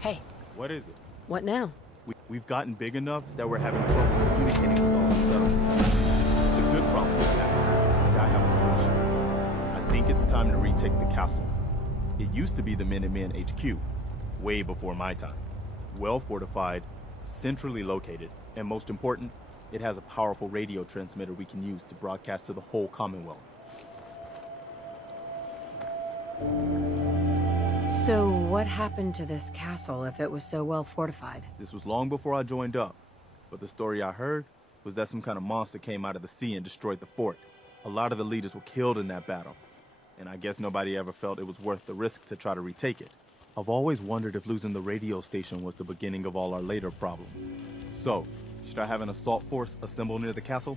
Hey, What is it? what now? We've gotten big enough that we're having trouble communicating with all the settlements. It's a good problem to have. I have a solution. I think it's time to retake the castle. It used to be the Minutemen HQ, way before my time. Well fortified, centrally located, and most important, it has a powerful radio transmitter we can use to broadcast to the whole Commonwealth. So what happened to this castle if it was so well fortified? This was long before I joined up, but the story I heard was that some kind of monster came out of the sea and destroyed the fort. A lot of the leaders were killed in that battle, and I guess nobody ever felt it was worth the risk to try to retake it. I've always wondered if losing the radio station was the beginning of all our later problems. So, should I have an assault force assemble near the castle?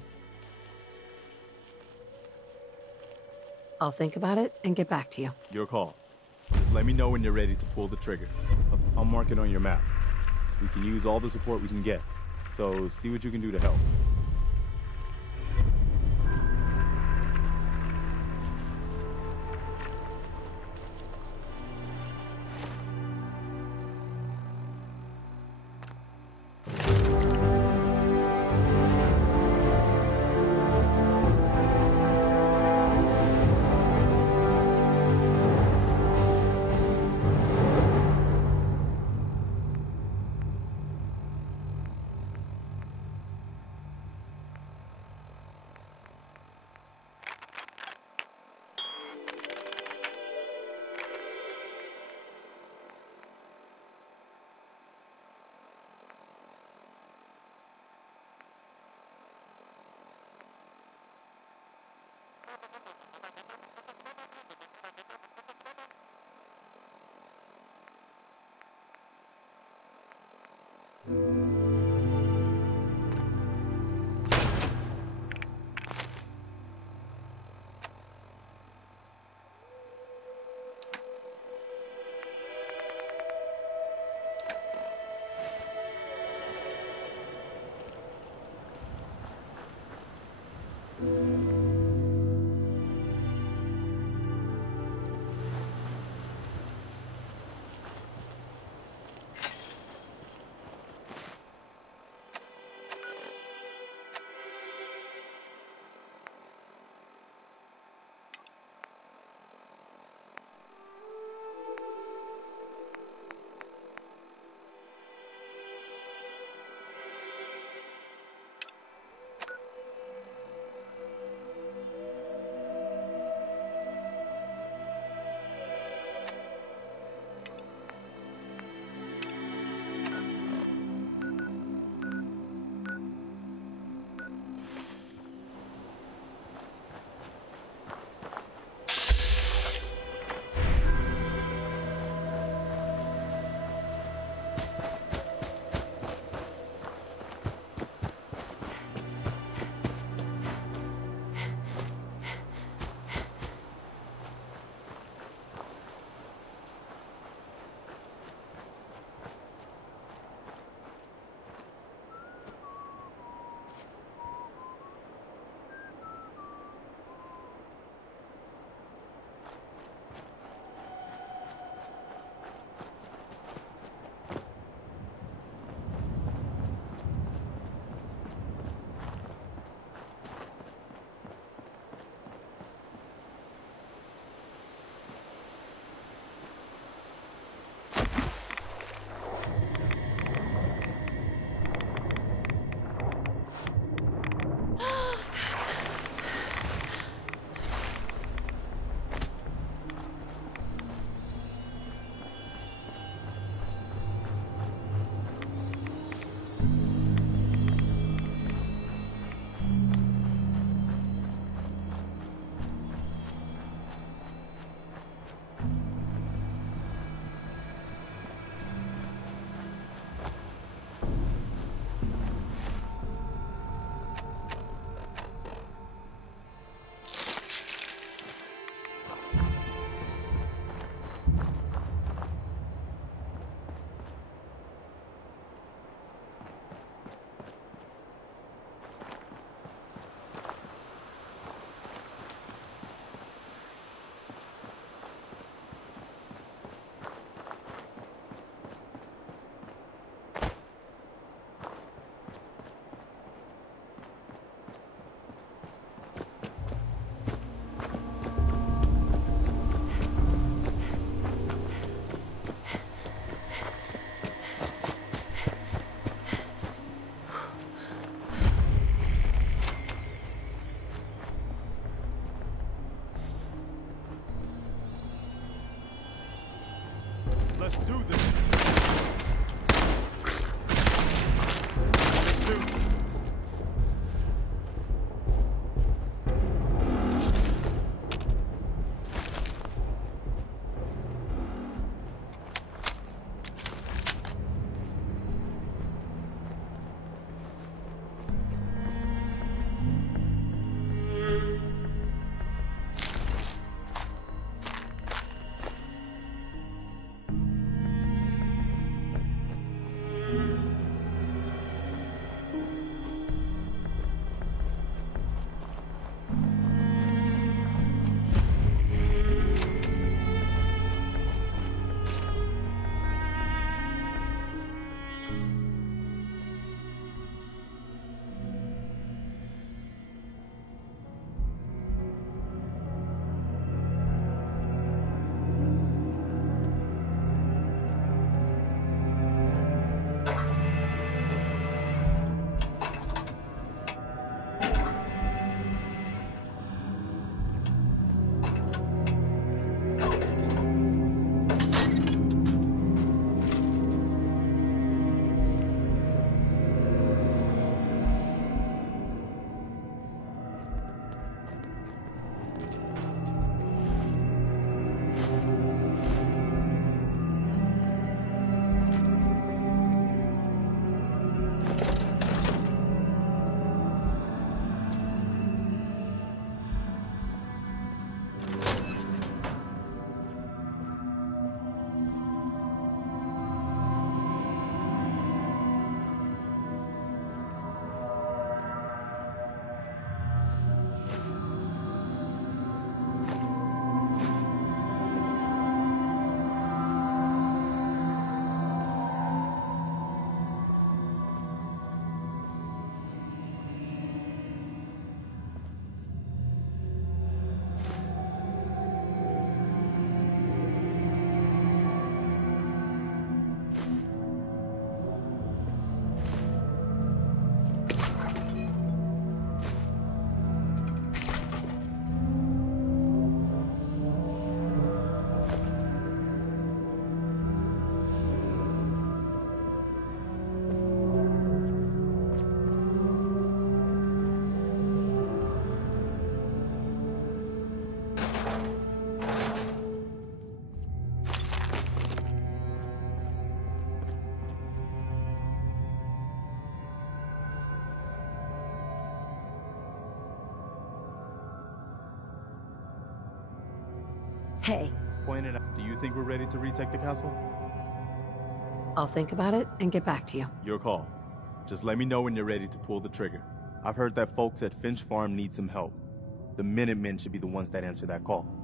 I'll think about it and get back to you. Your call. Just let me know when you're ready to pull the trigger. I'll mark it on your map. We can use all the support we can get, so see what you can do to help. Hey, Pointed out. Do you think we're ready to retake the castle? I'll think about it and get back to you. Your call. Just let me know when you're ready to pull the trigger. I've heard that folks at Finch Farm need some help. The Minutemen should be the ones that answer that call.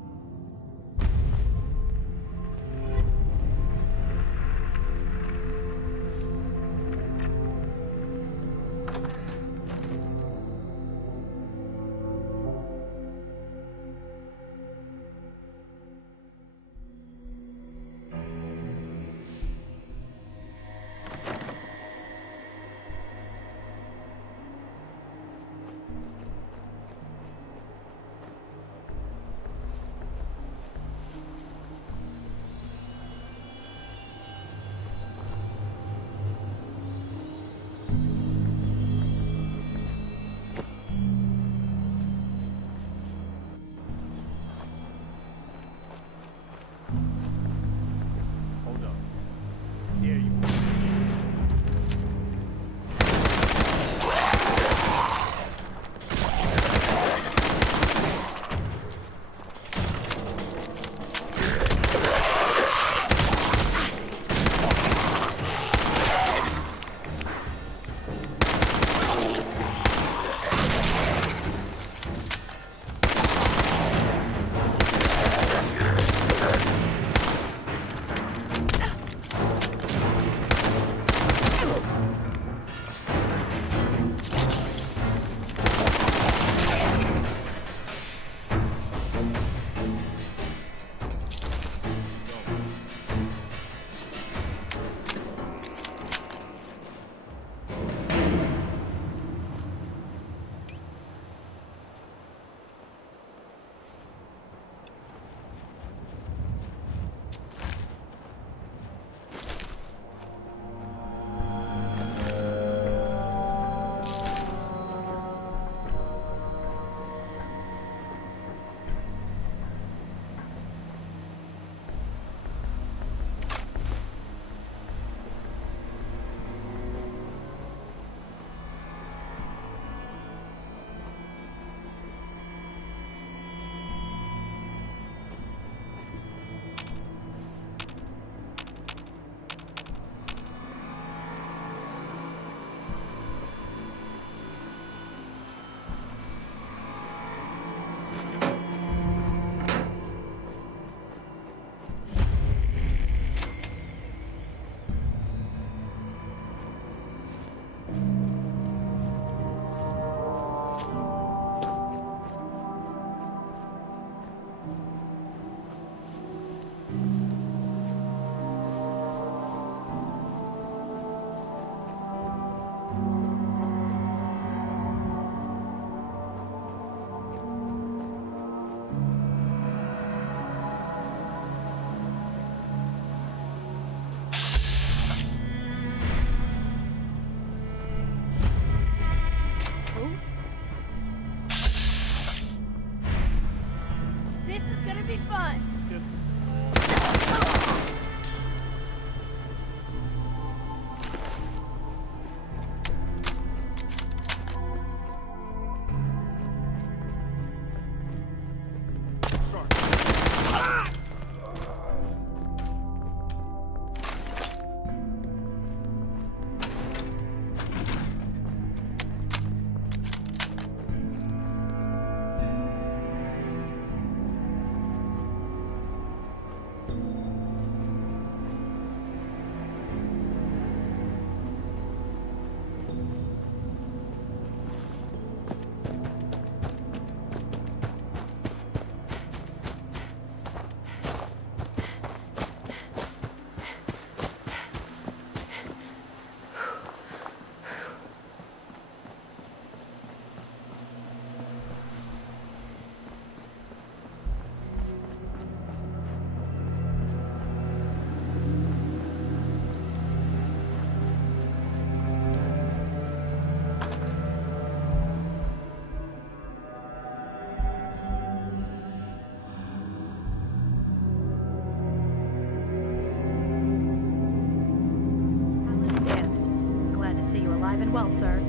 well, sir.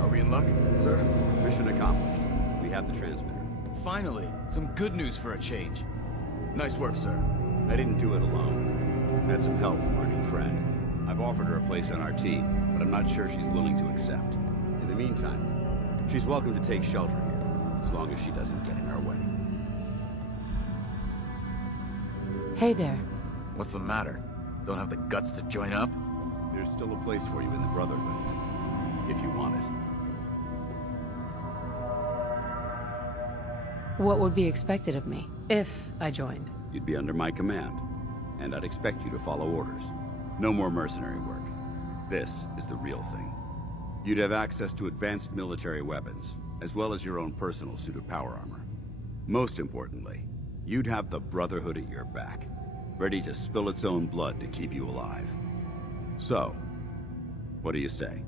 Are we in luck? Sir, mission accomplished. We have the transmitter. Finally, some good news for a change. Nice work, sir. I didn't do it alone. Had some help from our new friend. I've offered her a place on our team, but I'm not sure she's willing to accept. In the meantime, she's welcome to take shelter here, as long as she doesn't get in our way. Hey there. What's the matter? Don't have the guts to join up? There's still a place for you in the Brotherhood, if you want it. What would be expected of me, if I joined? You'd be under my command, and I'd expect you to follow orders. No more mercenary work. This is the real thing. You'd have access to advanced military weapons, as well as your own personal suit of power armor. Most importantly, you'd have the Brotherhood at your back, ready to spill its own blood to keep you alive. So, what do you say?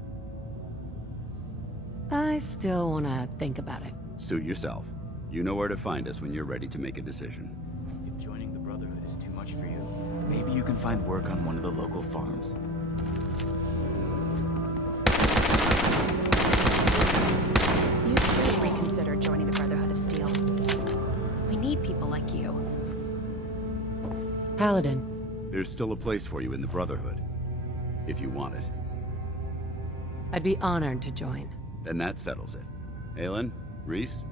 I still want to think about it. Suit yourself. You know where to find us when you're ready to make a decision. If joining the Brotherhood is too much for you, maybe you can find work on one of the local farms. You should reconsider joining the Brotherhood of Steel. We need people like you. Paladin. There's still a place for you in the Brotherhood, if you want it. I'd be honored to join. Then that settles it. Aylin, Rhys,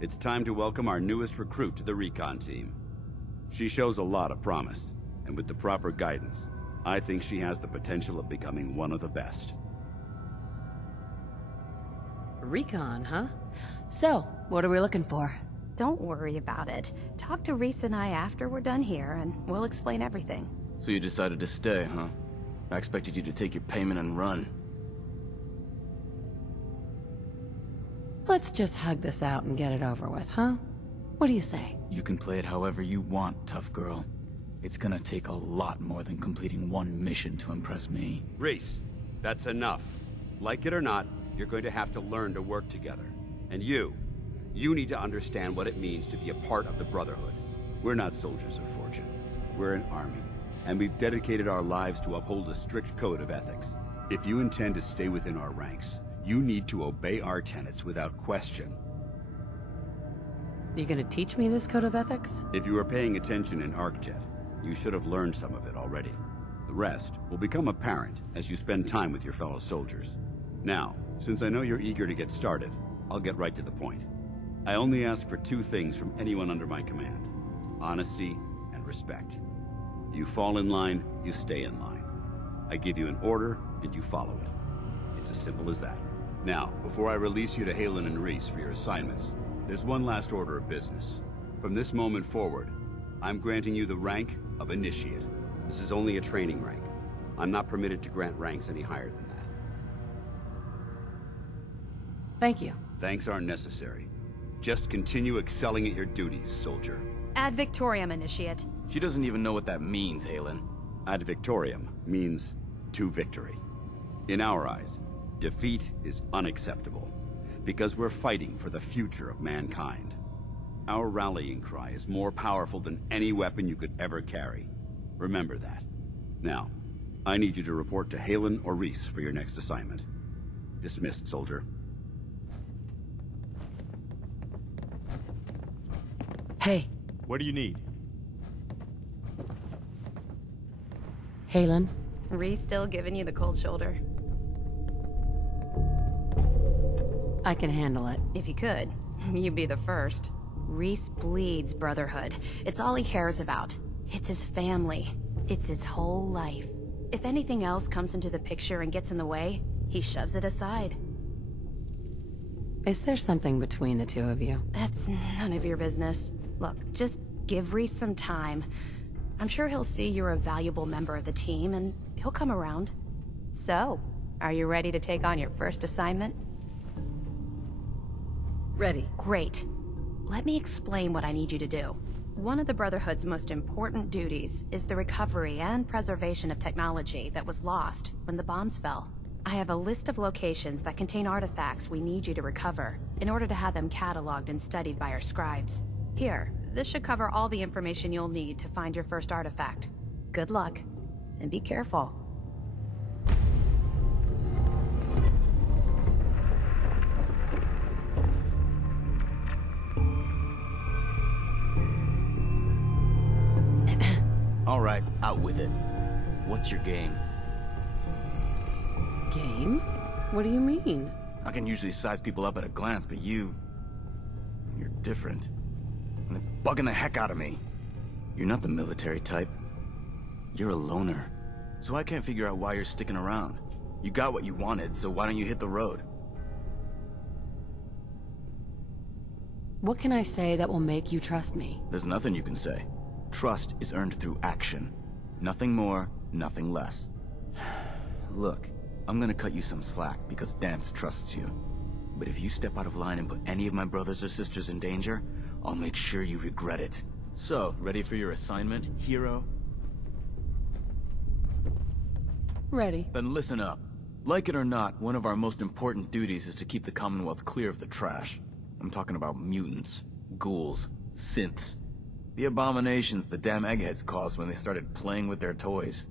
it's time to welcome our newest recruit to the recon team. She shows a lot of promise, and with the proper guidance, I think she has the potential of becoming one of the best. Recon, huh? So, what are we looking for? Don't worry about it. Talk to Rhys and I after we're done here, and we'll explain everything. So you decided to stay, huh? I expected you to take your payment and run. Let's just hug this out and get it over with, huh? What do you say? You can play it however you want, tough girl. It's gonna take a lot more than completing one mission to impress me. Rhys, that's enough. Like it or not, you're going to have to learn to work together. And you need to understand what it means to be a part of the Brotherhood. We're not soldiers of fortune. We're an army, and we've dedicated our lives to uphold a strict code of ethics. If you intend to stay within our ranks, you need to obey our tenets without question. You gonna teach me this code of ethics? If you were paying attention in ArcJet, you should have learned some of it already. The rest will become apparent as you spend time with your fellow soldiers. Now, since I know you're eager to get started, I'll get right to the point. I only ask for two things from anyone under my command: honesty and respect. You fall in line, you stay in line. I give you an order, and you follow it. It's as simple as that. Now, before I release you to Haylen and Rhys for your assignments, there's one last order of business. From this moment forward, I'm granting you the rank of Initiate. This is only a training rank. I'm not permitted to grant ranks any higher than that. Thank you. Thanks aren't necessary. Just continue excelling at your duties, soldier. Ad Victoriam, Initiate. She doesn't even know what that means, Haylen. Ad Victoriam means to victory. In our eyes, defeat is unacceptable, because we're fighting for the future of mankind. Our rallying cry is more powerful than any weapon you could ever carry. Remember that. Now, I need you to report to Haylen or Rhys for your next assignment. Dismissed, soldier. Hey, What do you need? Haylen. Rhys still giving you the cold shoulder? I can handle it. If you could, you'd be the first. Rhys bleeds Brotherhood. It's all he cares about. It's his family. It's his whole life. If anything else comes into the picture and gets in the way, he shoves it aside. Is there something between the two of you? That's none of your business. Look, just give Rhys some time. I'm sure he'll see you're a valuable member of the team, and he'll come around. So, are you ready to take on your first assignment? Ready. Great. Let me explain what I need you to do. One of the Brotherhood's most important duties is the recovery and preservation of technology that was lost when the bombs fell. I have a list of locations that contain artifacts we need you to recover in order to have them cataloged and studied by our scribes. Here, this should cover all the information you'll need to find your first artifact. Good luck, and be careful. All right, out with it. What's your game? Game? What do you mean? I can usually size people up at a glance, but you're different. And it's bugging the heck out of me. You're not the military type. You're a loner. So I can't figure out why you're sticking around. You got what you wanted, so why don't you hit the road? What can I say that will make you trust me? There's nothing you can say. Trust is earned through action. Nothing more, nothing less. Look, I'm gonna cut you some slack because Danse trusts you. But if you step out of line and put any of my brothers or sisters in danger, I'll make sure you regret it. So, ready for your assignment, hero? Ready. Then listen up. Like it or not, one of our most important duties is to keep the Commonwealth clear of the trash. I'm talking about mutants, ghouls, synths. The abominations the damn eggheads caused when they started playing with their toys.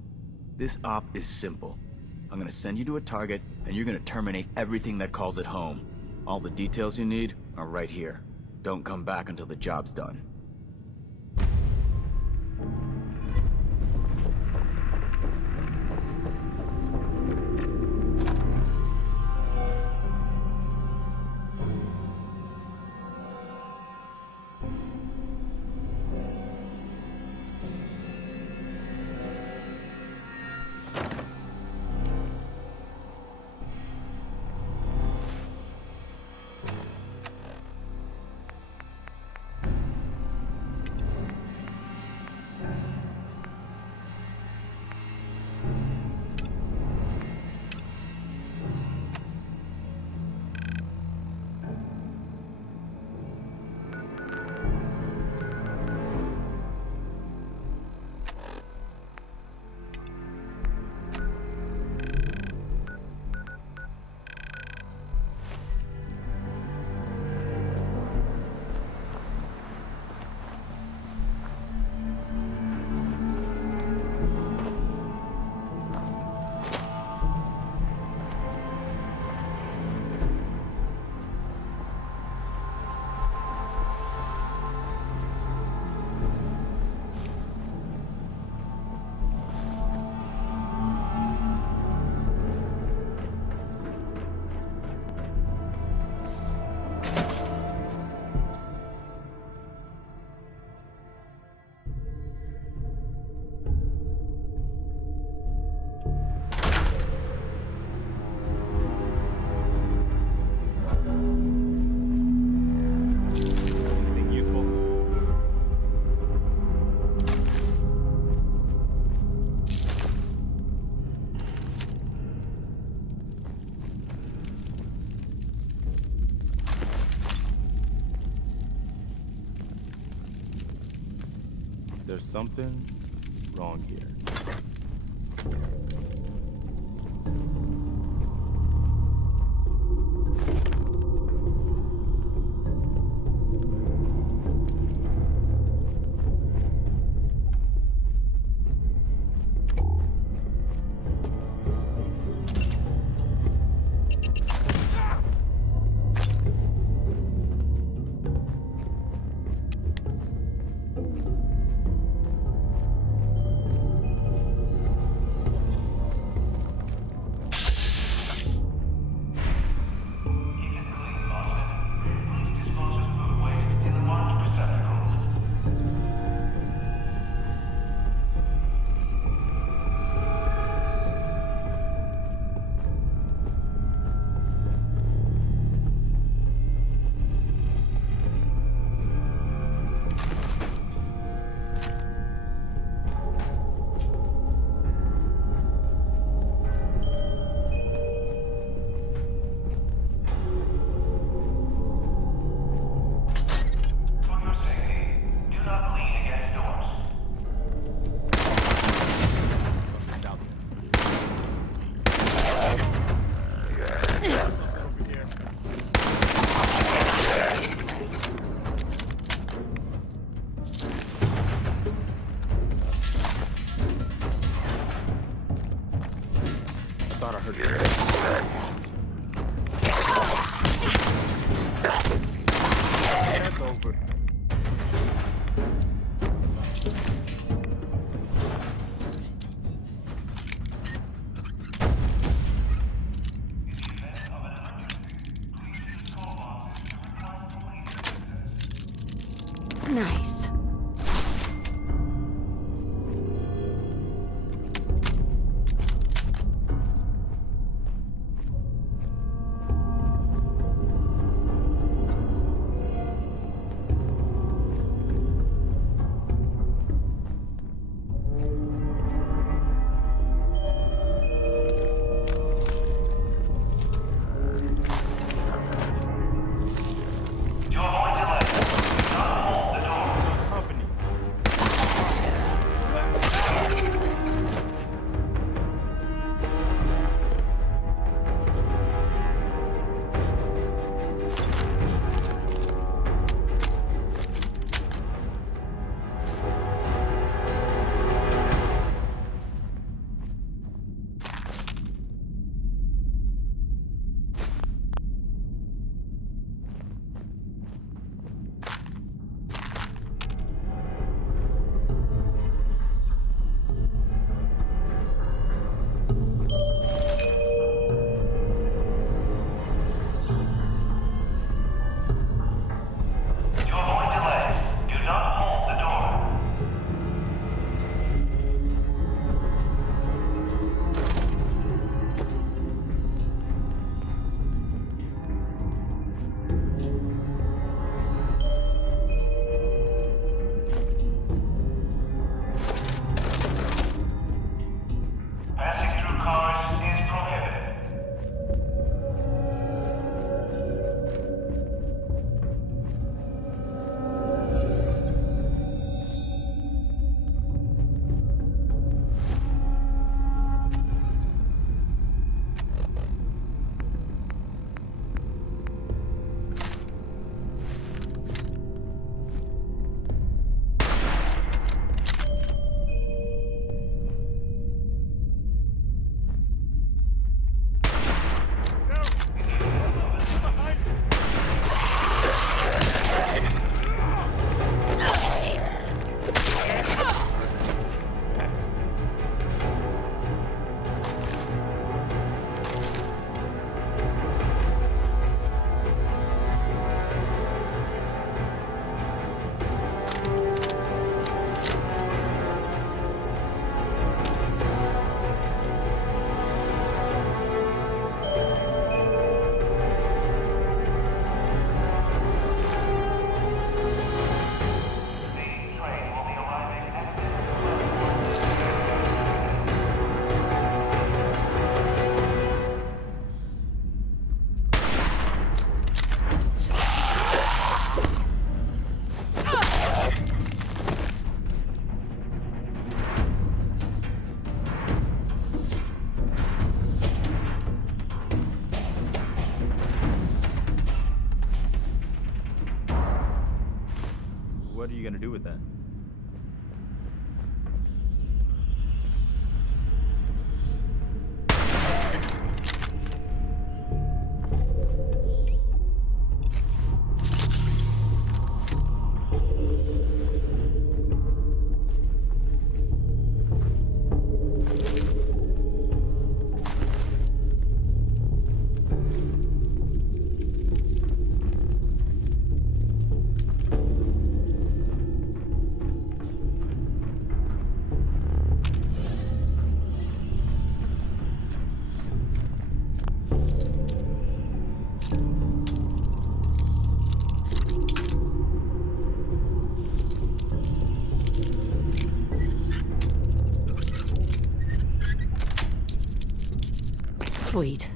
This op is simple. I'm gonna send you to a target, and you're gonna terminate everything that calls it home. All the details you need are right here. Don't come back until the job's done. Anything useful? There's something wrong here. Thought I heard it. That's over. Sweet.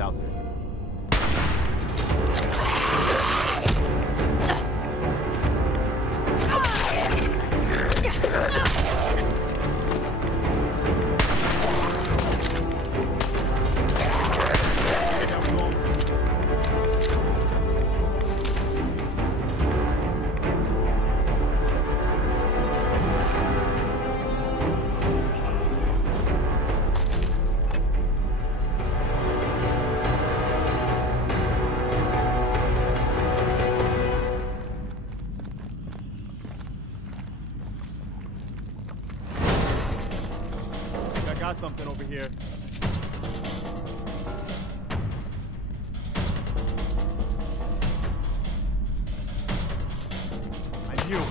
Out there. Got something over here. I knew.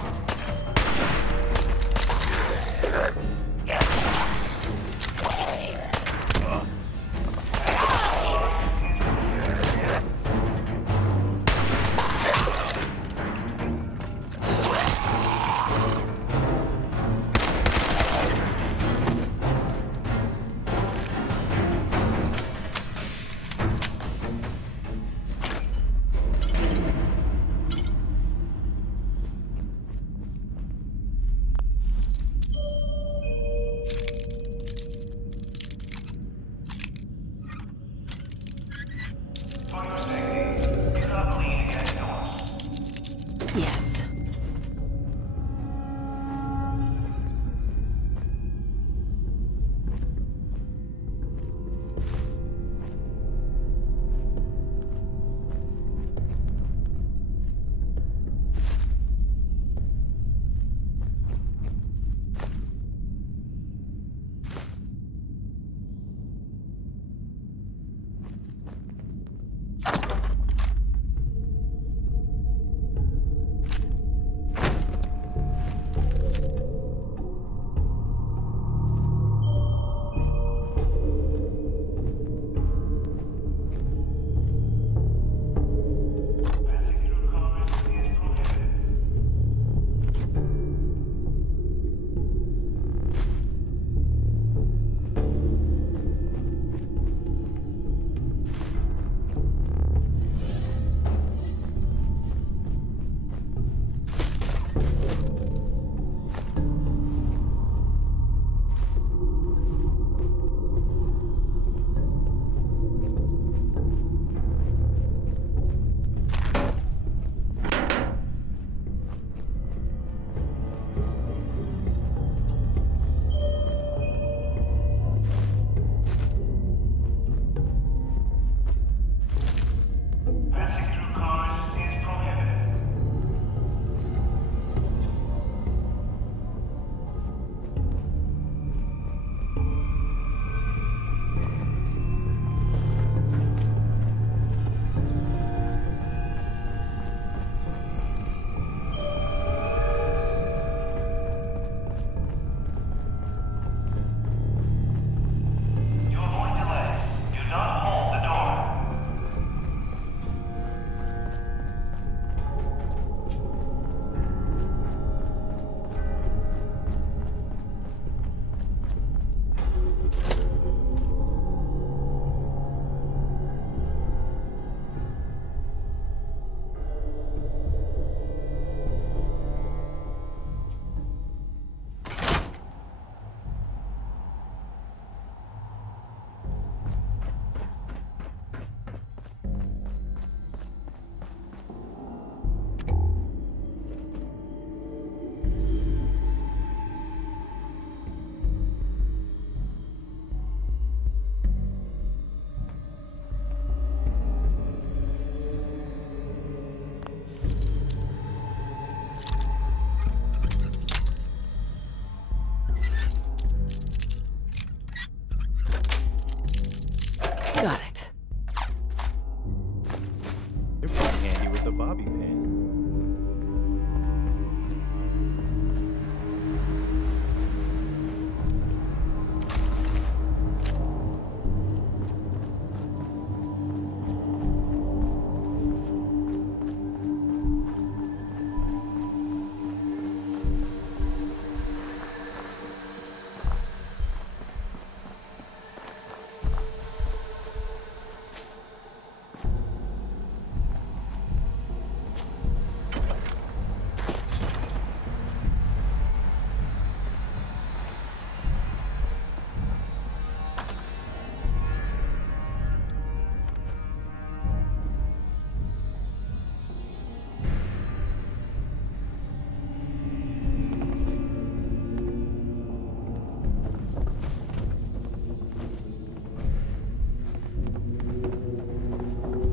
bobby pin.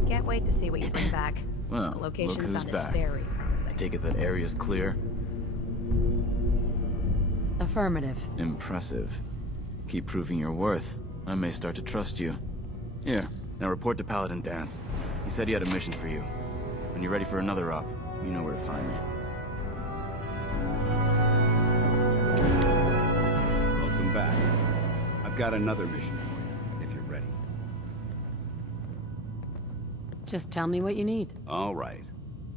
Can't wait to see what you bring back. Well, The location look who's sounded back. very I promising. take it that area's clear? Affirmative. Impressive. Keep proving your worth. I may start to trust you. Here, now report to Paladin Danse. He said he had a mission for you. When you're ready for another op, you know where to find me. Welcome back. I've got another mission for you, if you're ready. Just tell me what you need. All right.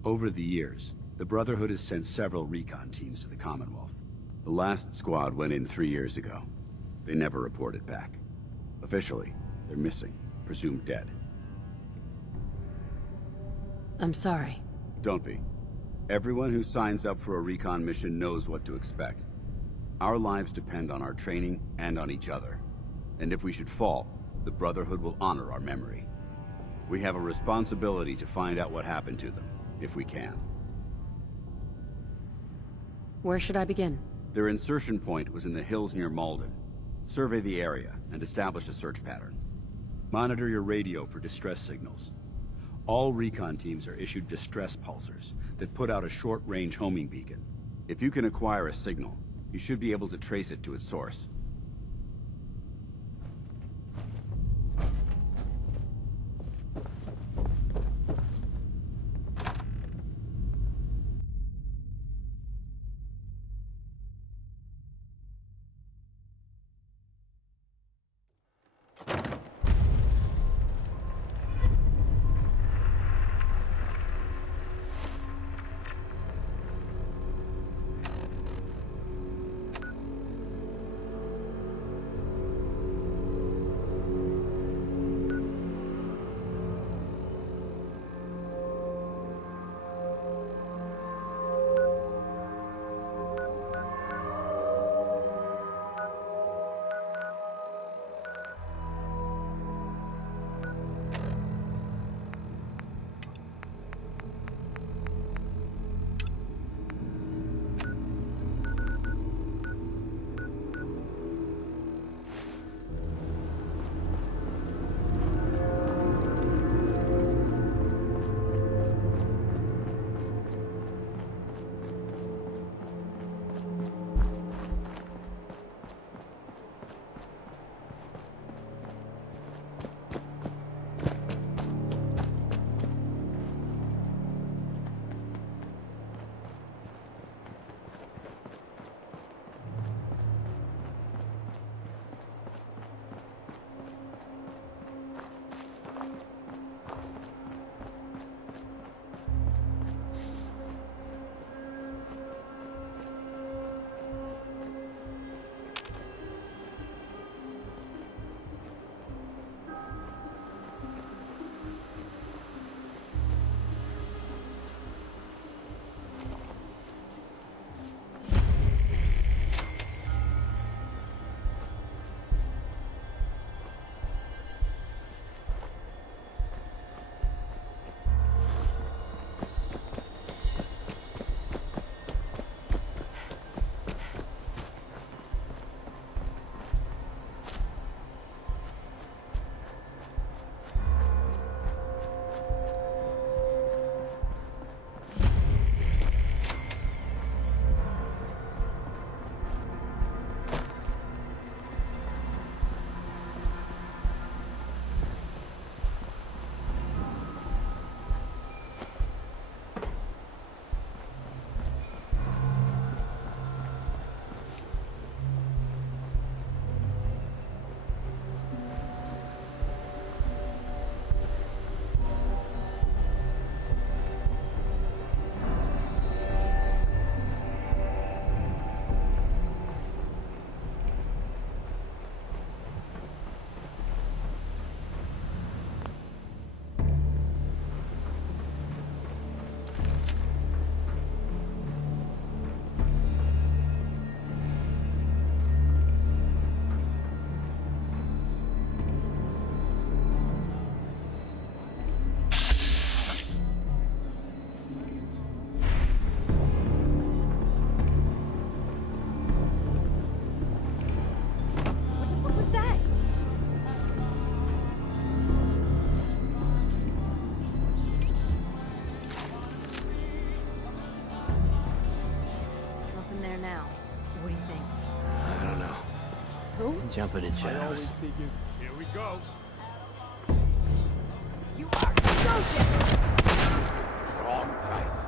Over the years, the Brotherhood has sent several recon teams to the Commonwealth. The last squad went in 3 years ago. They never reported back. Officially, they're missing, presumed dead. I'm sorry. Don't be. Everyone who signs up for a recon mission knows what to expect. Our lives depend on our training and on each other. And if we should fall, the Brotherhood will honor our memory. We have a responsibility to find out what happened to them, if we can. Where should I begin? Their insertion point was in the hills near Malden. Survey the area and establish a search pattern. Monitor your radio for distress signals. All recon teams are issued distress pulsers that put out a short-range homing beacon. If you can acquire a signal, you should be able to trace it to its source. Jumping in shadows. Here we go. You are so Wrong fight.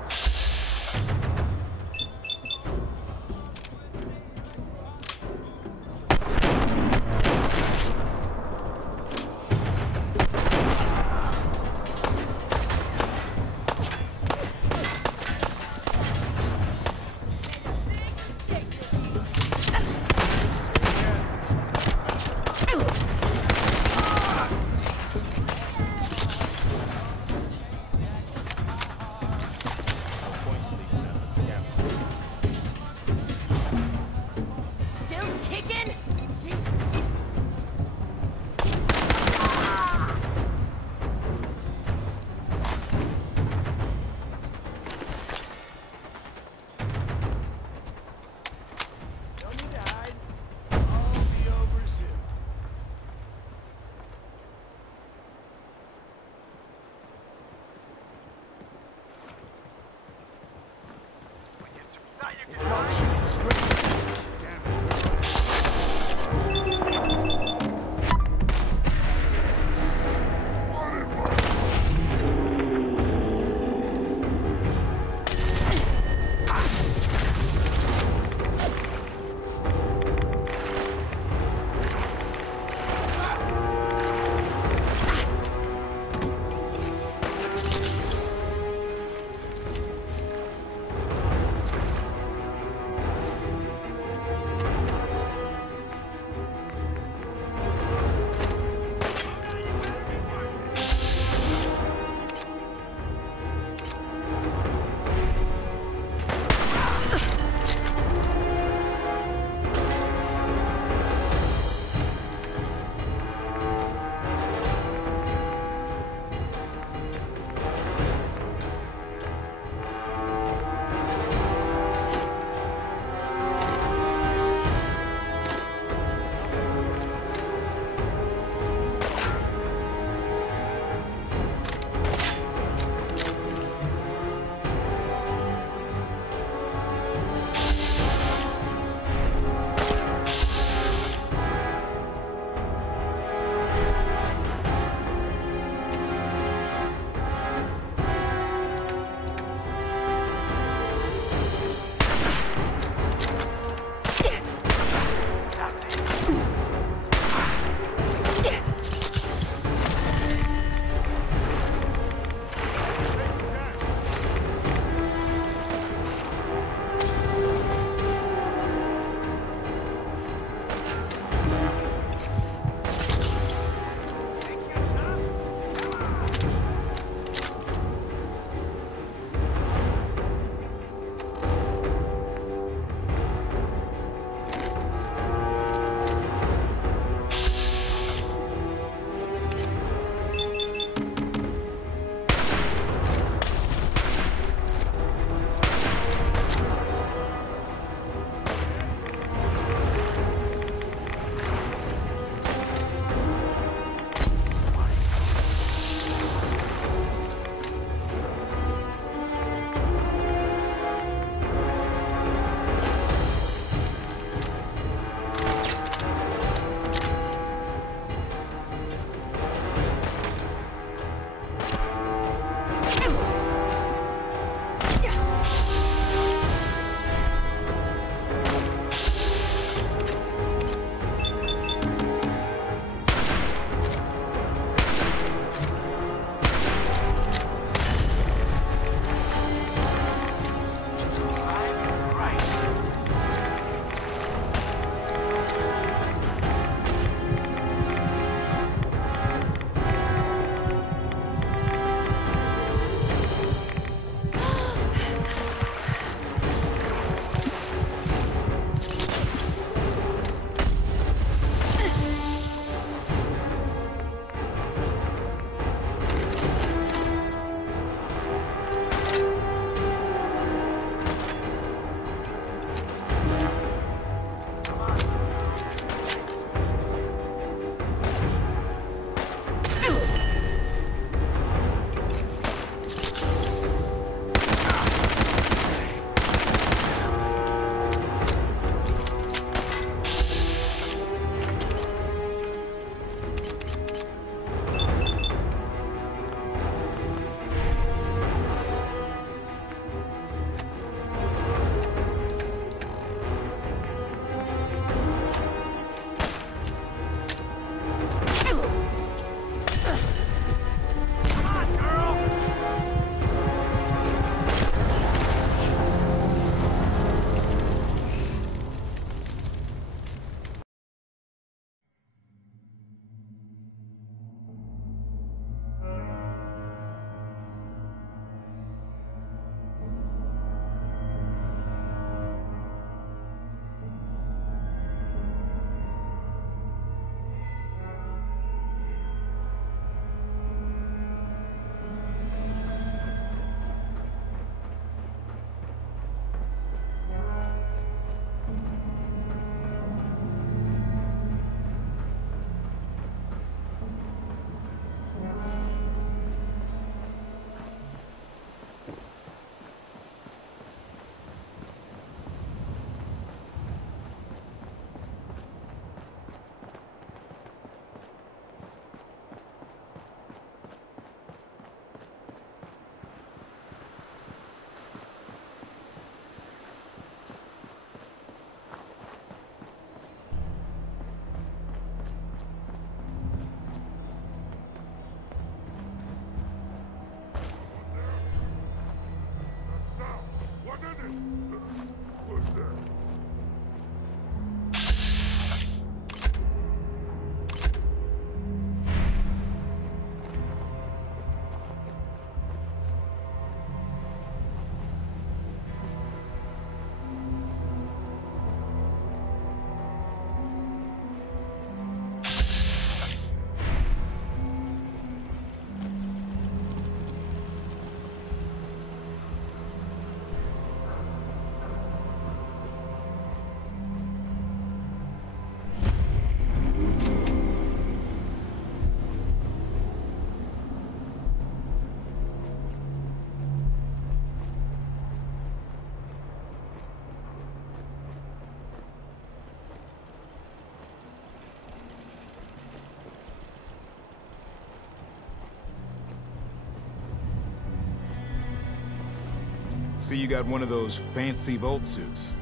See, you got one of those fancy bolt suits.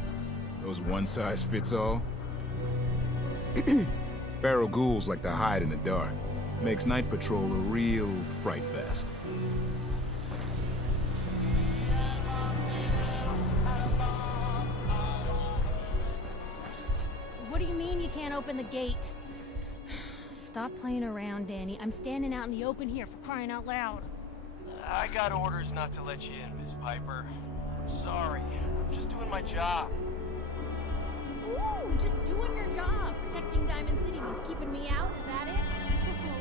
Those one-size-fits-all. Feral ghouls like to hide in the dark. Makes night patrol a real fright fest. What do you mean you can't open the gate? Stop playing around, Danny. I'm standing out in the open here, for crying out loud. I got orders not to let you in, Miss Piper. I'm sorry. I'm just doing my job. Ooh, just doing your job. Protecting Diamond City means keeping me out, is that it?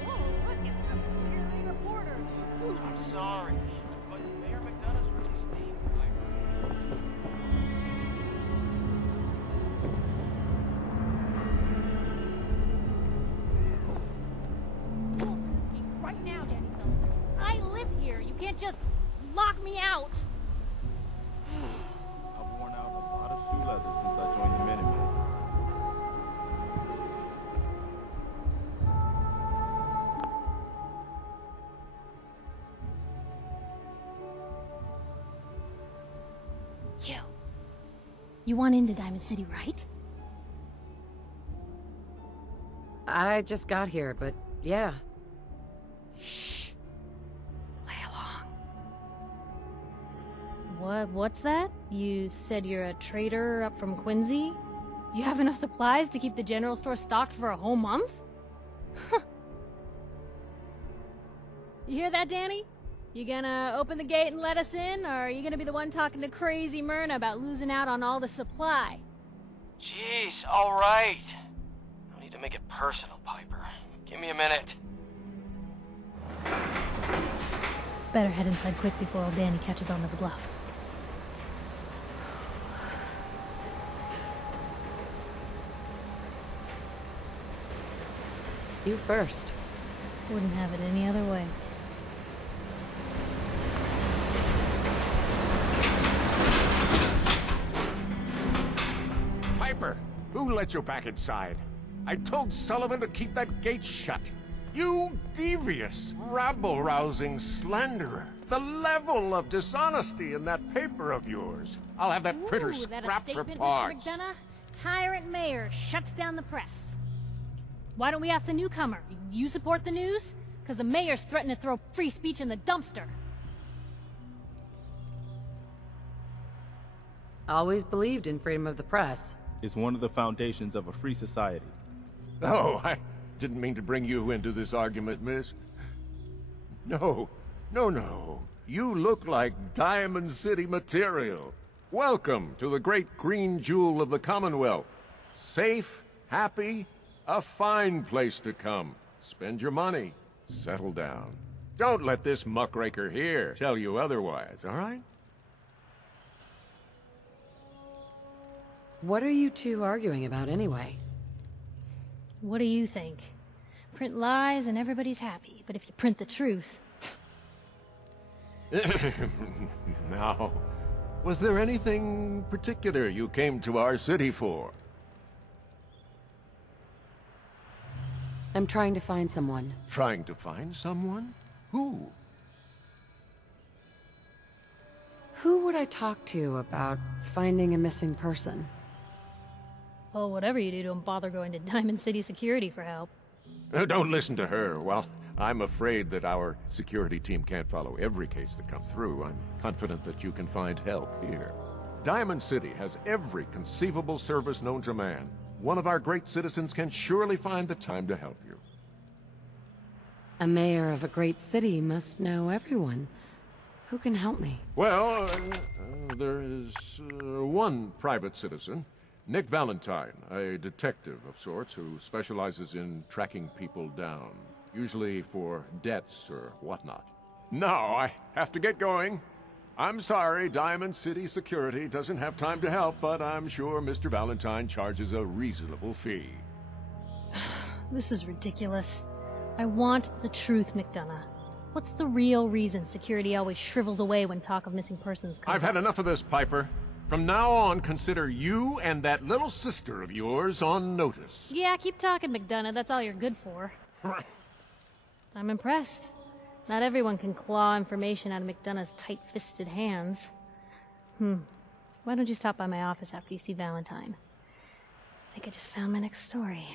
Whoa, look, it's the security reporter. Ooh. I'm sorry, but Mayor McDonough's really staying, Piper. You open this gate right now, Danny Sullivan. I live here. You can't just lock me out. I've worn out a lot of shoe leather since I joined the Minutemen. You want into Diamond City, right? I just got here, but yeah. Shh. Play along. What's that? You said you're a trader up from Quincy? You have enough supplies to keep the general store stocked for a whole month? You hear that, Danny? You gonna open the gate and let us in, or are you gonna be the one talking to crazy Myrna about losing out on all the supply? Jeez, all right. No need to make it personal, Piper. Give me a minute. Better head inside quick before old Danny catches on to the bluff. You first. Wouldn't have it any other way. Piper, who let you back inside? I told Sullivan to keep that gate shut. You devious, rabble-rousing slanderer. The level of dishonesty in that paper of yours. I'll have that printer Ooh, that a scrapped for statement, parts. Mr. McDonough? Tyrant mayor shuts down the press. Why don't we ask the newcomer? You support the news? Because the mayor's threatening to throw free speech in the dumpster. Always believed in freedom of the press. It's one of the foundations of a free society. Oh, I didn't mean to bring you into this argument, miss. No. You look like Diamond City material. Welcome to the great green jewel of the Commonwealth. Safe, happy, a fine place to come. Spend your money. Settle down. Don't let this muckraker here tell you otherwise, all right? What are you two arguing about anyway? What do you think? Print lies and everybody's happy, but if you print the truth... Now, was there anything particular you came to our city for? I'm trying to find someone. Trying to find someone? Who? Who would I talk to about finding a missing person? Well, whatever you do, don't bother going to Diamond City Security for help. Don't listen to her. Well, I'm afraid that our security team can't follow every case that comes through. I'm confident that you can find help here. Diamond City has every conceivable service known to man. One of our great citizens can surely find the time to help you. A mayor of a great city must know everyone. Who can help me? Well, there is one private citizen. Nick Valentine, a detective of sorts who specializes in tracking people down, usually for debts or whatnot. Now, I have to get going. I'm sorry, Diamond City Security doesn't have time to help, but I'm sure Mr. Valentine charges a reasonable fee. This is ridiculous. I want the truth, McDonough. What's the real reason security always shrivels away when talk of missing persons comes I've had enough of this, Piper. From now on, consider you and that little sister of yours on notice. Yeah, keep talking, McDonough. That's all you're good for. I'm impressed. Not everyone can claw information out of McDonough's tight-fisted hands. Why don't you stop by my office after you see Valentine? I think I just found my next story.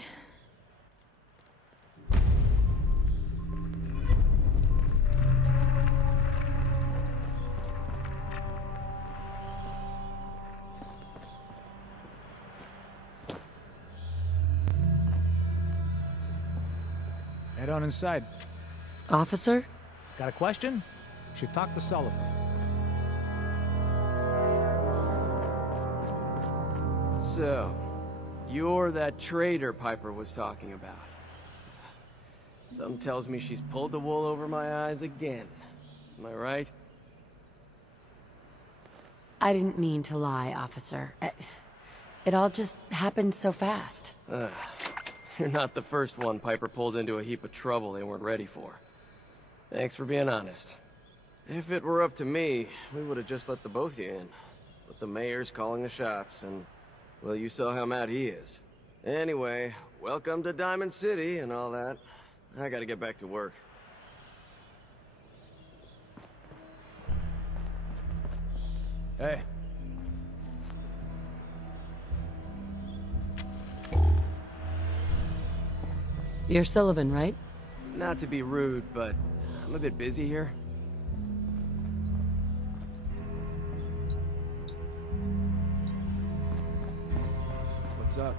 Head on inside. Officer? Got a question? Should talk to Sullivan. So, you're that traitor Piper was talking about. Something tells me she's pulled the wool over my eyes again. Am I right? I didn't mean to lie, officer. It all just happened so fast. You're not the first one Piper pulled into a heap of trouble they weren't ready for. Thanks for being honest. If it were up to me, we would have just let the both of you in. But the mayor's calling the shots, and, well, you saw how mad he is. Anyway, welcome to Diamond City and all that. I gotta get back to work. Hey. You're Sullivan, right? Not to be rude, but I'm a bit busy here. What's up?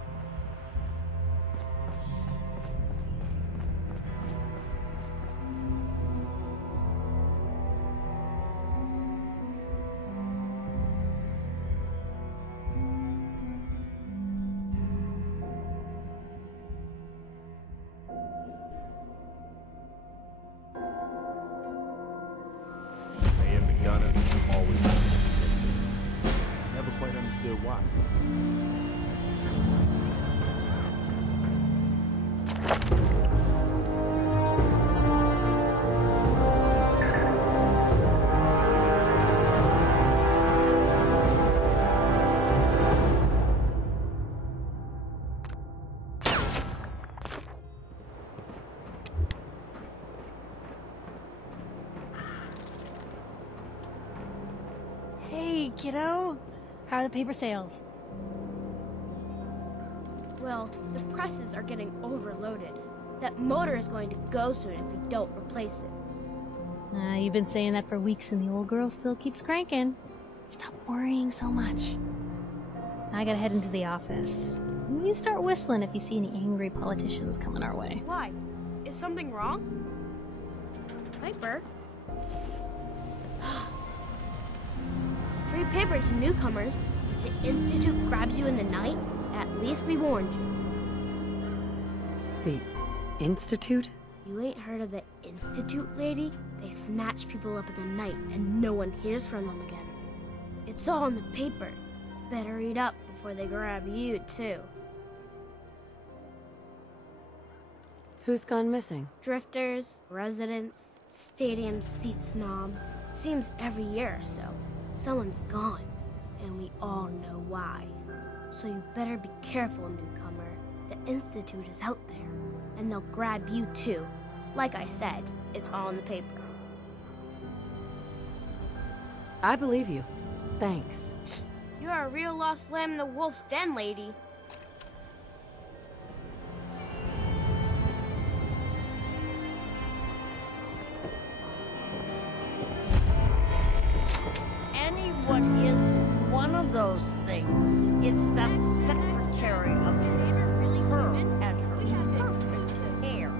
Never quite understood why. Hey, kiddo. How are the paper sales? Well, the presses are getting overloaded. That motor is going to go soon if we don't replace it. You've been saying that for weeks and the old girl still keeps cranking. Stop worrying so much. I gotta head into the office. You start whistling if you see any angry politicians coming our way. Why? Is something wrong? Piper? Free paper to newcomers. If the Institute grabs you in the night, at least we warned you. The Institute? You ain't heard of the Institute, lady? They snatch people up in the night and no one hears from them again. It's all in the paper. Better read up before they grab you, too. Who's gone missing? Drifters, residents, stadium seat snobs. Seems every year or so, someone's gone, and we all know why. So you better be careful, newcomer. The Institute is out there, and they'll grab you too. Like I said, it's all in the paper. I believe you. Thanks. You're a real lost lamb in the wolf's den, lady. What is one of those things? It's that secretary of yours, her and her perfect hair.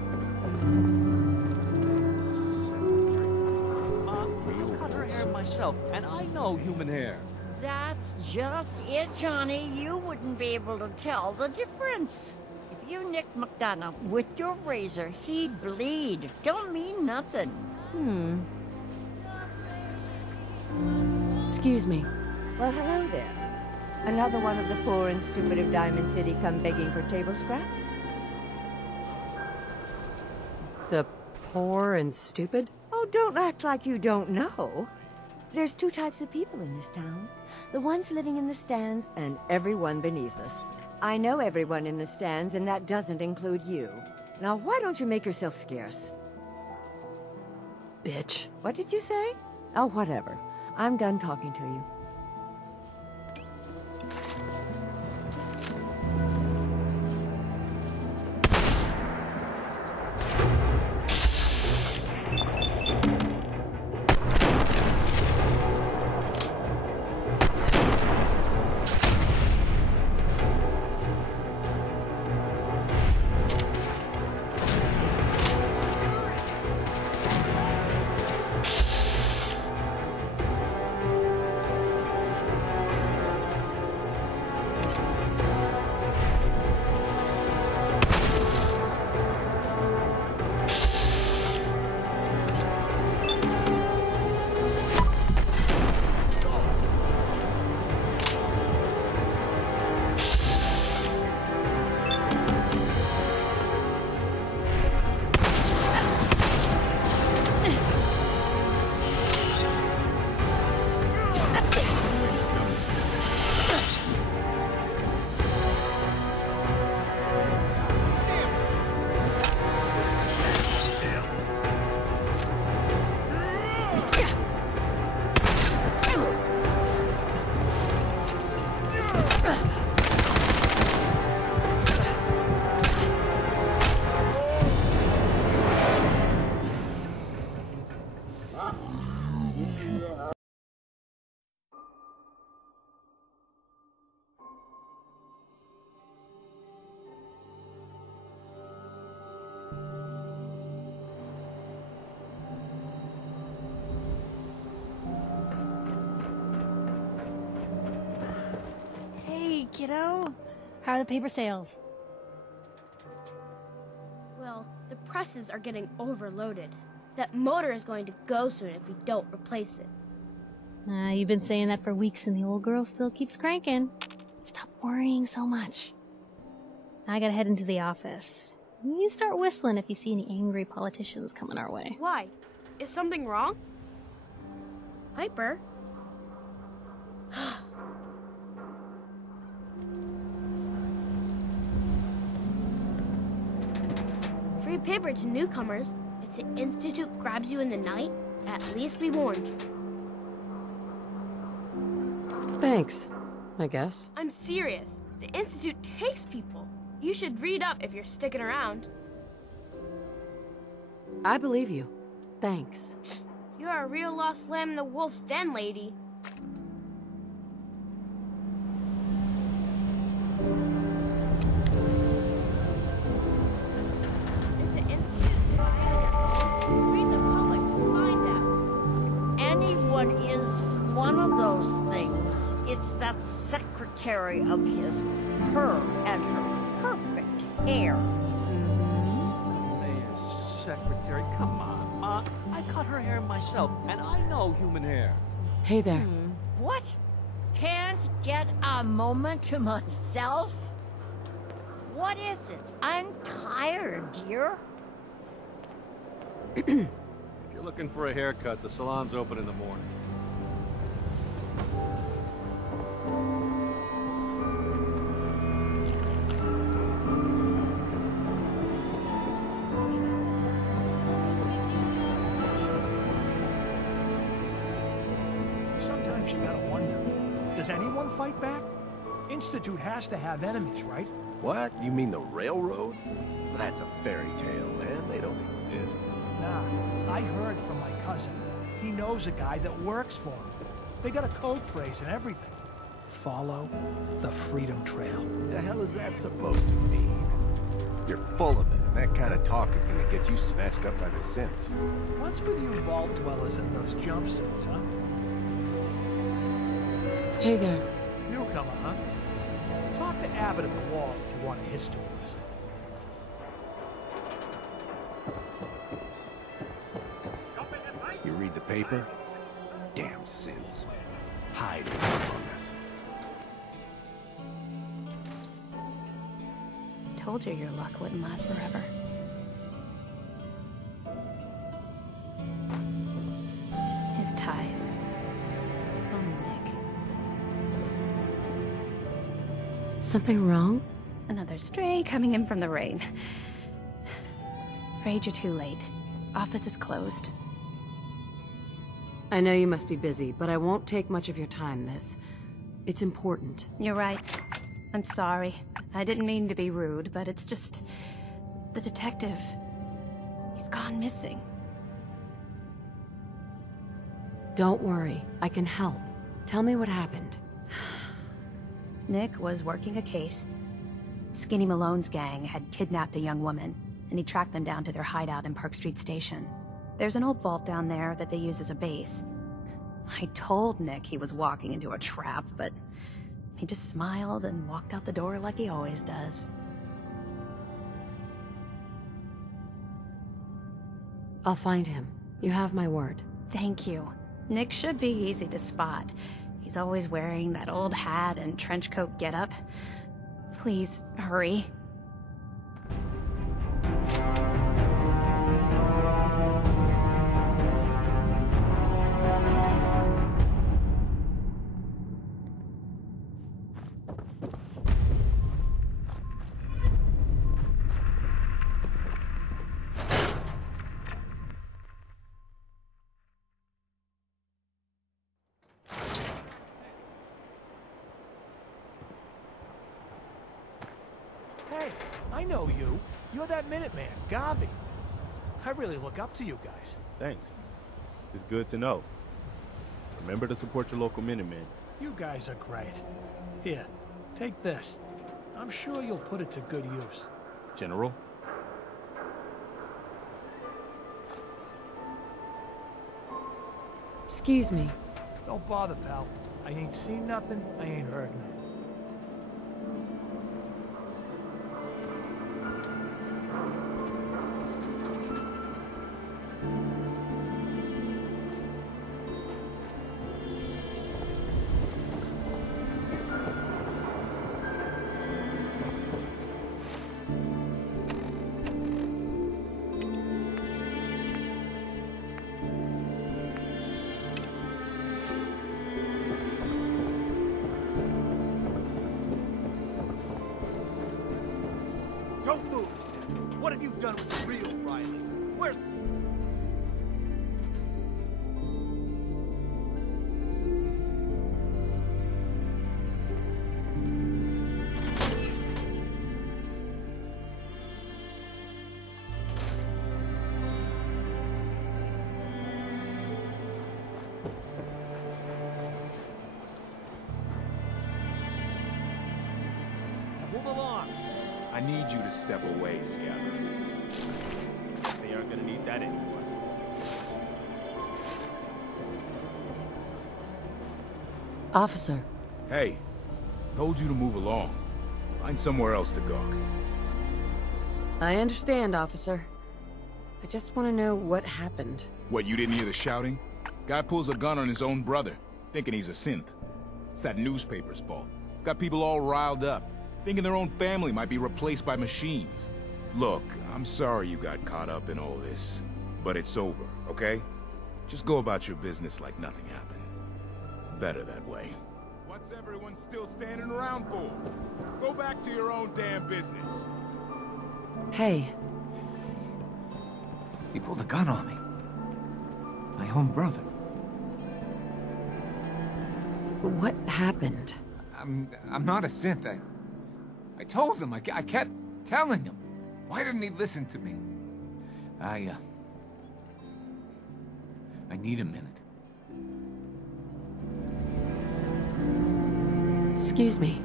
I cut her hair myself, and I know human hair. That's just it, Johnny. You wouldn't be able to tell the difference. If you nicked McDonough with your razor, he'd bleed. Don't mean nothing. Excuse me. Well, hello there. Another one of the poor and stupid of Diamond City come begging for table scraps? The poor and stupid? Oh, don't act like you don't know. There's two types of people in this town. The ones living in the stands and everyone beneath us. I know everyone in the stands, and that doesn't include you. Now, why don't you make yourself scarce? Bitch. What did you say? Oh, whatever. I'm done talking to you. Hey, kiddo. How are the paper sales? Well, the presses are getting overloaded. That motor is going to go soon if we don't replace it. You've been saying that for weeks and the old girl still keeps cranking. Stop worrying so much. I gotta head into the office. You start whistling if you see any angry politicians coming our way. Why? Is something wrong? Piper? Free paper to newcomers. If the Institute grabs you in the night, at least be warned. Thanks, I guess. I'm serious. The Institute takes people. You should read up if you're sticking around. I believe you. Thanks. You're a real lost lamb in the wolf's den, lady. If the Institute read the public, find out. Anyone is one of those things. It's that secretary of his, her and her perfect hair. Mayor's secretary, come on, Ma. I cut her hair myself, and I know human hair. Hey there. What? Can't get a moment to myself? What is it? I'm tired, dear. If you're looking for a haircut, the salon's open in the morning. Sometimes you gotta wonder, does anyone fight back? Institute has to have enemies, right? What? You mean the railroad? That's a fairy tale, man. They don't exist. Nah, I heard from my cousin. He knows a guy that works for him. They got a code phrase and everything. Follow the Freedom Trail. What the hell is that supposed to mean? You're full of it, and that kind of talk is gonna get you snatched up by the synths. What's with you vault dwellers in those jumpsuits, huh? Hey there. Newcomer, huh? Talk to Abbott at the wall if you want a history lesson. You read the paper? Damn synths. Hide among us. Told you your luck wouldn't last forever. His ties. Oh, Nick. Something wrong? Another stray coming in from the rain. Afraid you're too late. Office is closed. I know you must be busy, but I won't take much of your time, miss. It's important. You're right. I'm sorry. I didn't mean to be rude, but it's just... the detective... he's gone missing. Don't worry. I can help. Tell me what happened. Nick was working a case. Skinny Malone's gang had kidnapped a young woman, and he tracked them down to their hideout in Park Street Station. There's an old vault down there that they use as a base. I told Nick he was walking into a trap, but he just smiled and walked out the door like he always does. I'll find him. You have my word. Thank you. Nick should be easy to spot. He's always wearing that old hat and trench coat getup. Please, hurry. I know you. You're that Minuteman, Gavi. I really look up to you guys. Thanks. It's good to know. Remember to support your local Minutemen. You guys are great. Here, take this. I'm sure you'll put it to good use. General? Excuse me. Don't bother, pal. I ain't seen nothing, I ain't heard nothing. Don't move, Sid. What have you done with the real Riley? Where's... Move along. I need you to step away, Scout. They aren't gonna need that anymore. Officer. Hey, told you to move along. Find somewhere else to gawk. I understand, officer. I just want to know what happened. What, you didn't hear the shouting? Guy pulls a gun on his own brother, thinking he's a synth. It's that newspaper's fault. Got people all riled up, thinking their own family might be replaced by machines. Look, I'm sorry you got caught up in all this, but it's over, okay? Just go about your business like nothing happened. Better that way. What's everyone still standing around for? Go back to your own damn business. Hey. He pulled a gun on me. My own brother. What happened? I'm not a synth. I told him. I kept telling him. Why didn't he listen to me? I need a minute. Excuse me.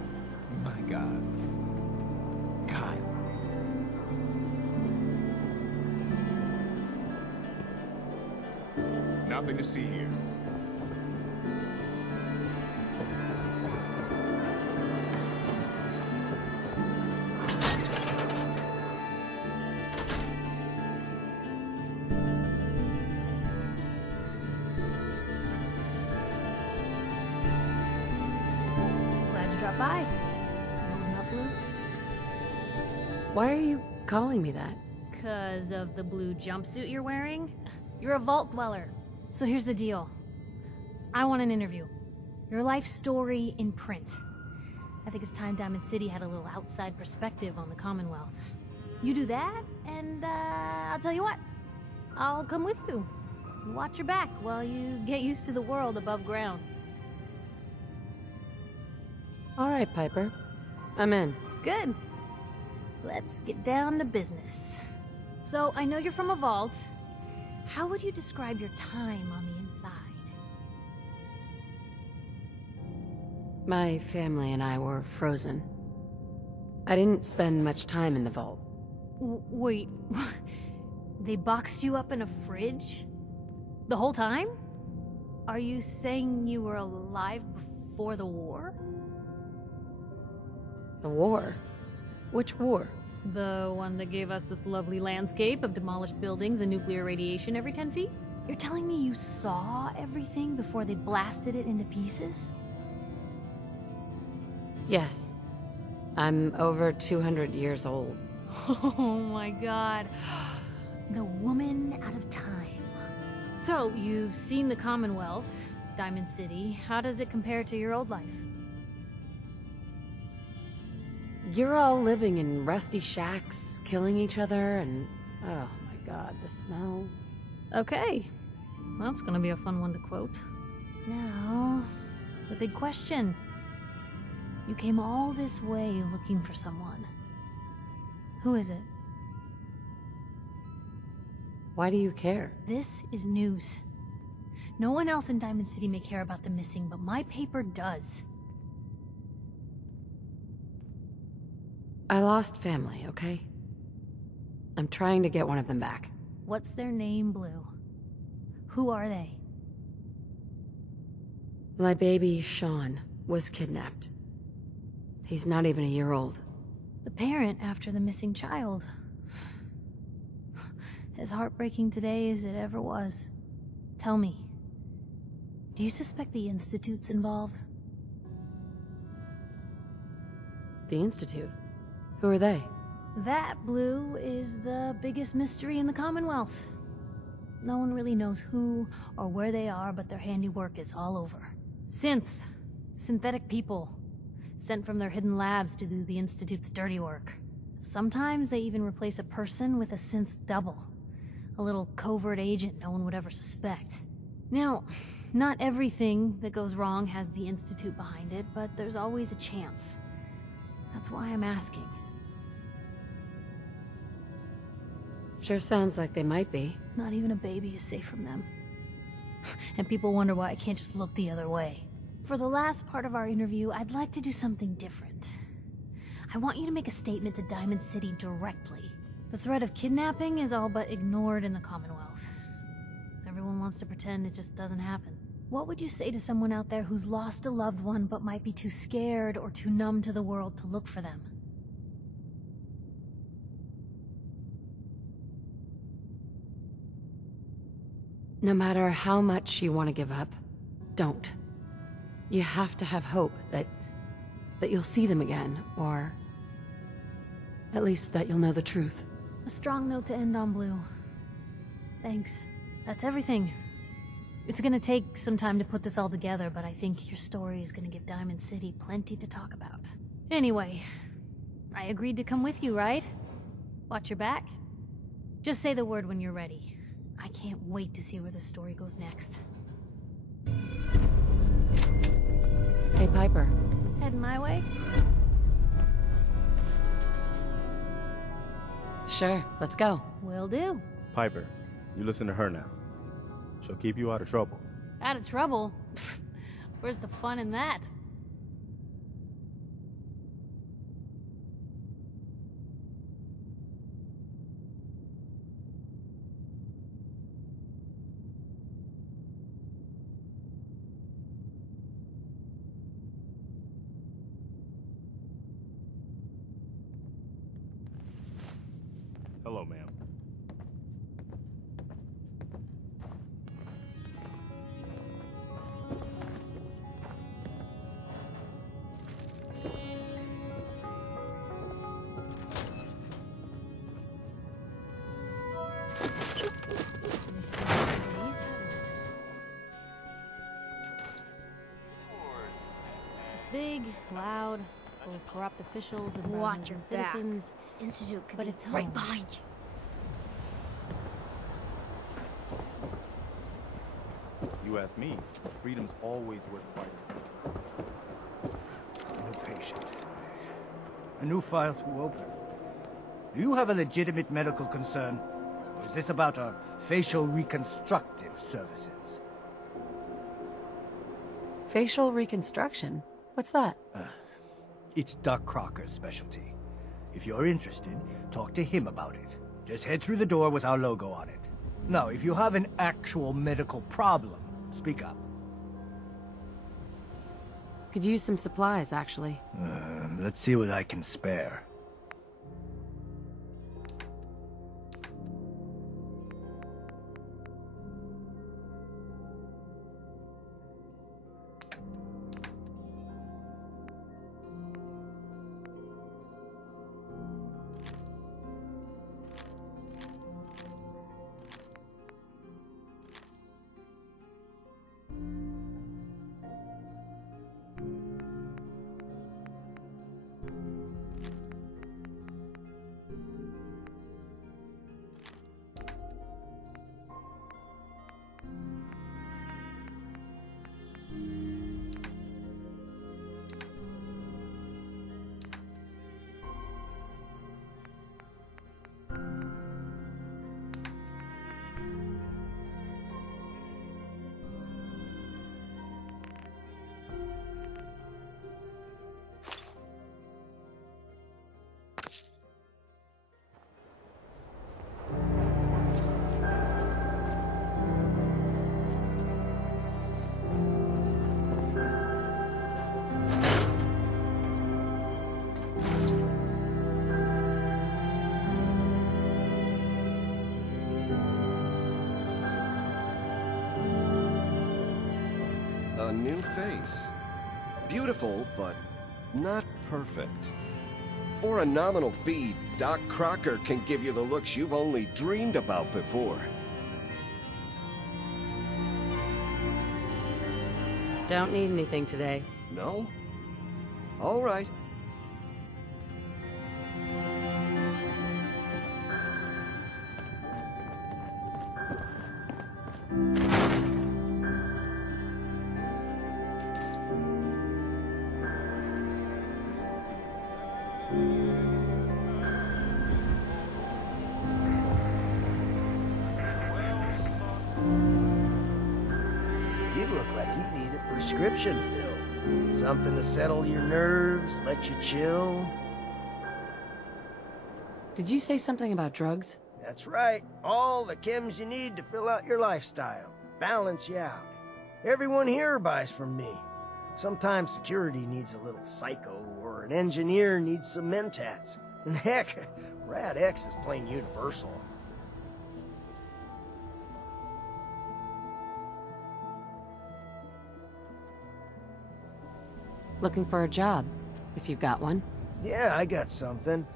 My God. Kyle. Nothing to see here. Glad you dropped by. Rolling up, Blue? Why are you calling me that? 'Cause of the blue jumpsuit you're wearing? You're a vault dweller. So here's the deal. I want an interview. Your life story in print. I think it's time Diamond City had a little outside perspective on the Commonwealth. You do that, and I'll tell you what. I'll come with you. Watch your back while you get used to the world above ground. All right, Piper. I'm in. Good. Let's get down to business. So, I know you're from a vault. How would you describe your time on the inside? My family and I were frozen. I didn't spend much time in the vault. Wait, they boxed you up in a fridge? The whole time? Are you saying you were alive before the war? The war? Which war? The one that gave us this lovely landscape of demolished buildings and nuclear radiation every 10 feet? You're telling me you saw everything before they blasted it into pieces? Yes. I'm over 200 years old. Oh my god. The woman out of time. So, you've seen the Commonwealth, Diamond City. How does it compare to your old life? You're all living in rusty shacks, killing each other, and... oh my god, the smell. Okay. That's gonna be a fun one to quote. Now, the big question. You came all this way looking for someone. Who is it? Why do you care? This is news. No one else in Diamond City may care about the missing, but my paper does. I lost family, okay? I'm trying to get one of them back. What's their name, Blue? Who are they? My baby, Sean, was kidnapped. He's not even a year old. The parent after the missing child. As heartbreaking today as it ever was. Tell me, do you suspect the Institute's involved? The Institute? Who are they? That, Blue, is the biggest mystery in the Commonwealth. No one really knows who or where they are, but their handiwork is all over. Synths. Synthetic people. Sent from their hidden labs to do the Institute's dirty work. Sometimes they even replace a person with a synth double. A little covert agent no one would ever suspect. Now, not everything that goes wrong has the Institute behind it, but there's always a chance. That's why I'm asking. Sure sounds like they might be. Not even a baby is safe from them. And people wonder why I can't just look the other way. For the last part of our interview, I'd like to do something different. I want you to make a statement to Diamond City directly. The threat of kidnapping is all but ignored in the Commonwealth. Everyone wants to pretend it just doesn't happen. What would you say to someone out there who's lost a loved one but might be too scared or too numb to the world to look for them? No matter how much you want to give up, don't. You have to have hope that you'll see them again, or at least that you'll know the truth. A strong note to end on, Blue. Thanks. That's everything. It's gonna take some time to put this all together, but I think your story is gonna give Diamond City plenty to talk about. Anyway, I agreed to come with you, right? Watch your back? Just say the word when you're ready. I can't wait to see where this story goes next. Hey, Piper. Heading my way? Sure, let's go. Will do. Piper, you listen to her now. She'll keep you out of trouble. Out of trouble? Where's the fun in that? Hello, ma'am. It's big, loud, full of corrupt officials and Watch your back. citizens. Institute could But be it's right home. behind you. You ask me, freedom's always worth fighting. No patient. A new file to open. Do you have a legitimate medical concern? Or is this about our facial reconstructive services? Facial reconstruction? What's that? It's Doc Crocker's specialty. If you're interested, talk to him about it. Just head through the door with our logo on it. Now, if you have an actual medical problem, speak up. Could use some supplies, actually. Let's see what I can spare. new face. Beautiful, but not perfect. For a nominal fee, Doc Crocker can give you the looks you've only dreamed about before. Don't need anything today. No? All right. You look like you need a prescription fill. Something to settle your nerves, let you chill. Did you say something about drugs? That's right. All the chems you need to fill out your lifestyle. Balance you out. Everyone here buys from me. Sometimes security needs a little psycho, or an engineer needs some mentats. And heck, Rad X is plain universal. Looking for a job, if you've got one. Yeah, I got something.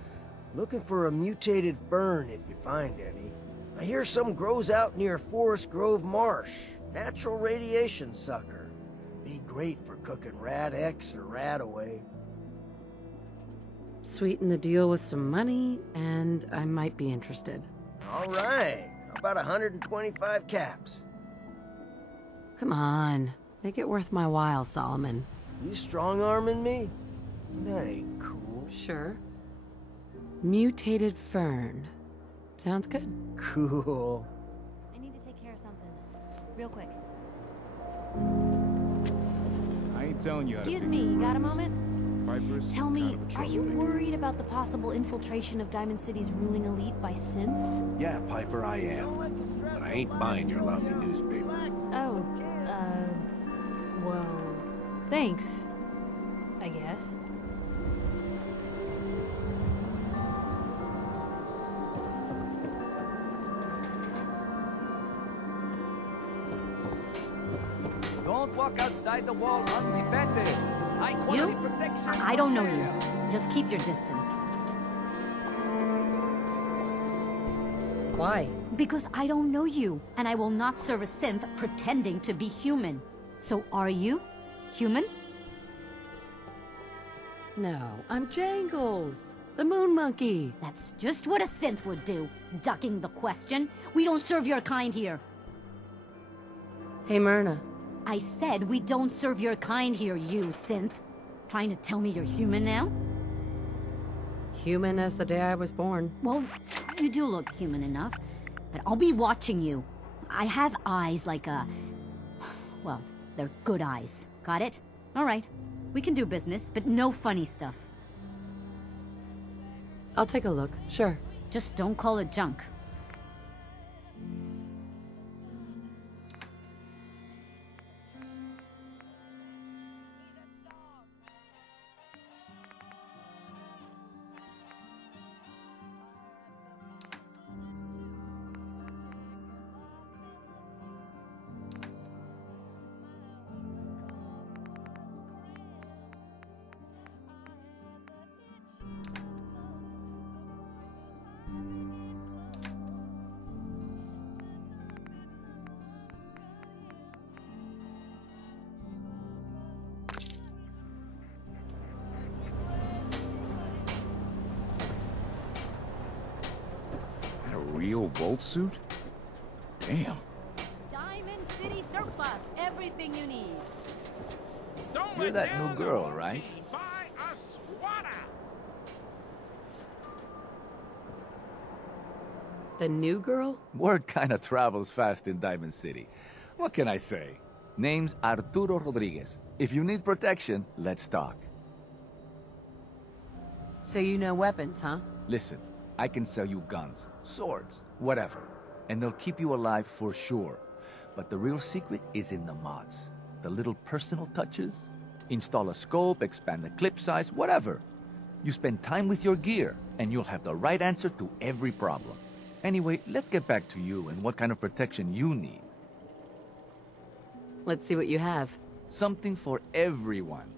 Looking for a mutated fern, if you find any. I hear some grows out near Forest Grove Marsh. Natural radiation sucker. Be great for cooking Rad X or Rad Away. Sweeten the deal with some money, and I might be interested. All right. How about 125 caps? Come on. Make it worth my while, Solomon. You strong-arming me? That ain't cool. Sure. Mutated fern. Sounds good. Cool. I need to take care of something. Real quick. I ain't telling you how to Excuse be. me, you got a moment? Piper's Tell me, kind of a are you troublemaker. worried about the possible infiltration of Diamond City's ruling elite by synths? Yeah, Piper, I am. But I ain't buying your lousy newspaper. Oh, well, thanks, I guess. Don't walk outside the wall undefended. High quality protection. I don't know you. Just keep your distance. Why? Because I don't know you, and I will not serve a synth pretending to be human. So are you human? No, I'm Jangles, the moon monkey. That's just what a synth would do, ducking the question. We don't serve your kind here. Hey, Myrna. I said we don't serve your kind here, you synth. Trying to tell me you're human now? Human as the day I was born. Well, you do look human enough, but I'll be watching you. I have eyes like a... Well, they're good eyes. Got it? All right. We can do business, but no funny stuff. I'll take a look, sure. Just don't call it junk. That a real Volt suit? Damn. Diamond City Surplus. Everything you need. You're that new girl, right? The new girl? Word kinda travels fast in Diamond City. What can I say? Name's Arturo Rodriguez. If you need protection, let's talk. So you know weapons, huh? Listen, I can sell you guns, swords, whatever. And they'll keep you alive for sure. But the real secret is in the mods. The little personal touches. Install a scope, expand the clip size, whatever. You spend time with your gear, and you'll have the right answer to every problem. Anyway, let's get back to you and what kind of protection you need. Let's see what you have. Something for everyone.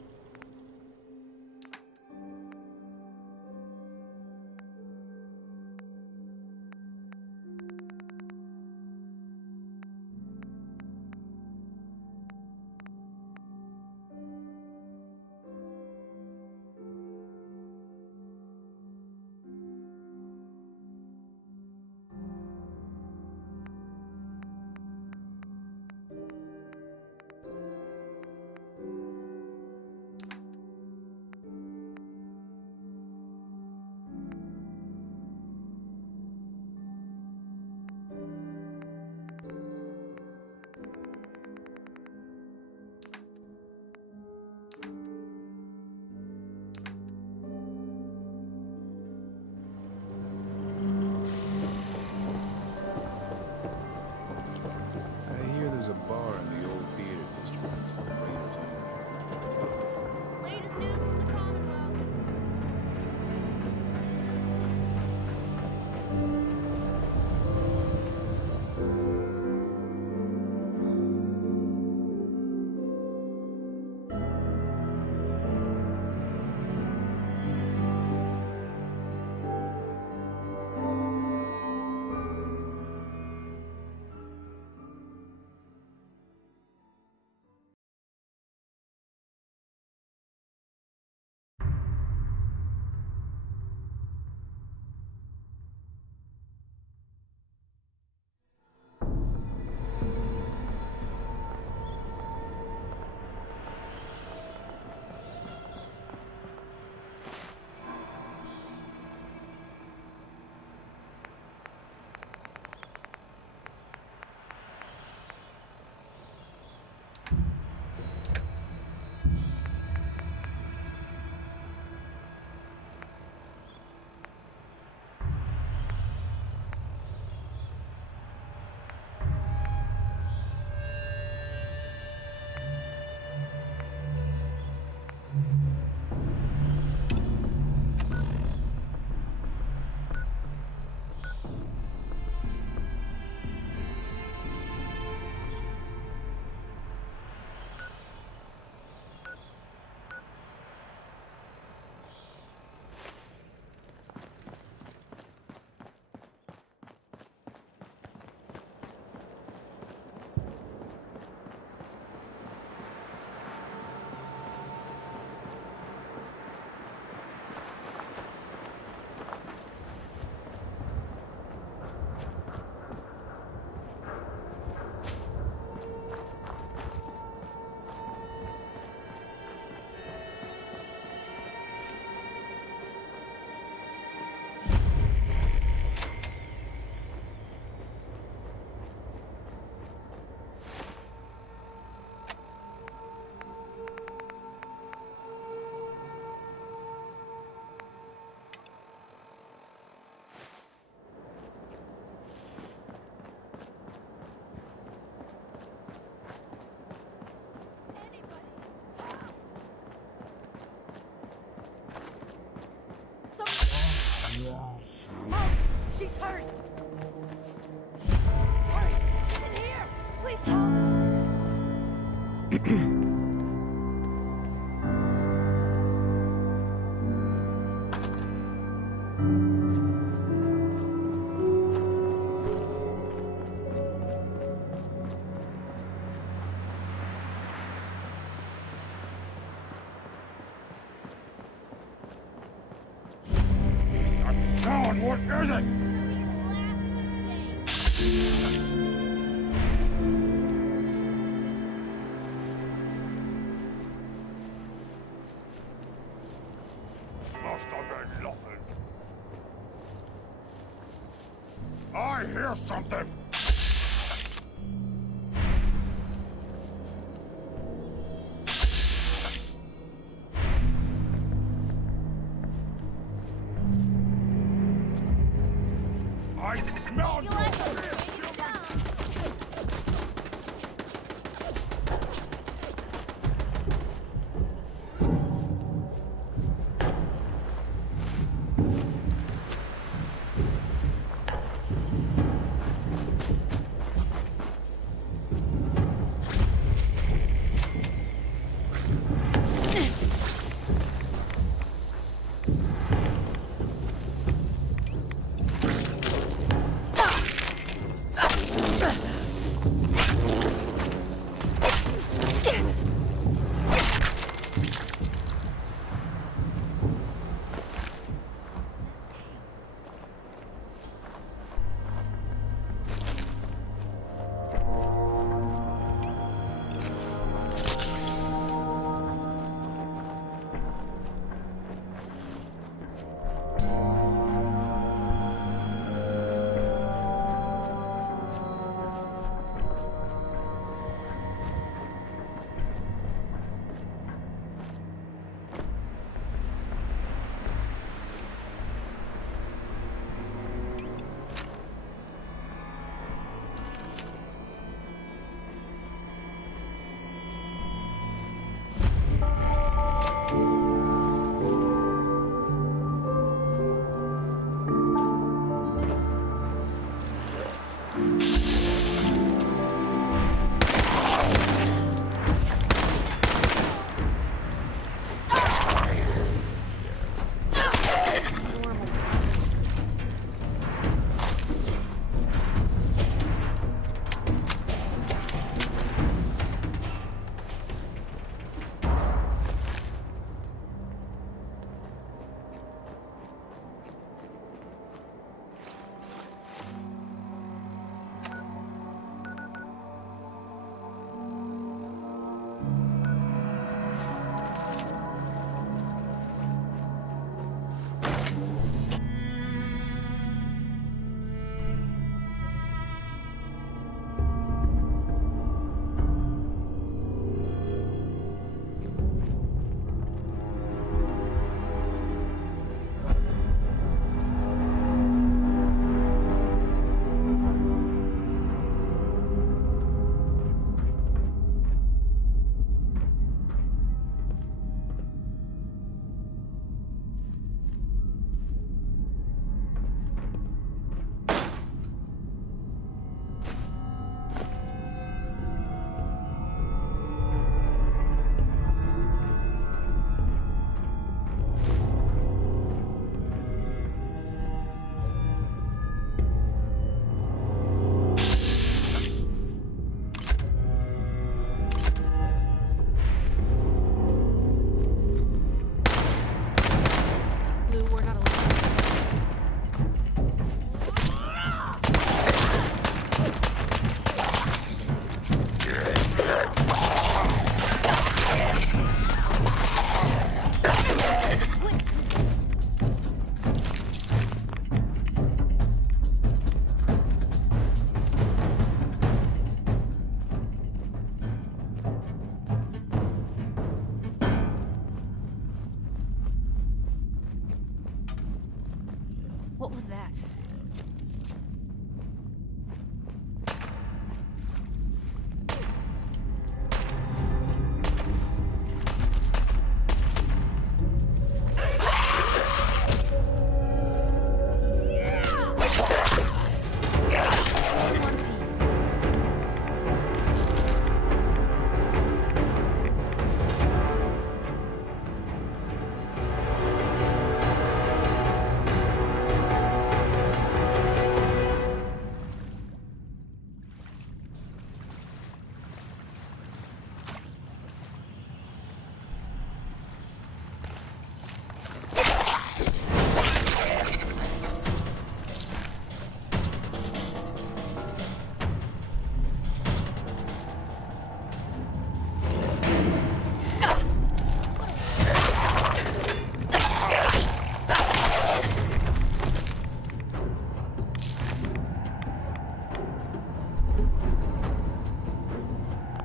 She's hurt! Hurry! She's in here! Please help! John, what is it? Must have been nothing. I hear something. I smell What was that?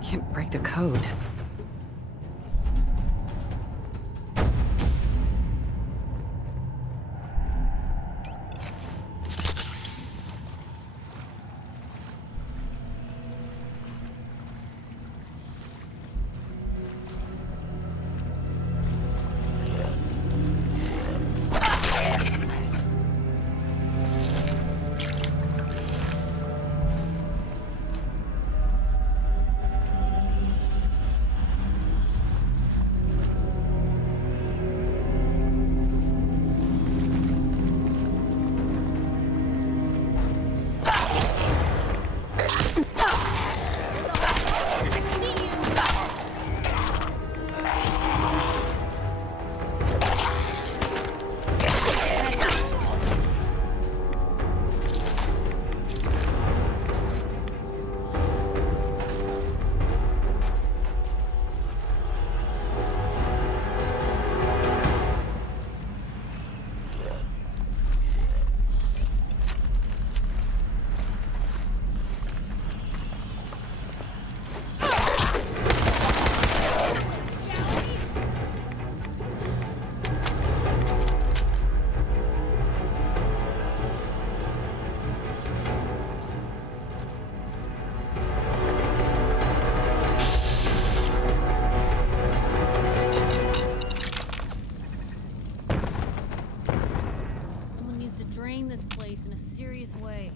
Can't break the code. This place in a serious way.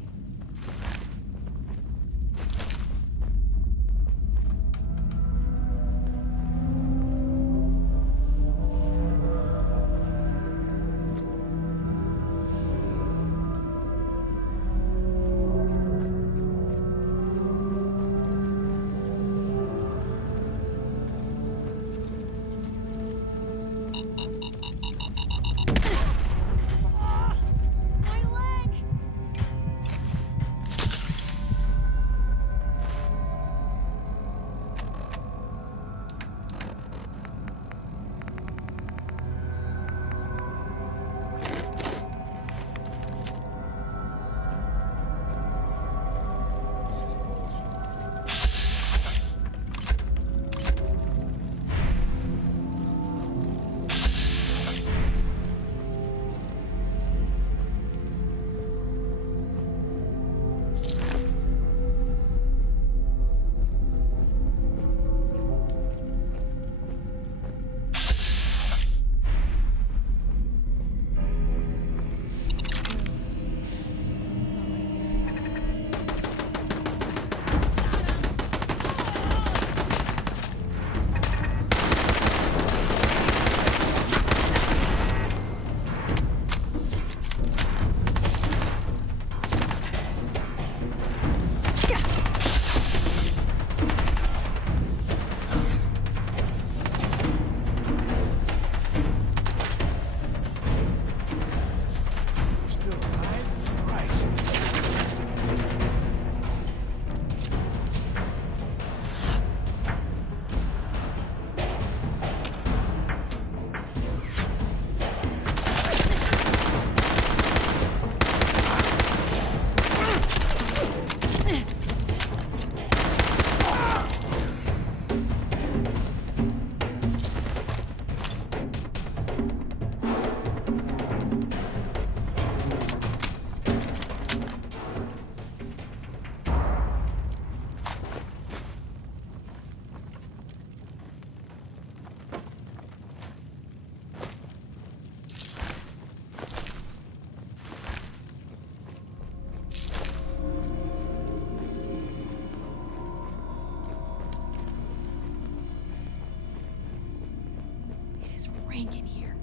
rank in here.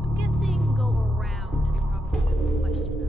I'm guessing go around is probably the question.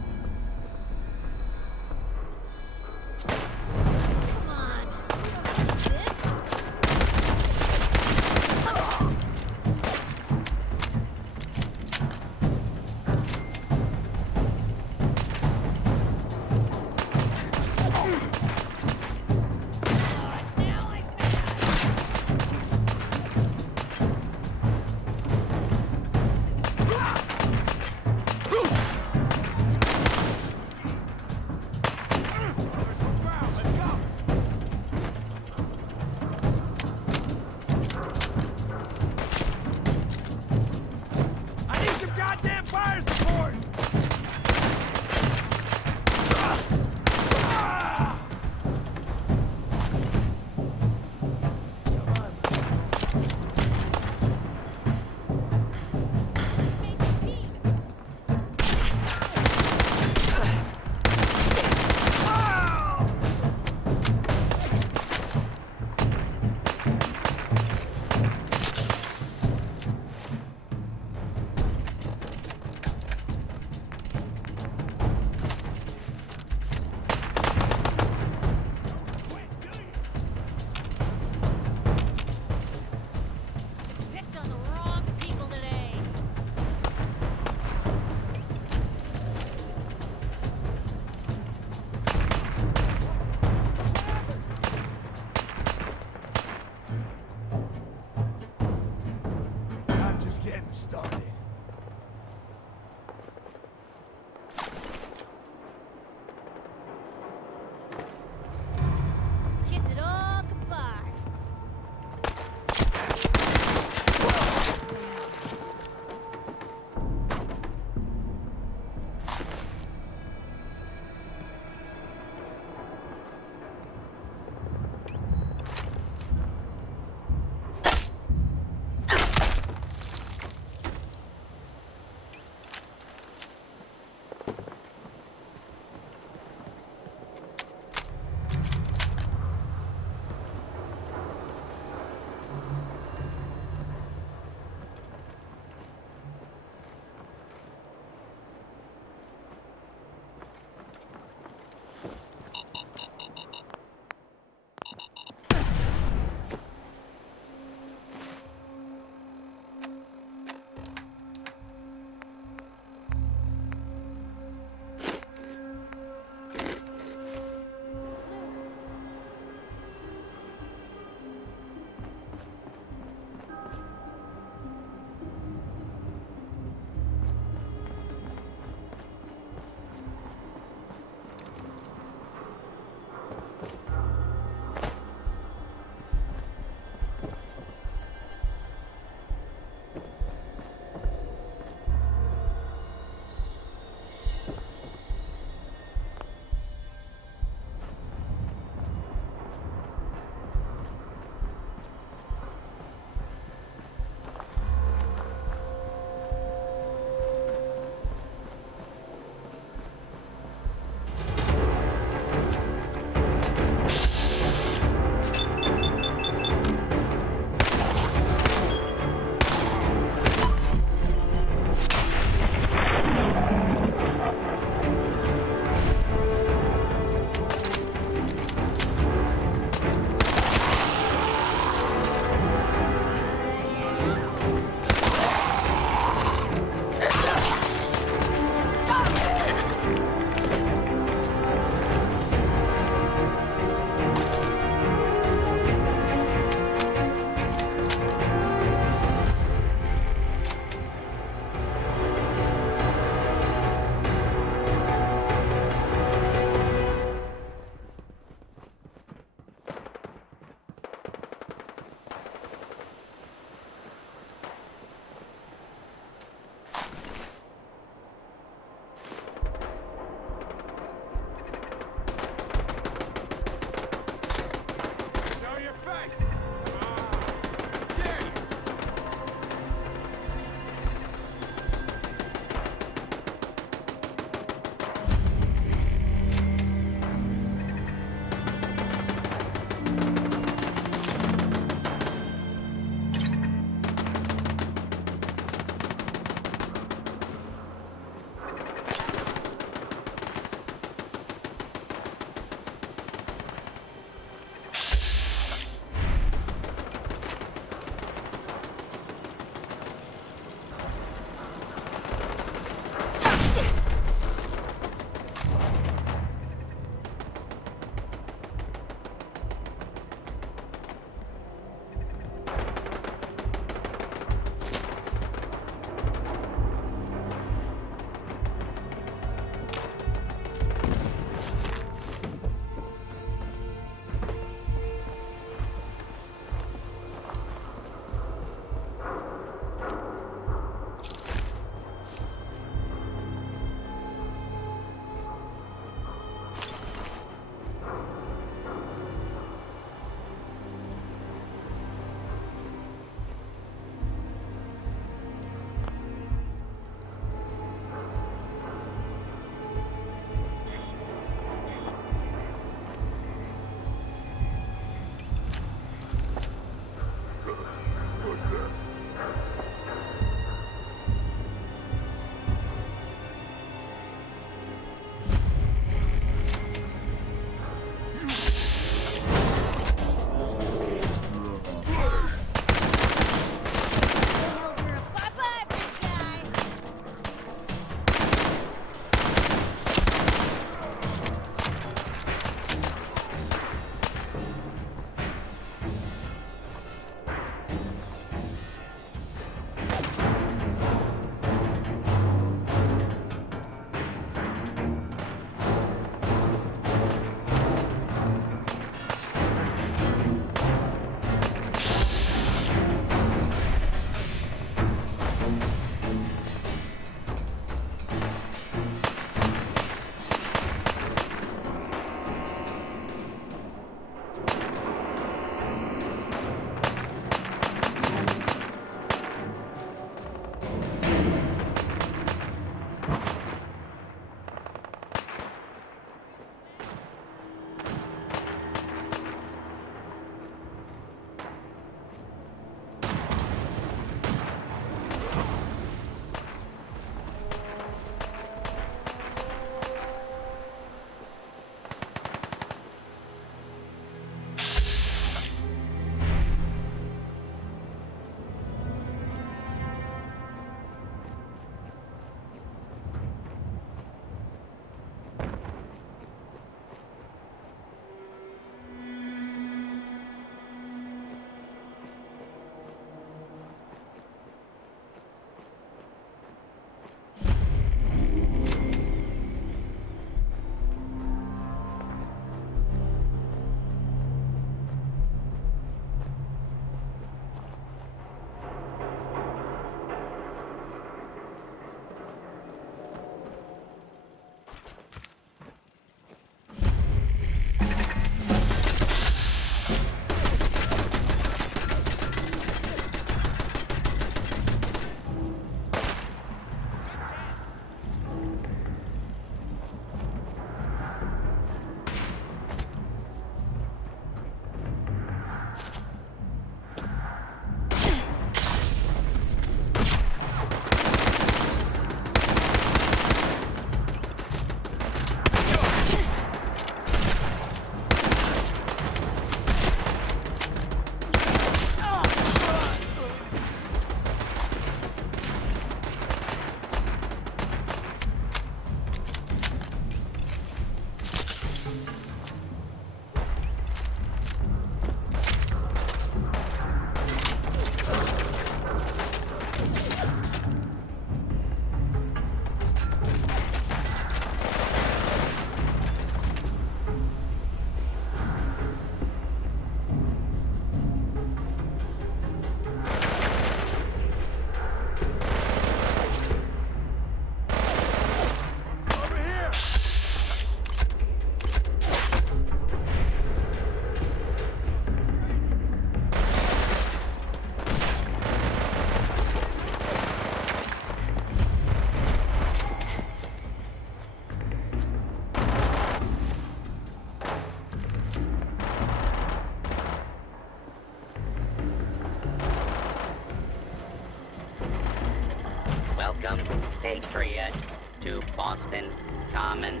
Patriot to Boston Common,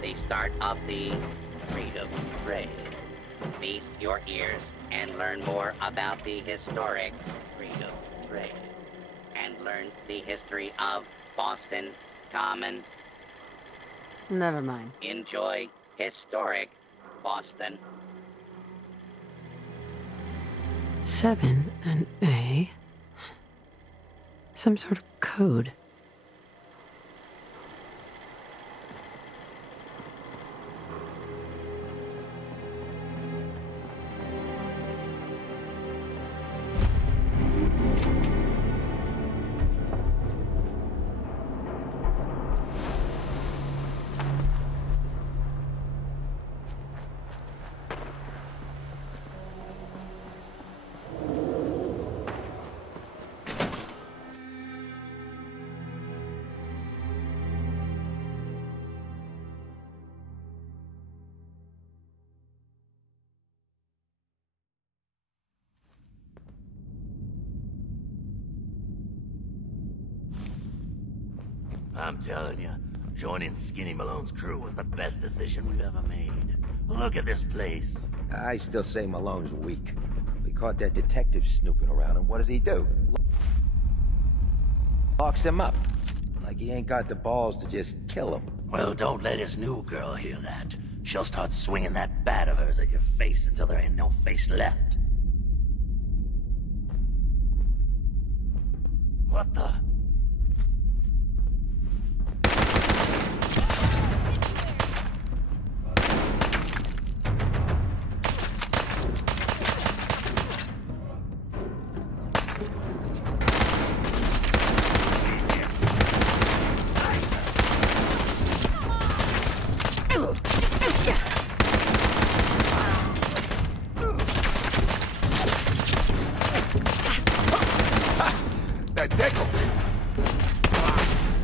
the start of the freedom trade. Feast your ears and learn more about the historic freedom trade. And learn the history of Boston Common. Never mind. Enjoy historic Boston. 7 and A. Some sort of code. I'm telling you, joining Skinny Malone's crew was the best decision we've ever made. Look at this place. I still say Malone's weak. We caught that detective snooping around, and what does he do? Locks him up. Like he ain't got the balls to just kill him. Well, don't let his new girl hear that. She'll start swinging that bat of hers at your face until there ain't no face left. What the?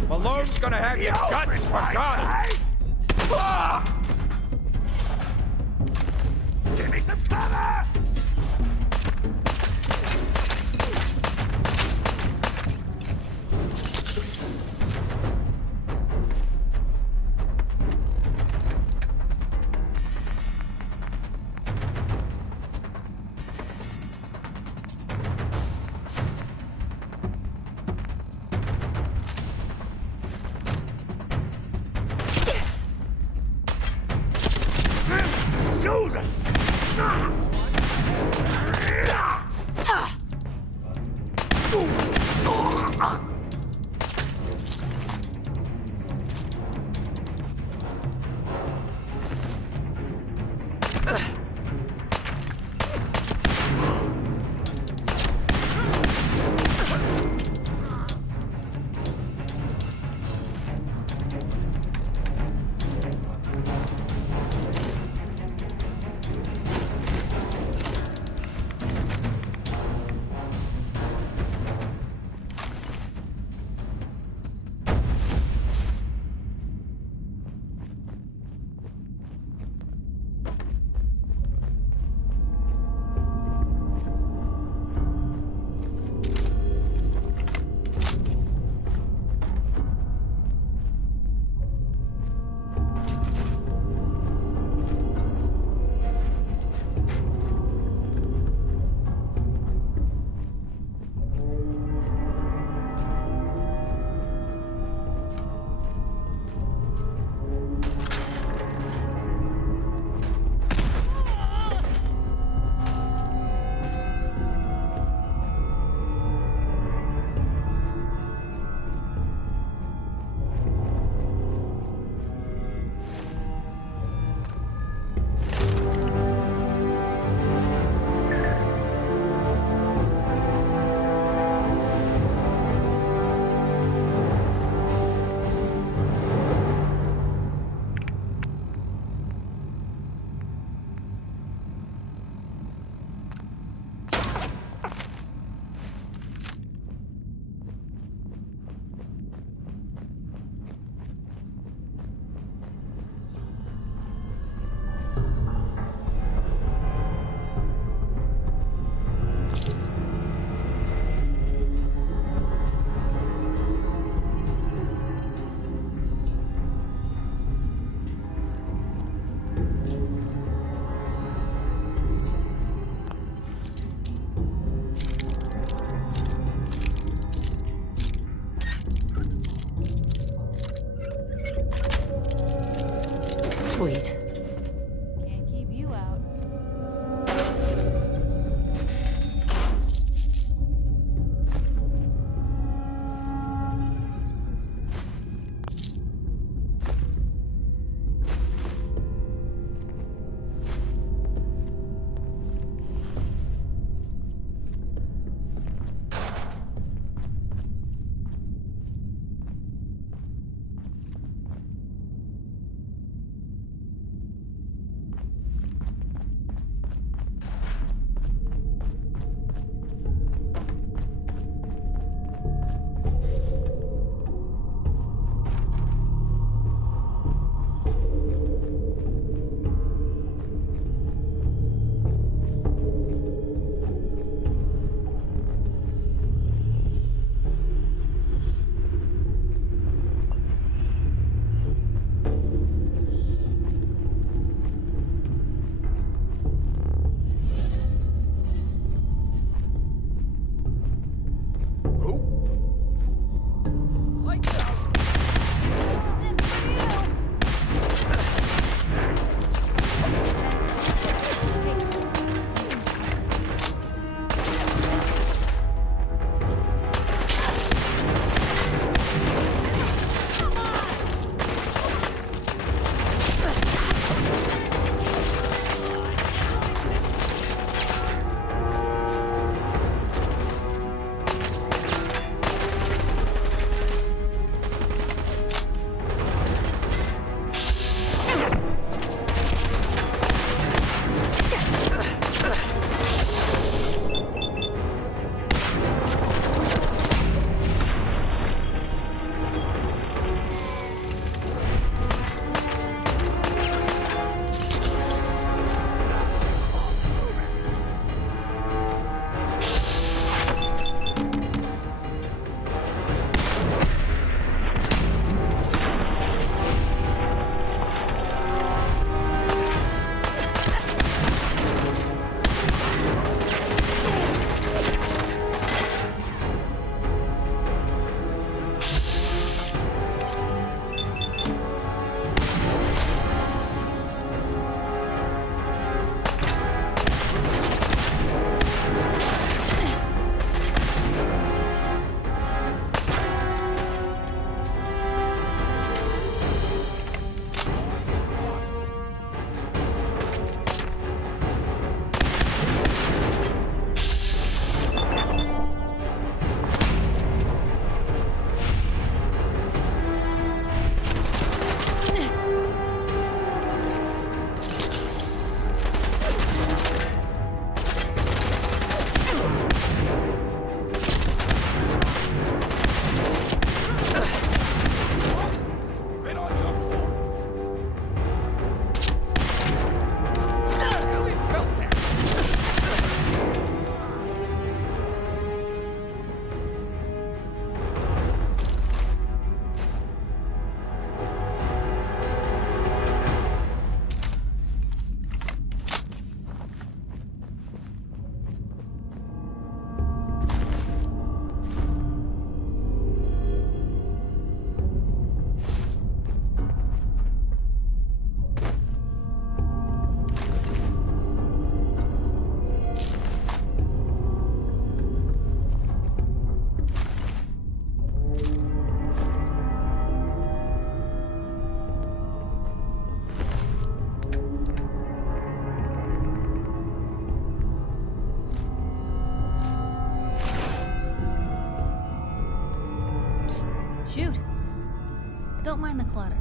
Malone's gonna have your guts for guns! Give me some cover! Shoulder! Don't mind the clutter.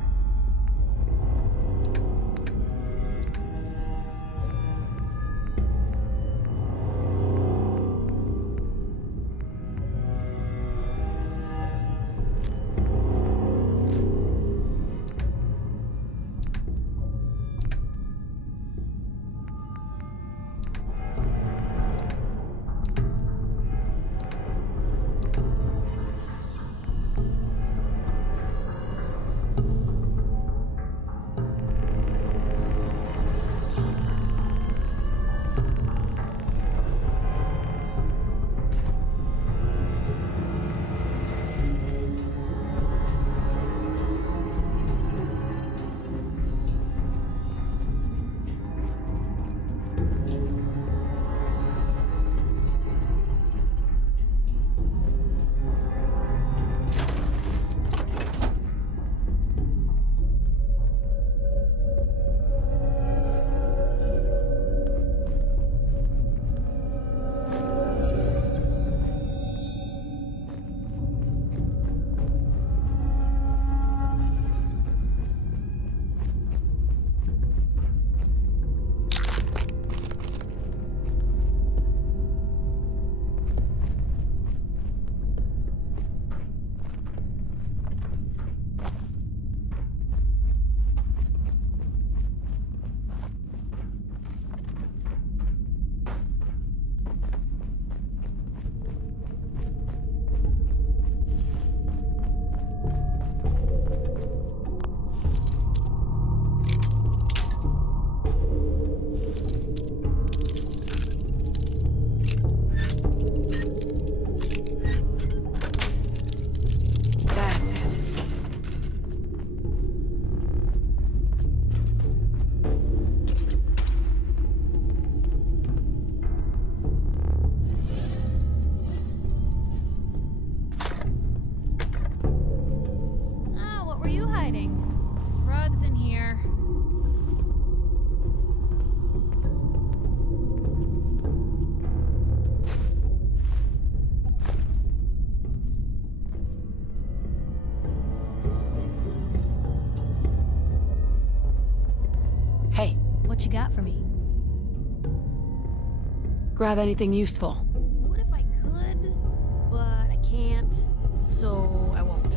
What you got for me? Grab anything useful. What if I could? But I can't, so I won't.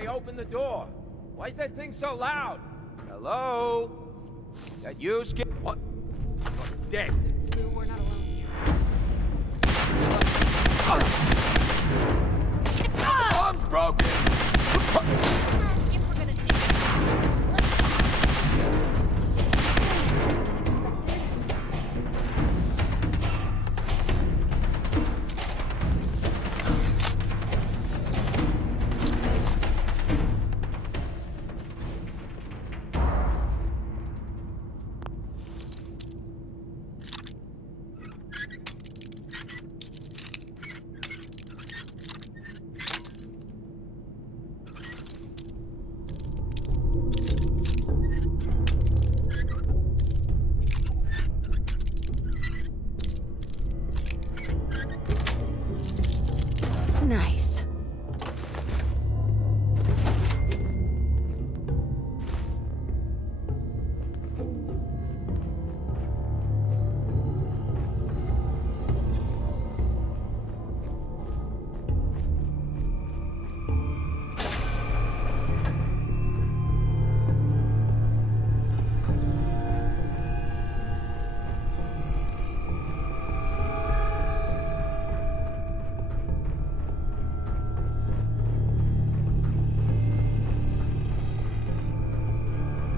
they open the door. Why is that thing so loud? Hello? That you, Skip? What? You're dead. Lou, we're not alone here. The bomb's broken! If we're gonna take it, let's Nice.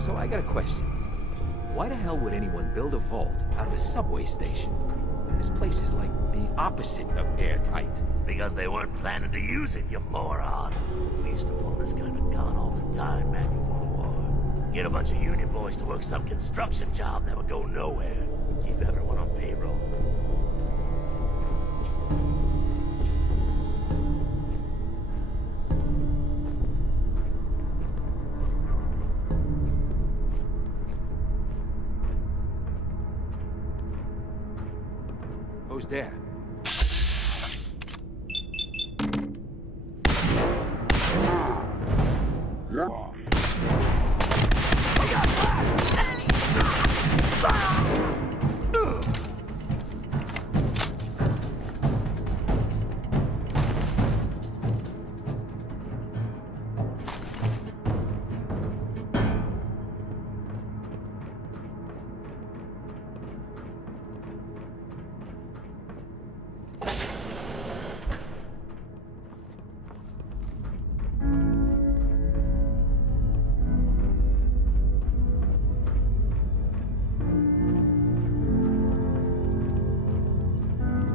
So I got a question. Why the hell would anyone build a vault out of a subway station? This place is like the opposite of airtight. Because they weren't planning to use it, you moron. We used to pull this kind of gun all the time back before the war. Get a bunch of union boys to work some construction job that would go nowhere. Keep everyone on payroll. Who's there?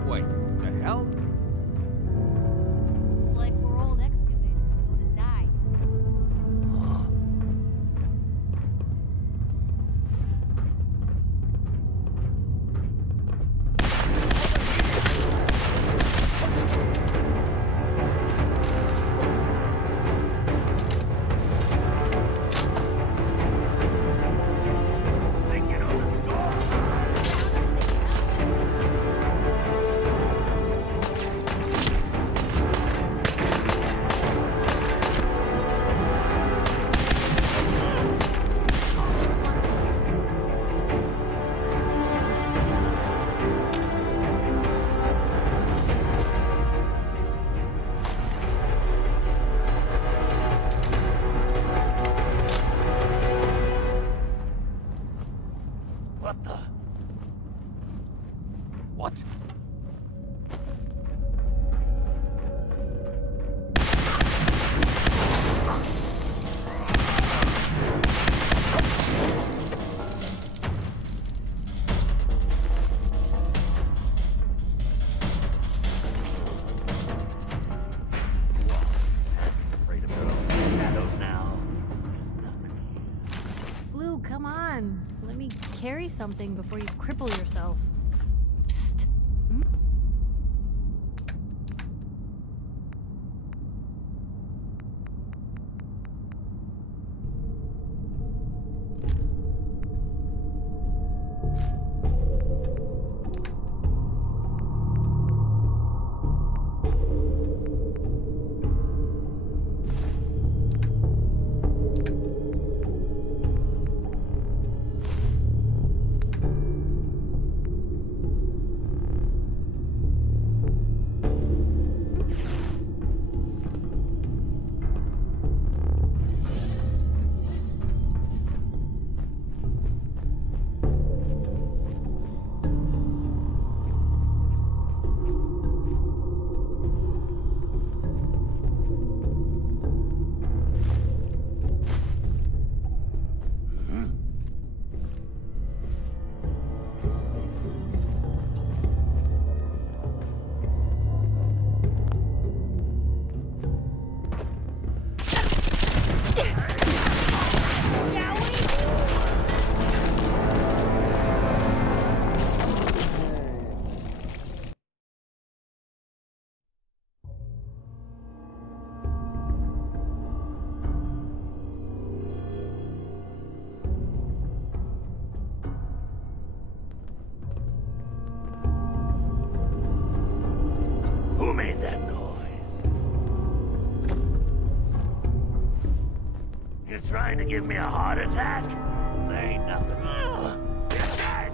Wait, the hell? Looks like we're old excavators gonna die. Thinking on the score. What the? What? Afraid of her own shadows now. There's nothing here. Blue, come on. Let me carry something before you cripple yourself. Psst. Hmm? trying to give me a heart attack? There ain't nothing. Ugh. You're dead!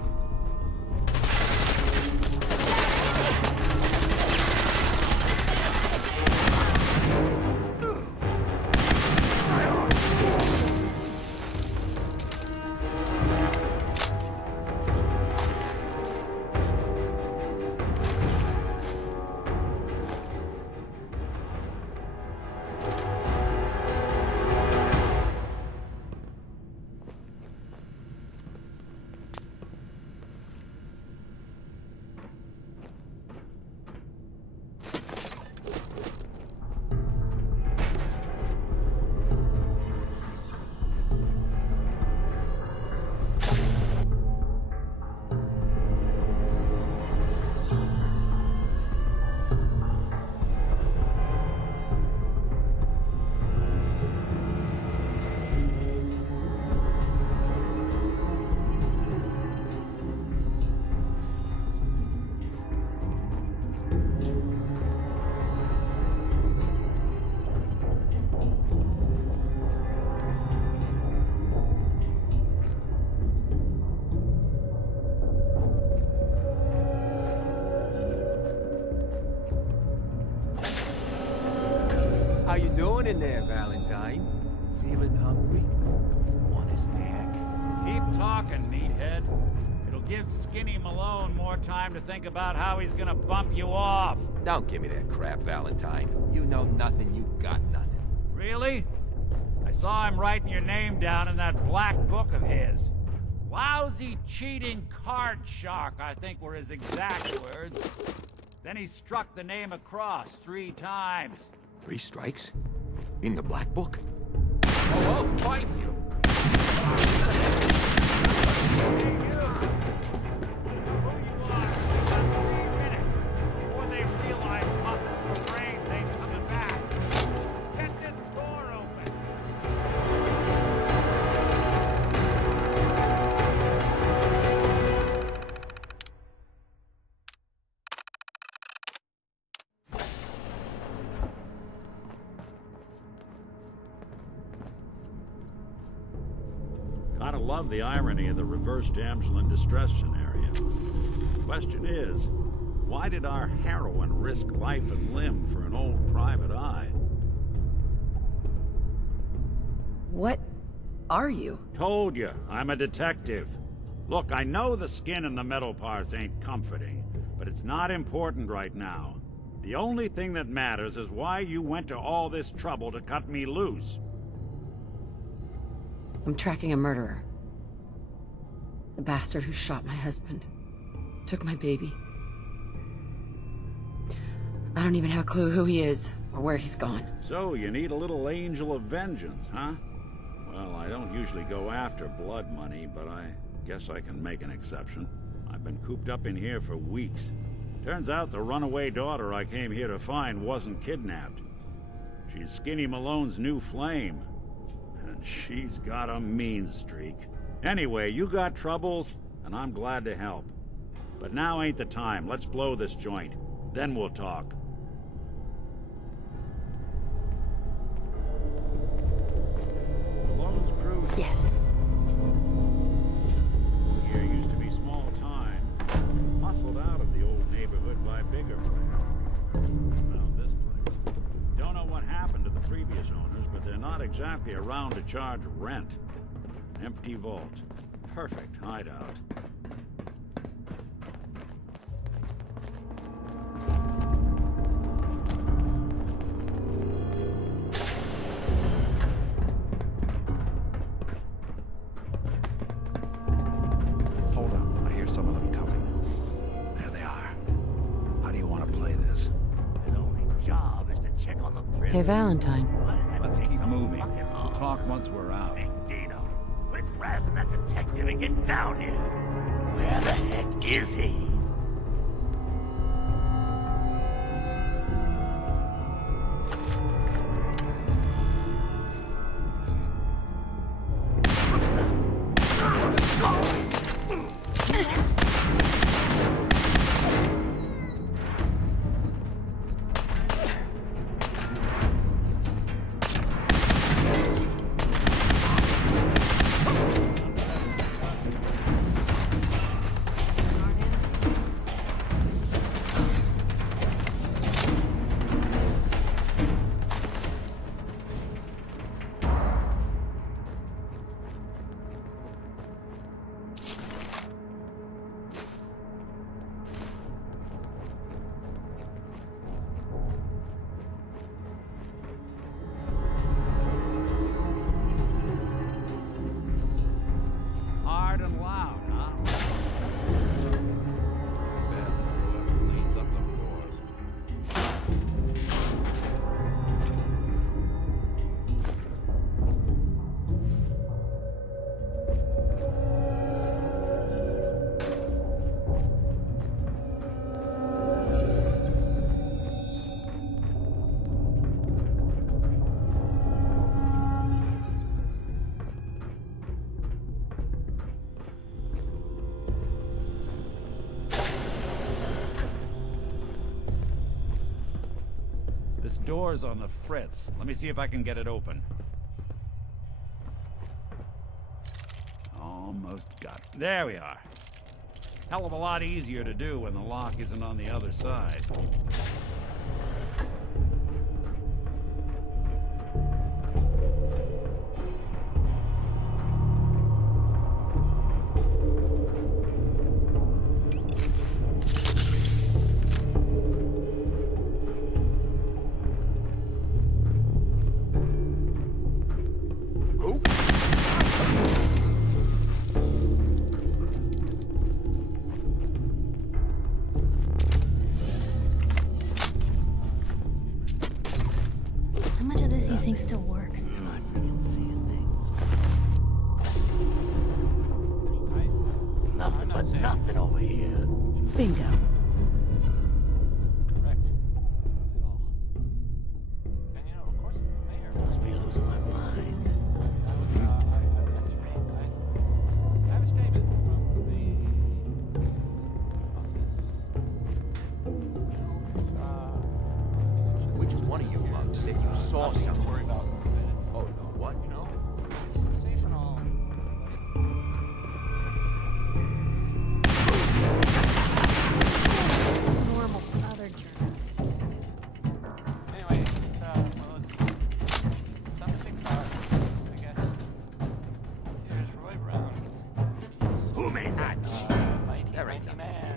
How you doing in there, Valentine? Feeling hungry? Want a snack? Keep talking, meathead. It'll give Skinny Malone more time to think about how he's gonna bump you off. Don't give me that crap, Valentine. You know nothing, you got nothing. Really? I saw him writing your name down in that black book of his. Lousy, cheating card shark, I think were his exact words. Then he struck the name across 3 times. 3 strikes? In the black book? Oh, I'll fight you! Before they realize muscles for brains ain't coming back. Get this door open! Gotta love the irony of the reverse damsel in distress scenario. Question is, why did our heroine risk life and limb for an old private eye? What are you? Told you, I'm a detective. Look, I know the skin and the metal parts ain't comforting, but it's not important right now. The only thing that matters is why you went to all this trouble to cut me loose. I'm tracking a murderer. The bastard who shot my husband. Took my baby. I don't even have a clue who he is, or where he's gone. So, you need a little angel of vengeance, huh? Well, I don't usually go after blood money, but I guess I can make an exception. I've been cooped up in here for weeks. Turns out the runaway daughter I came here to find wasn't kidnapped. She's Skinny Malone's new flame. And she's got a mean streak. Anyway, you got troubles, and I'm glad to help. But now ain't the time. Let's blow this joint. Then we'll talk. Malone's crew... Yes. Here used to be small time. Hustled out of the old neighborhood by bigger players. Found this place. Don't know what happened to the previous owners, but they're not exactly around to charge rent. Empty vault. Perfect hideout. Hold up. I hear some of them coming. There they are. How do you want to play this? His only job is to check on the prison. Hey, Valentine. Why does that Let's take keep so moving. fucking long? We'll talk once we're out. Hey, Dino, quit razzing that detective and get down here. Where the heck is he? This door's on the fritz. Let me see if I can get it open. Almost got it. There we are. Hell of a lot easier to do when the lock isn't on the other side. Still works. Am I freaking seeing things? Nothing but nothing over here. Bingo. Must be losing my mind. Which one of you mugs said you saw something? Oh, no, what? Normal for other journalists. Anyway, something to think about, I guess. Here's Roy Brown. Who made that cheese? There ain't nothing man.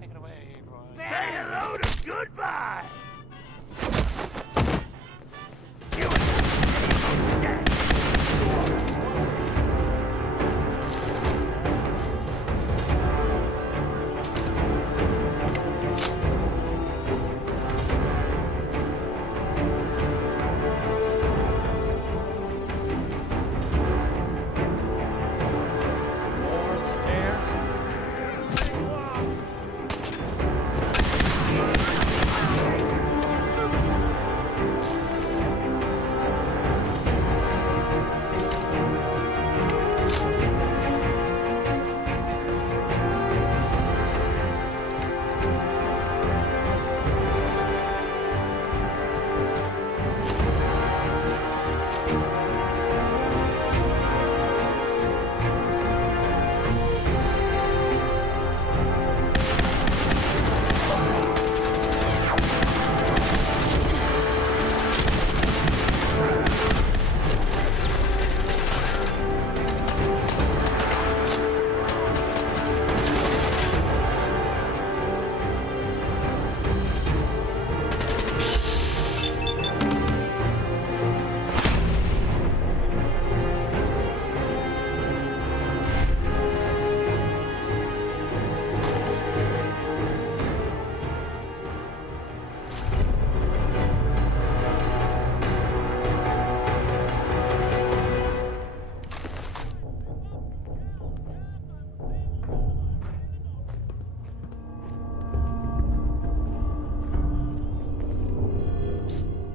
Take it away, Roy. Say hello to goodbye!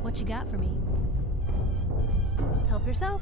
What you got for me? Help yourself.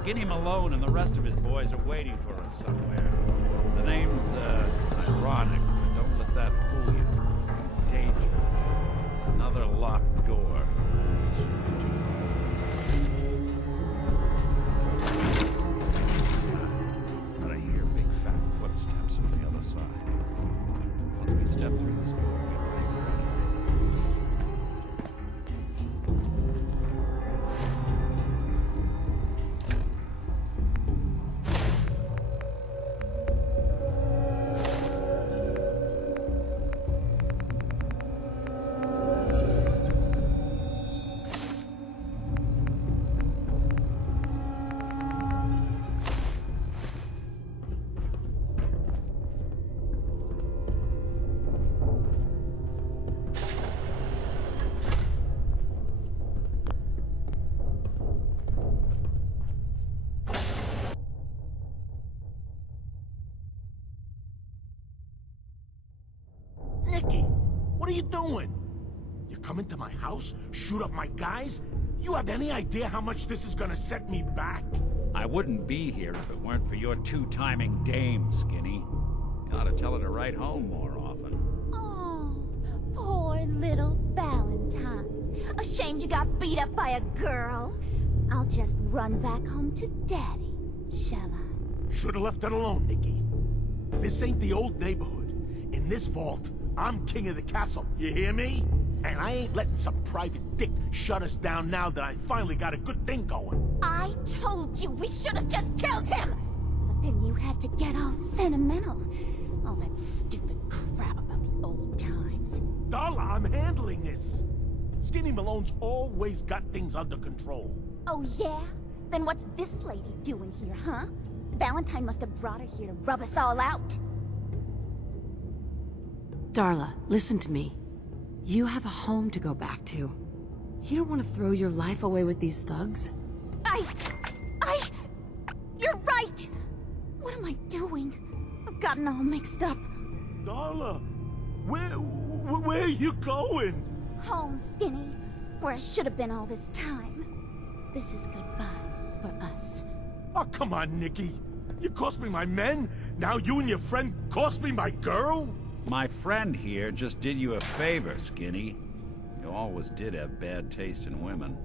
Skinny Malone and the rest of his boys are waiting for us somewhere. The name's, ironic, but don't let that fool you. It's dangerous. Another locked door. But I hear big fat footsteps on the other side. Once we step through this door, get ready for anything. you doing? You come into my house, shoot up my guys? You have any idea how much this is gonna set me back? I wouldn't be here if it weren't for your two-timing dame, Skinny. You ought to tell her to write home more often. Oh, poor little Valentine. Ashamed you got beat up by a girl. I'll just run back home to Daddy, shall I? Should've left it alone, Nikki. This ain't the old neighborhood. In this vault, I'm king of the castle, you hear me? And I ain't letting some private dick shut us down now that I finally got a good thing going. I told you we should have just killed him! But then you had to get all sentimental. All that stupid crap about the old times. Darla, I'm handling this. Skinny Malone's always got things under control. Oh yeah? Then what's this lady doing here, huh? Valentine must have brought her here to rub us all out. Darla, listen to me. You have a home to go back to. You don't want to throw your life away with these thugs. You're right! What am I doing? I've gotten all mixed up. Darla, where are you going? Home, Skinny. Where I should have been all this time. This is goodbye for us. Oh, come on, Nikki. You cost me my men, now you and your friend cost me my girl? My friend here just did you a favor, Skinny. You always did have bad taste in women.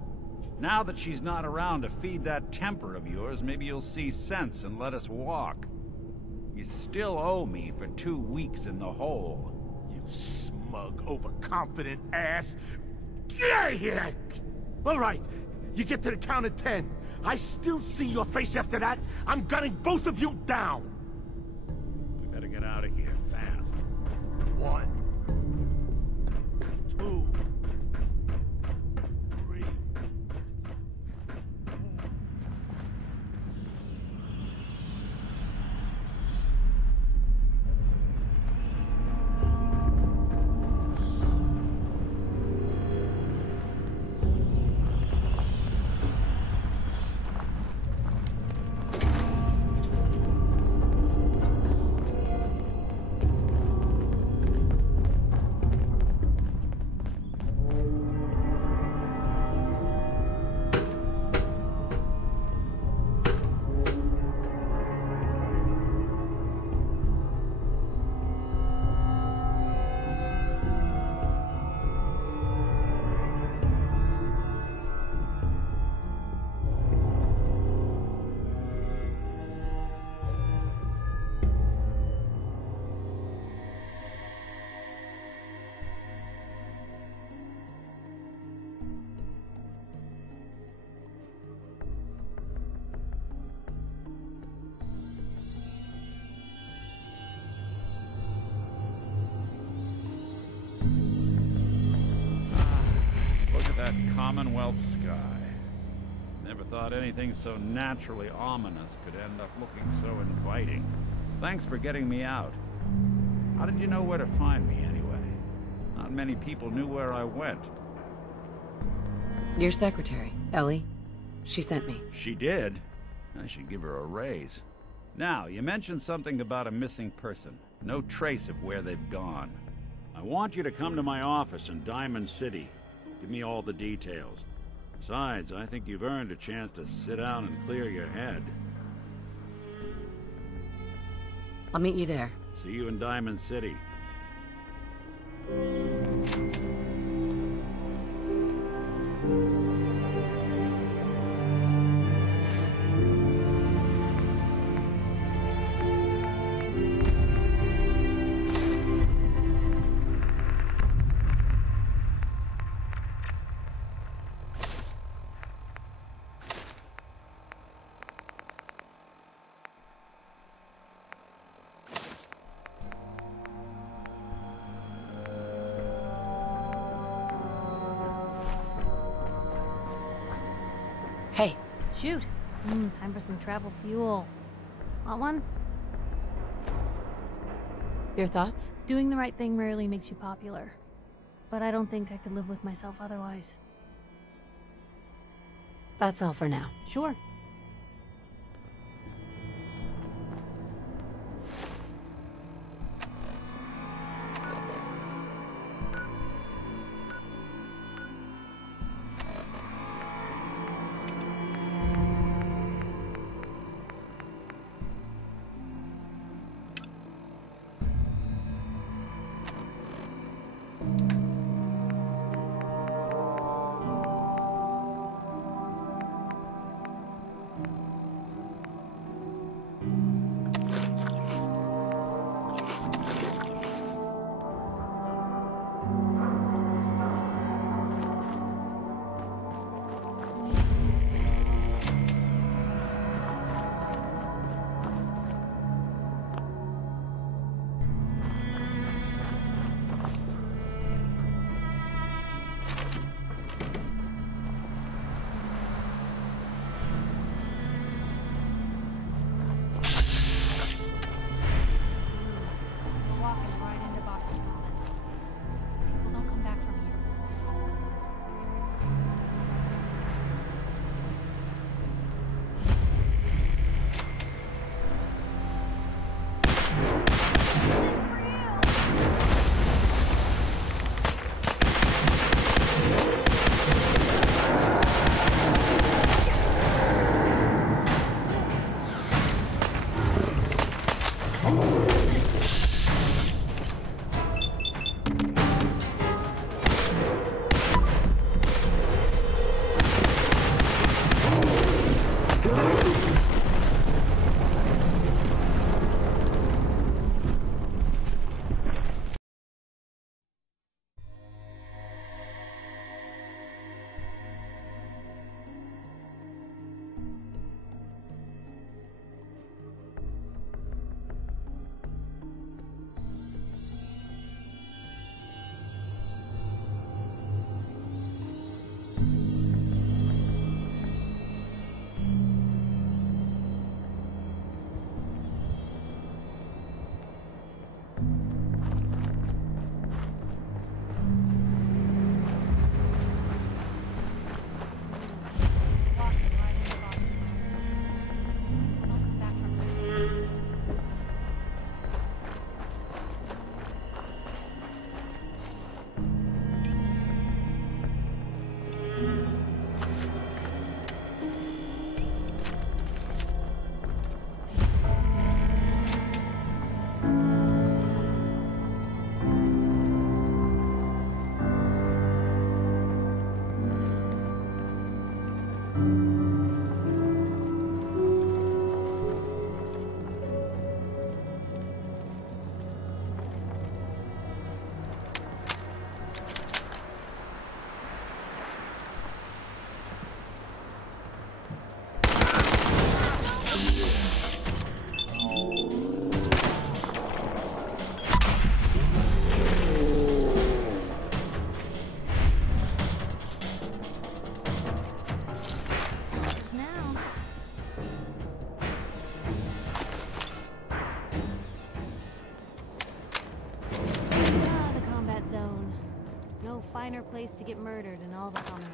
Now that she's not around to feed that temper of yours, maybe you'll see sense and let us walk. You still owe me for 2 weeks in the hole. You smug, overconfident ass. Get out of here! All right, you get to the count of 10. I still see your face after that. I'm gunning both of you down. We better get out of here fast. 1, 2, 3. That Commonwealth sky. Never thought anything so naturally ominous could end up looking so inviting. Thanks for getting me out. How did you know where to find me anyway? Not many people knew where I went. Your secretary, Ellie. She sent me. She did? I should give her a raise. Now, you mentioned something about a missing person. No trace of where they've gone. I want you to come to my office in Diamond City. Give me all the details. Besides, I think you've earned a chance to sit down and clear your head. I'll meet you there. See you in Diamond City. Hey. Shoot. Time for some travel fuel. Want one? Your thoughts? Doing the right thing rarely makes you popular. But I don't think I could live with myself otherwise. That's all for now. Sure. Finer place to get murdered in all the Commonwealth.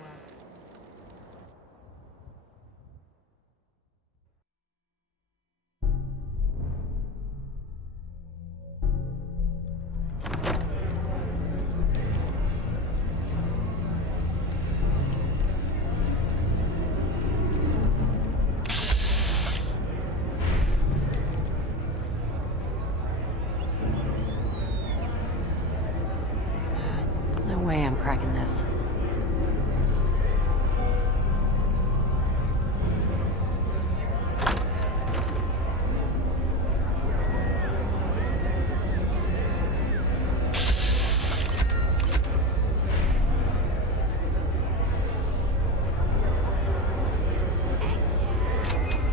No way I'm cracking this.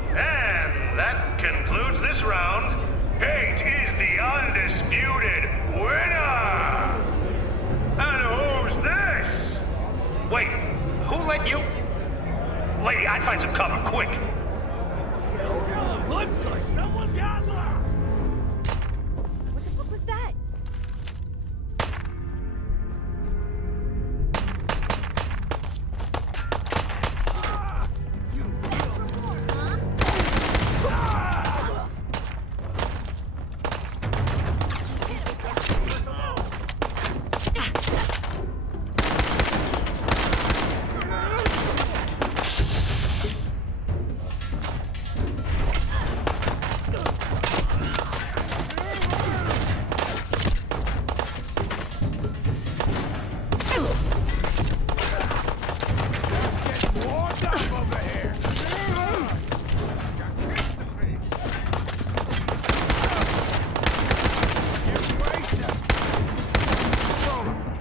And that concludes this round. Hate is the undisputed winner! And who's this? Wait, who let you? Lady, I'd find some cover, quick. Looks like someone got lost! What the fuck was that?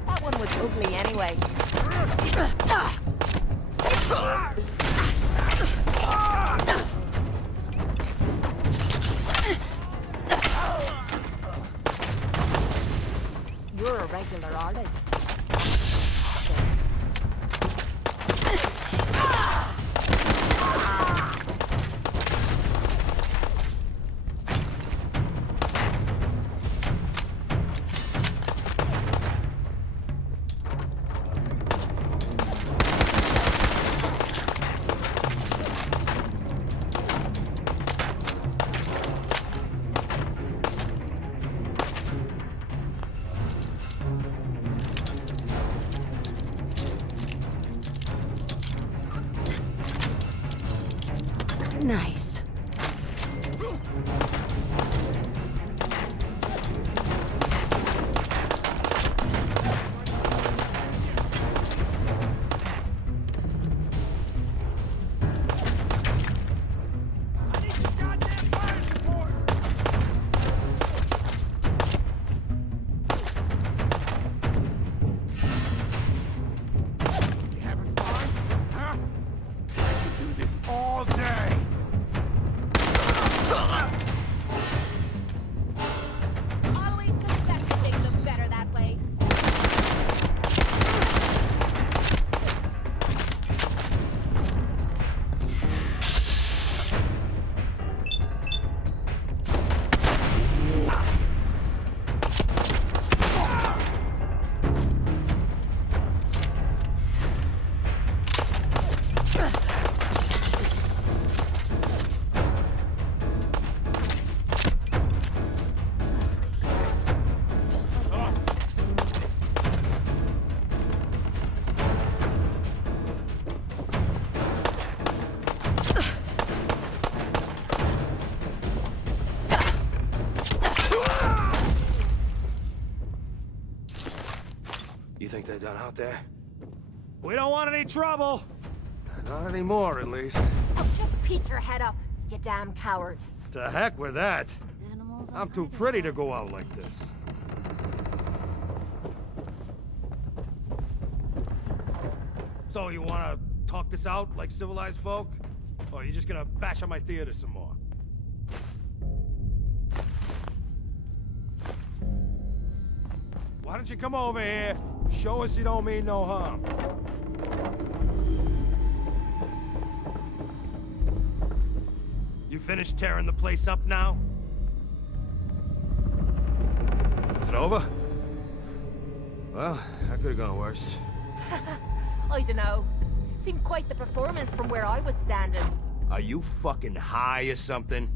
That one was ugly anyway. You're a regular artist. Nice. All day! Always suspected they look better that way. You think they're done out there? We don't want any trouble. Not anymore, at least. Oh, just peek your head up, you damn coward. To heck with that. Animals I'm too pretty to go out like this. So you wanna talk this out like civilized folk? Or are you just gonna bash on my theater some more? Why don't you come over here, show us you don't mean no harm. You finished tearing the place up now? Is it over? Well, that could have gone worse. I dunno. Seemed quite the performance from where I was standing. Are you fucking high or something?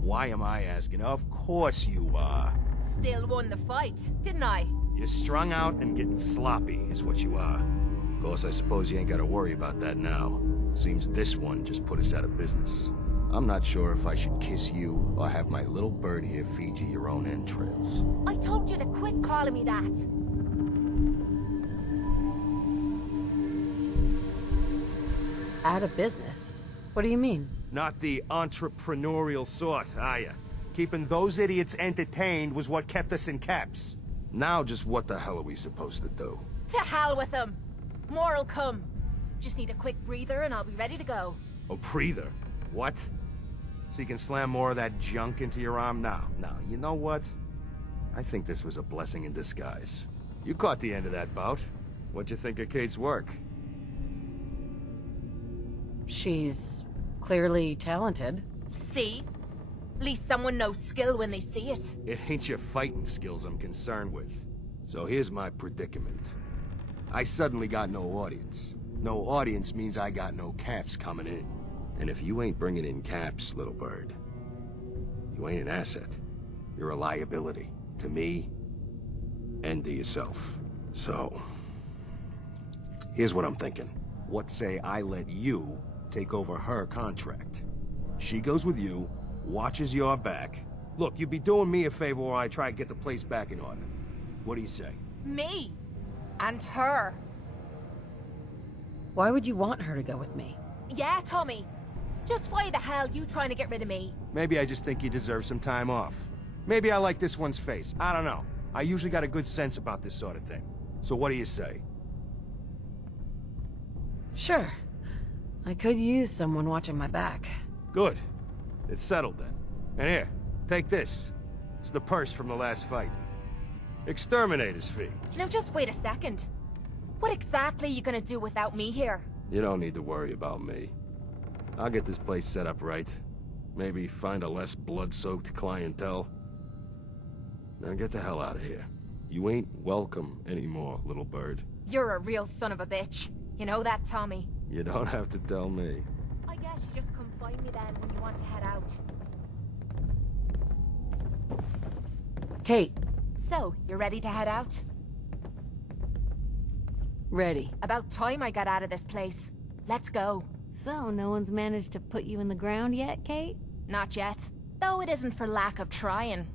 Why am I asking? Of course you are. Still won the fight, didn't I? You're strung out and getting sloppy, is what you are. Of course, I suppose you ain't gotta worry about that now. Seems this one just put us out of business. I'm not sure if I should kiss you or have my little bird here feed you your own entrails. I told you to quit calling me that. Out of business? What do you mean? Not the entrepreneurial sort, are ya? Keeping those idiots entertained was what kept us in caps. Now just what the hell are we supposed to do? To hell with them. More'll come. Just need a quick breather and I'll be ready to go. A breather? What? So you can slam more of that junk into your arm now? Now, you know what? I think this was a blessing in disguise. You caught the end of that bout. What'd you think of Kate's work? She's clearly talented. See? At least someone knows skill when they see it. It ain't your fighting skills I'm concerned with. So here's my predicament. I suddenly got no audience. No audience means I got no caps coming in. And if you ain't bringing in caps, little bird, you ain't an asset. You're a liability. To me, and to yourself. So, here's what I'm thinking. What say I let you take over her contract? She goes with you, watches your back. Look, you'd be doing me a favor while I try to get the place back in order. What do you say? Me? And her? Why would you want her to go with me? Yeah, Tommy. Just why the hell you trying to get rid of me? Maybe I just think you deserve some time off. Maybe I like this one's face. I don't know. I usually got a good sense about this sort of thing. So what do you say? Sure. I could use someone watching my back. Good. It's settled then. And here, take this. It's the purse from the last fight. Exterminator's fee. Now just wait a second. What exactly are you gonna do without me here? You don't need to worry about me. I'll get this place set up right. Maybe find a less blood-soaked clientele. Now get the hell out of here. You ain't welcome anymore, little bird. You're a real son of a bitch. You know that, Tommy? You don't have to tell me. I guess you just come find me then when you want to head out. Kate. So, you're ready to head out? Ready. About time I got out of this place. Let's go. So, no one's managed to put you in the ground yet, Kate? Not yet. Though it isn't for lack of trying.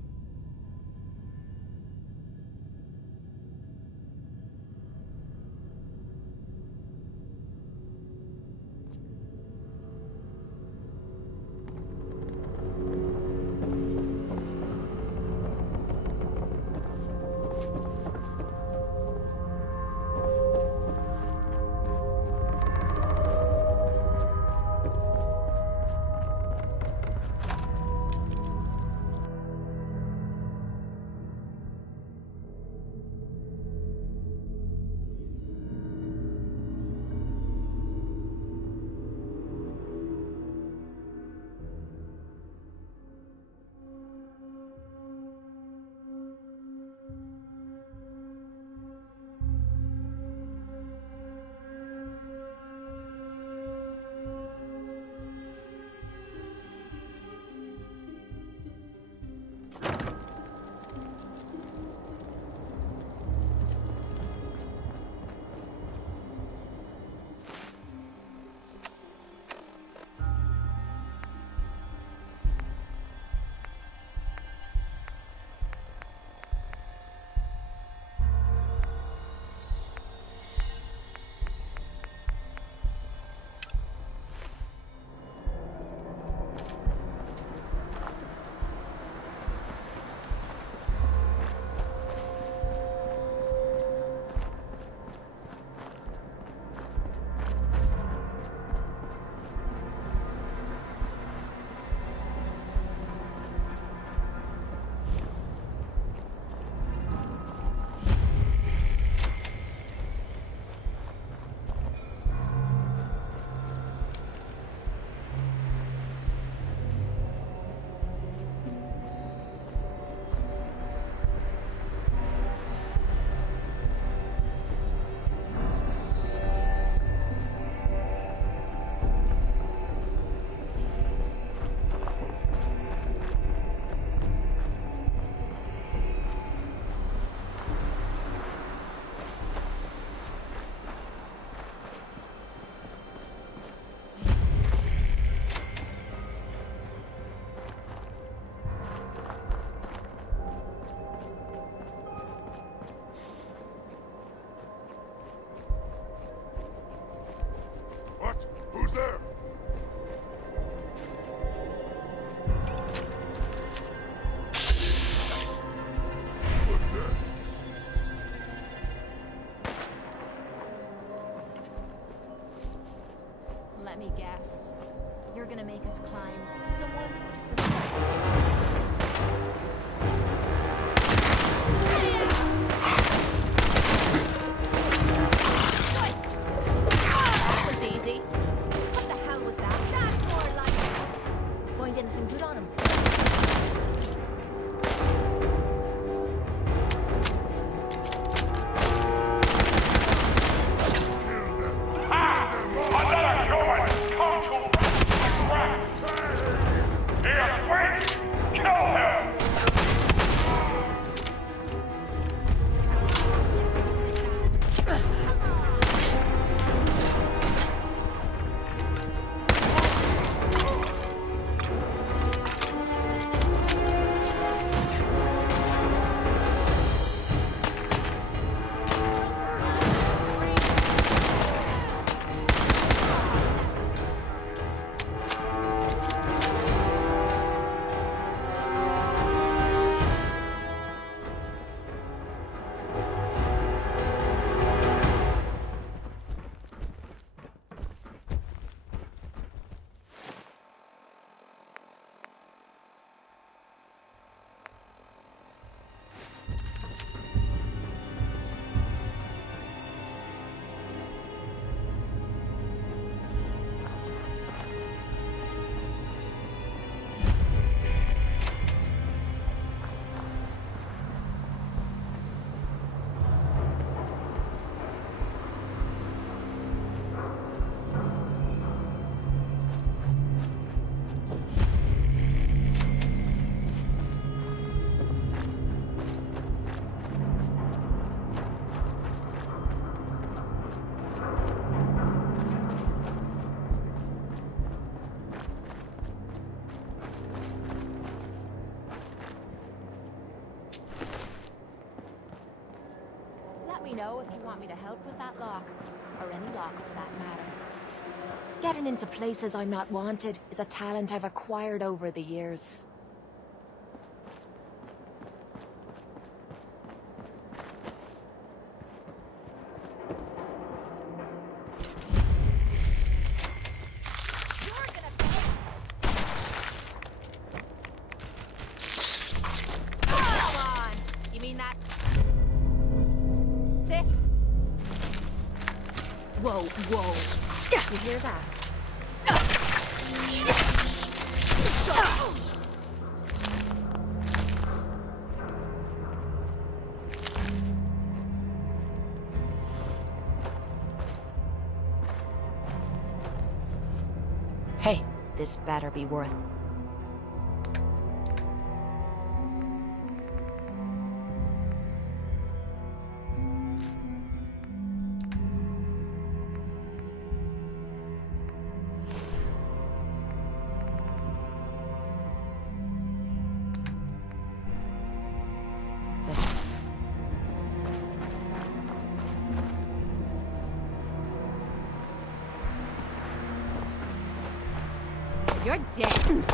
Let me guess. You're gonna make us climb someone or something. That was easy. What the hell was that? That's more like it. Find anything good on him? Let me know if you want me to help with that lock. Or any lock for that matter. Getting into places I'm not wanted is a talent I've acquired over the years. Whoa, whoa. You hear that? Hey, this better be worth... You're dead.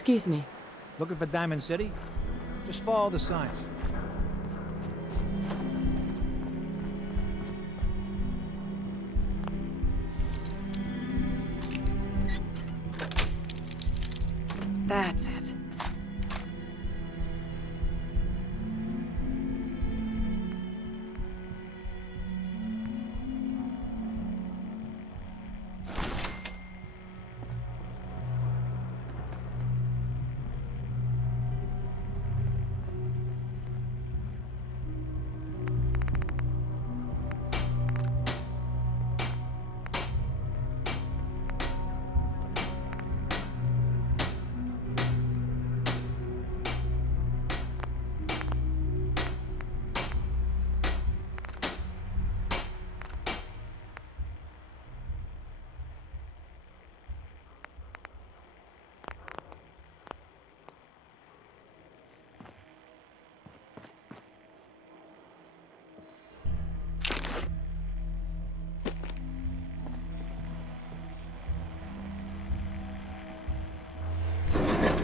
Excuse me. Looking for Diamond City? Just follow the signs. That's it.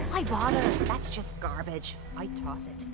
Why bother? That's just garbage. I toss it.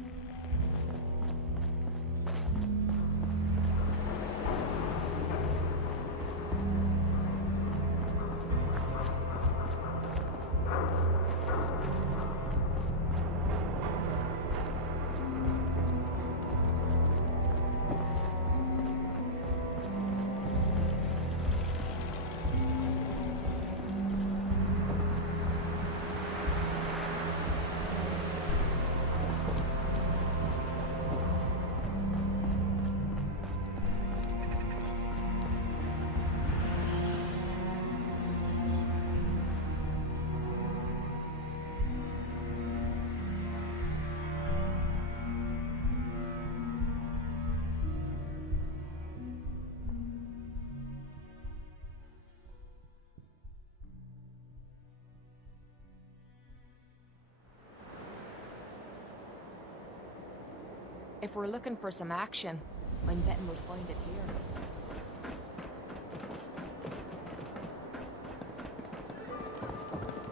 If we're looking for some action, I'm betting we'll find it here.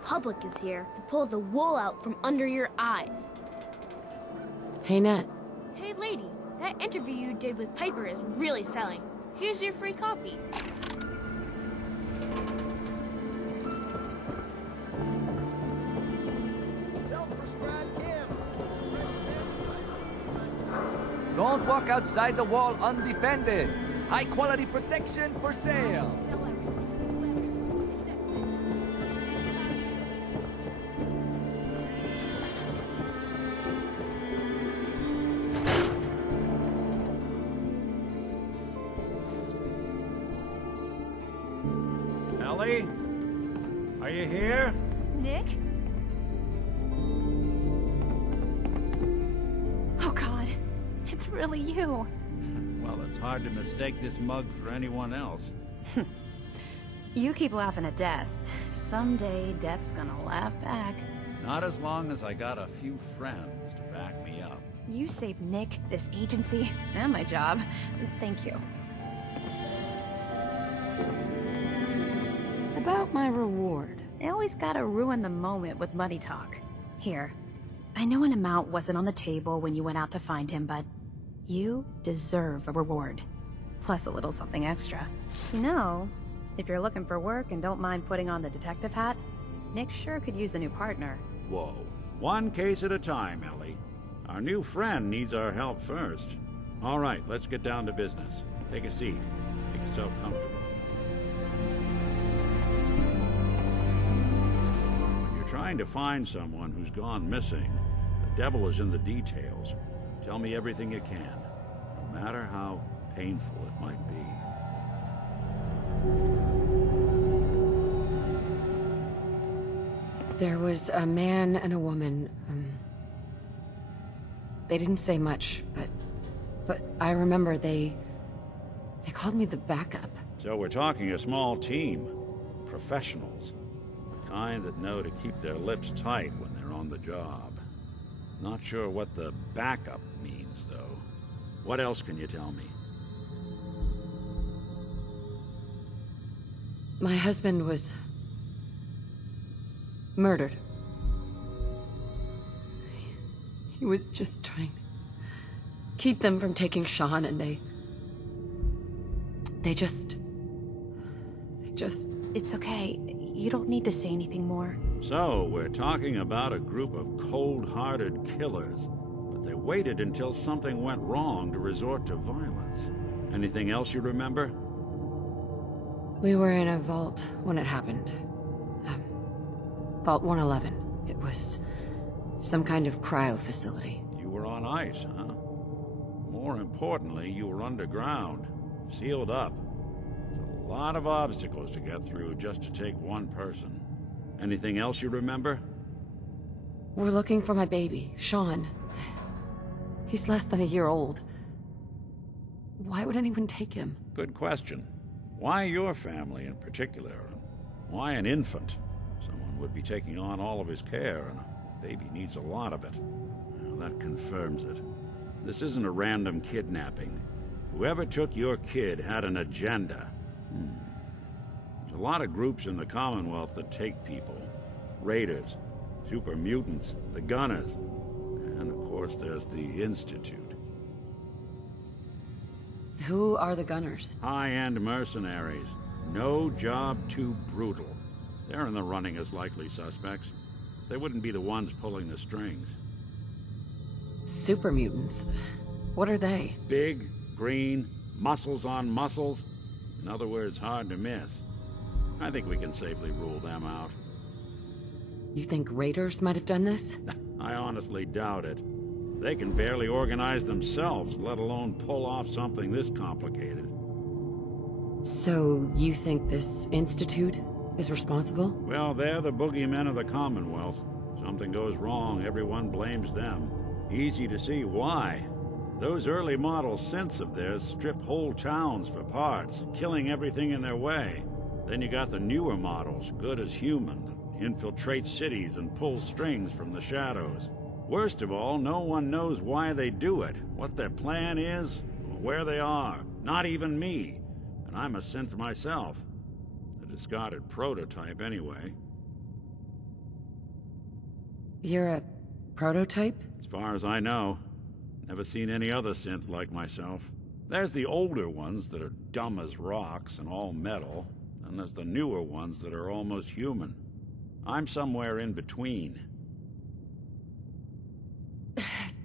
Public is here to pull the wool out from under your eyes. Hey, Nat. Hey, lady, that interview you did with Piper is really selling. Here's your free copy. Don't walk outside the wall undefended. High quality protection for sale. Ellie? Are you here? Nick? Oh God, it's really you. Well, it's hard to mistake this mug for anyone else. You keep laughing at death. Someday, death's gonna laugh back. Not as long as I got a few friends to back me up. You saved Nick, this agency. And my job. Thank you. About my reward. They always gotta ruin the moment with money talk. Here, I know an amount wasn't on the table when you went out to find him, but you deserve a reward. Plus a little something extra. You know, if you're looking for work and don't mind putting on the detective hat, Nick sure could use a new partner. Whoa. One case at a time, Ellie. Our new friend needs our help first. All right, let's get down to business. Take a seat. Make yourself comfortable. When you're trying to find someone who's gone missing, the devil is in the details. Tell me everything you can, no matter how painful it might be. There was a man and a woman. They didn't say much, but I remember they called me the backup. So we're talking a small team. Professionals. The kind that know to keep their lips tight when they're on the job. Not sure what the backup means, though. What else can you tell me? My husband was murdered. He was just trying to keep them from taking Sean, and they just... It's okay. You don't need to say anything more. So, we're talking about a group of cold-hearted killers, but they waited until something went wrong to resort to violence. Anything else you remember? We were in a vault when it happened. Vault 111. It was some kind of cryo facility. You were on ice, huh? More importantly, you were underground, sealed up. It's a lot of obstacles to get through just to take one person. Anything else you remember? We're looking for my baby, Sean. He's less than a year old. Why would anyone take him? Good question. Why your family in particular? Why an infant? Someone would be taking on all of his care, and a baby needs a lot of it. Well, that confirms it. This isn't a random kidnapping. Whoever took your kid had an agenda. There's a lot of groups in the Commonwealth that take people. Raiders, super mutants, the Gunners, and of course there's the Institute. Who are the Gunners? High-end mercenaries. No job too brutal. They're in the running as likely suspects. They wouldn't be the ones pulling the strings. Super mutants. What are they? Big, green, muscles on muscles. In other words, hard to miss. I think we can safely rule them out. You think raiders might have done this? I honestly doubt it. They can barely organize themselves, let alone pull off something this complicated. So, you think this Institute is responsible? Well, they're the boogeymen of the Commonwealth. Something goes wrong, everyone blames them. Easy to see why. Those early model synths of theirs strip whole towns for parts, killing everything in their way. Then you got the newer models, good as human, that infiltrate cities and pull strings from the shadows. Worst of all, no one knows why they do it, what their plan is, or where they are. Not even me. And I'm a synth myself. A discarded prototype, anyway. You're a prototype? As far as I know. Never seen any other synth like myself. There's the older ones that are dumb as rocks and all metal, and there's the newer ones that are almost human. I'm somewhere in between.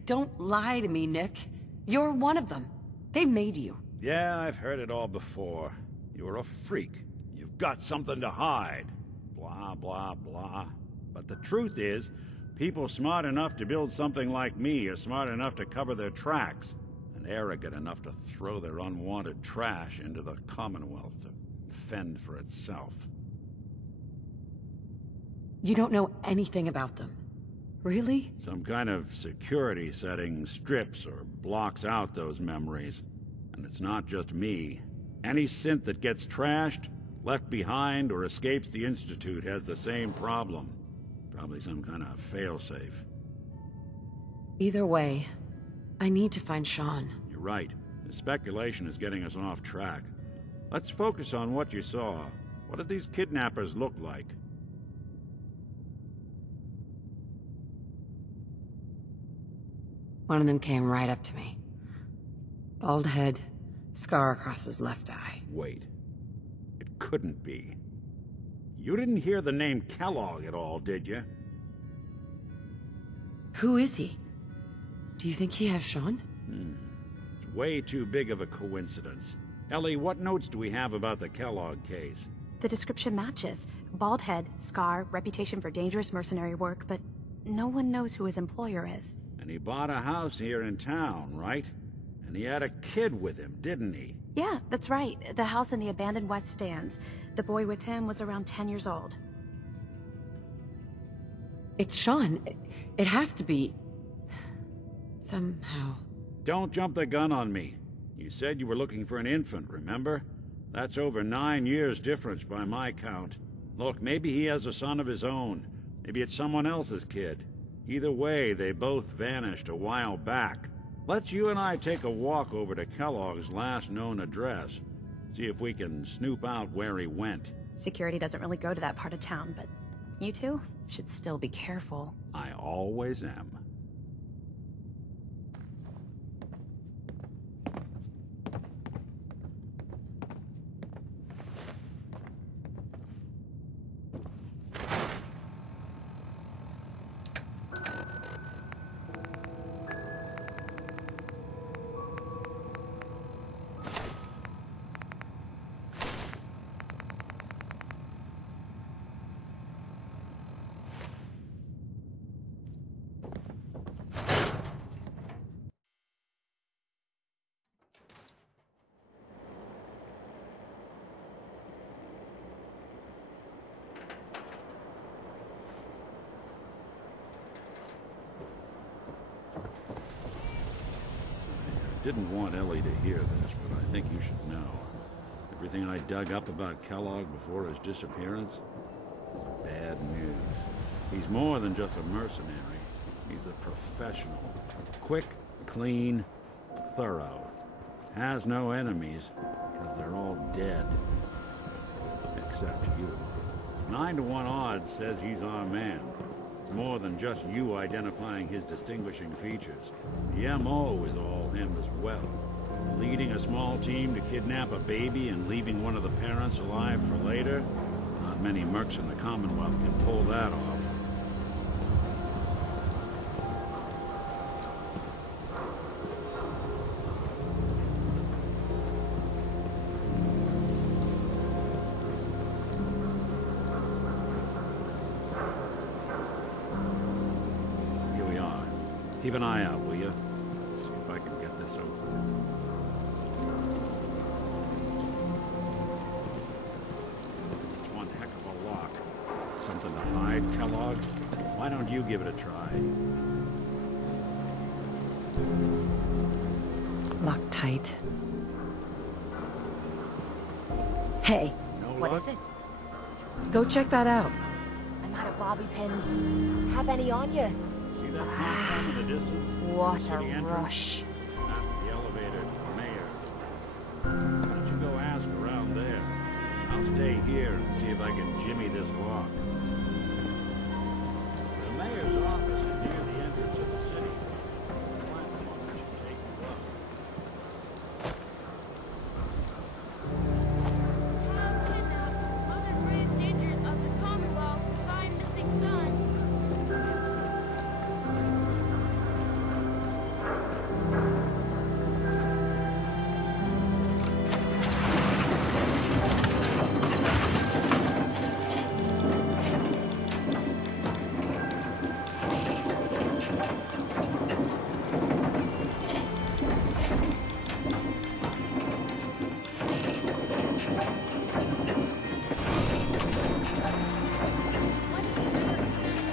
Don't lie to me, Nick. You're one of them. They made you. Yeah, I've heard it all before. You're a freak. You've got something to hide. Blah, blah, blah. But the truth is, people smart enough to build something like me are smart enough to cover their tracks, and arrogant enough to throw their unwanted trash into the Commonwealth to fend for itself. You don't know anything about them. Really? Some kind of security setting strips or blocks out those memories. And it's not just me. Any synth that gets trashed, left behind, or escapes the Institute has the same problem. Probably some kind of failsafe. Either way, I need to find Sean. You're right. The speculation is getting us off track. Let's focus on what you saw. What did these kidnappers look like? One of them came right up to me. Bald head, scar across his left eye. Wait. It couldn't be. You didn't hear the name Kellogg at all, did you? Who is he? Do you think he has Sean? It's way too big of a coincidence. Ellie, what notes do we have about the Kellogg case? The description matches. Bald head, scar, reputation for dangerous mercenary work, but no one knows who his employer is. And he bought a house here in town, right? And he had a kid with him, didn't he? Yeah, that's right. The house in the abandoned West Stands. The boy with him was around 10 years old. It's Sean. It has to be. Somehow. Don't jump the gun on me. You said you were looking for an infant, remember? That's over 9 years difference by my count. Look, maybe he has a son of his own. Maybe it's someone else's kid. Either way, they both vanished a while back. Let's you and I take a walk over to Kellogg's last known address. See if we can snoop out where he went. Security doesn't really go to that part of town, but you two should still be careful. I always am. Didn't want Ellie to hear this, but I think you should know. Everything I dug up about Kellogg before his disappearance is bad news. He's more than just a mercenary. He's a professional. Quick, clean, thorough. Has no enemies, because they're all dead. Except you. 9 to 1 odds says he's our man. It's more than just you identifying his distinguishing features. The MO is all him as well. Leading a small team to kidnap a baby and leaving one of the parents alive for later? Not many mercs in the Commonwealth can pull that off. Keep an eye out, will you? See if I can get this open. It's one heck of a lock. Something to hide, Kellogg? Why don't you give it a try? Locked tight. Hey, What is it? go check that out. I'm out of bobby pins. Have any on you? See that platform in the distance? What City a entrance? rush. That's the elevator to the mayor. Why don't you go ask around there? I'll stay here and see if I can jimmy this lock. The mayor's office is near the entrance of the city. The platform should take you up. Other grave dangers of the Commonwealth find missing son.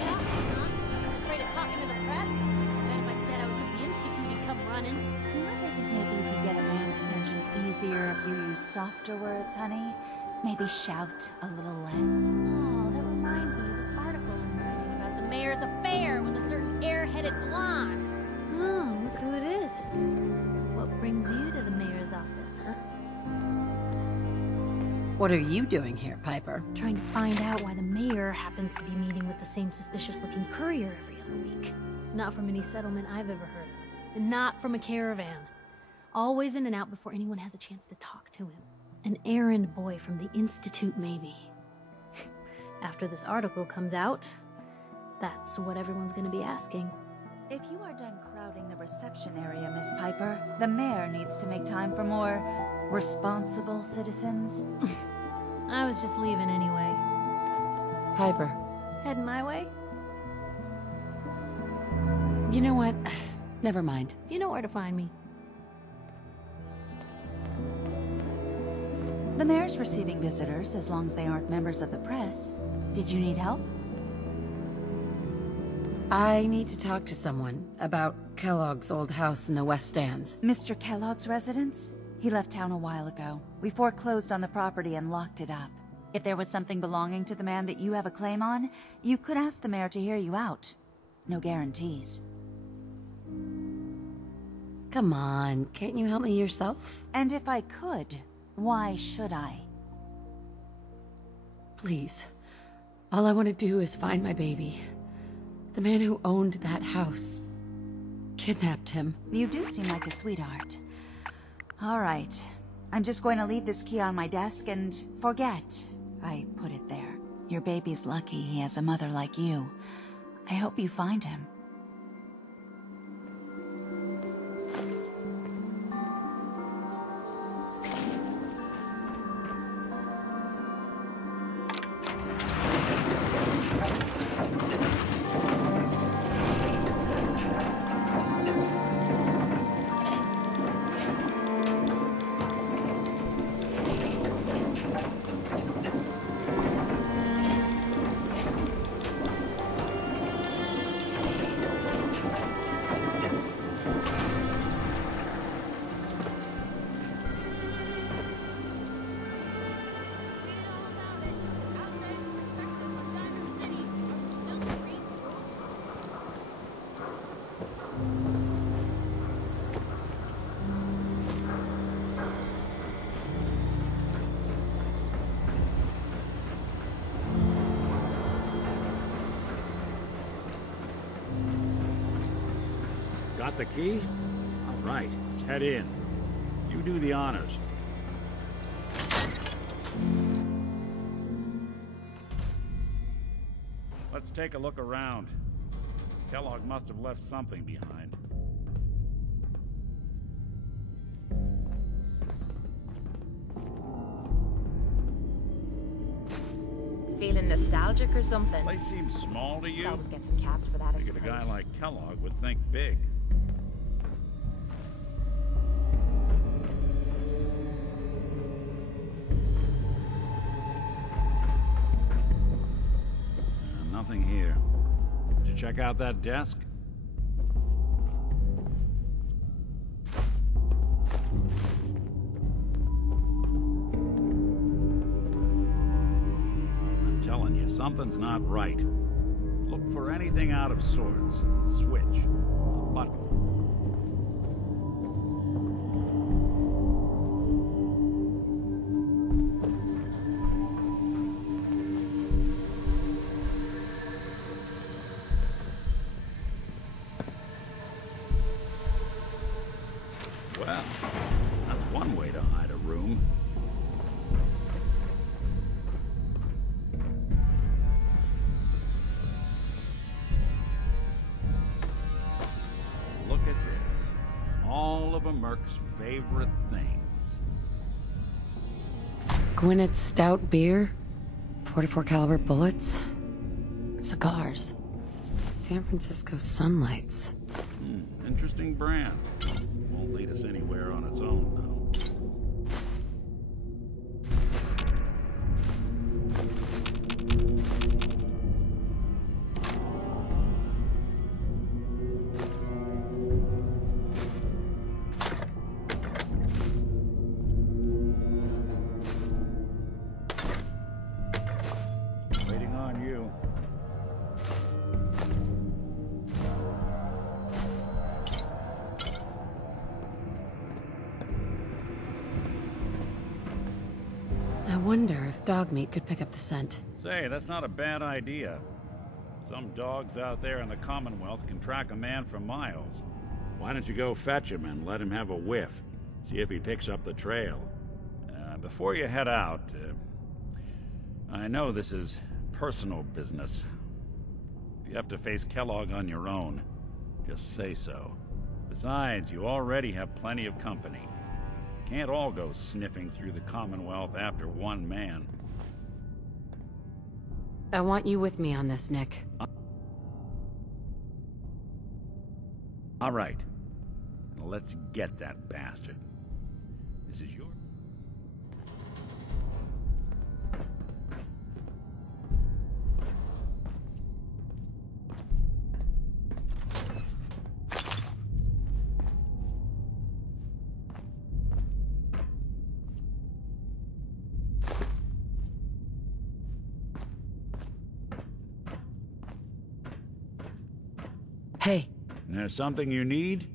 Afraid of talking to the press? Bet if I said I was at the Institute, he'd come running. You ever think maybe you could get a man's attention easier if you use softer words, honey? Maybe shout a little less. Oh, that reminds me of this article I'm writing about the mayor's affair with a certain air-headed blonde. Oh, look who it is. What brings you to the mayor's office, huh? What are you doing here, Piper? Trying to find out why the mayor happens to be meeting with the same suspicious-looking courier every other week. Not from any settlement I've ever heard of. And not from a caravan. Always in and out before anyone has a chance to talk to him. An errand boy from the Institute, maybe. After this article comes out, that's what everyone's gonna be asking. If you are done crowding the reception area, Miss Piper, the mayor needs to make time for more responsible citizens. I was just leaving anyway. Piper. Heading my way? You know what? Never mind. You know where to find me. The mayor's receiving visitors as long as they aren't members of the press. Did you need help? I need to talk to someone about Kellogg's old house in the West Stands. Mr. Kellogg's residence? He left town a while ago. We foreclosed on the property and locked it up. If there was something belonging to the man that you have a claim on, you could ask the mayor to hear you out. No guarantees. Come on, can't you help me yourself? And if I could, why should I? Please. All I want to do is find my baby. The man who owned that house kidnapped him. You do seem like a sweetheart. All right. I'm just going to leave this key on my desk and forget I put it there. Your baby's lucky he has a mother like you. I hope you find him. Got the key? All right, let's head in. You do the honors. Let's take a look around. Kellogg must have left something behind. Feeling nostalgic or something? Place seems small to you? Could always get some cabs for that, I Figured a guy suppose. like Kellogg would think big. Nothing here. Did you check out that desk? I'm telling you, something's not right. Look for anything out of sorts. Switch. Button. Well, that's one way to hide a room. Look at this. All of a Merc's favorite things. Gwyneth Stout beer, 44 caliber bullets, cigars, San Francisco sunlights. Interesting brand. Won't lead us anywhere on its own, though. Waiting on you. I wonder if dog meat could pick up the scent. Say, that's not a bad idea. Some dogs out there in the Commonwealth can track a man for miles. Why don't you go fetch him and let him have a whiff? See if he picks up the trail. Before you head out, I know this is personal business. If you have to face Kellogg on your own, just say so. Besides, you already have plenty of company. Can't all go sniffing through the Commonwealth after one man. I want you with me on this, Nick. All right. Now let's get that bastard. This is your... Hey. There's something you need?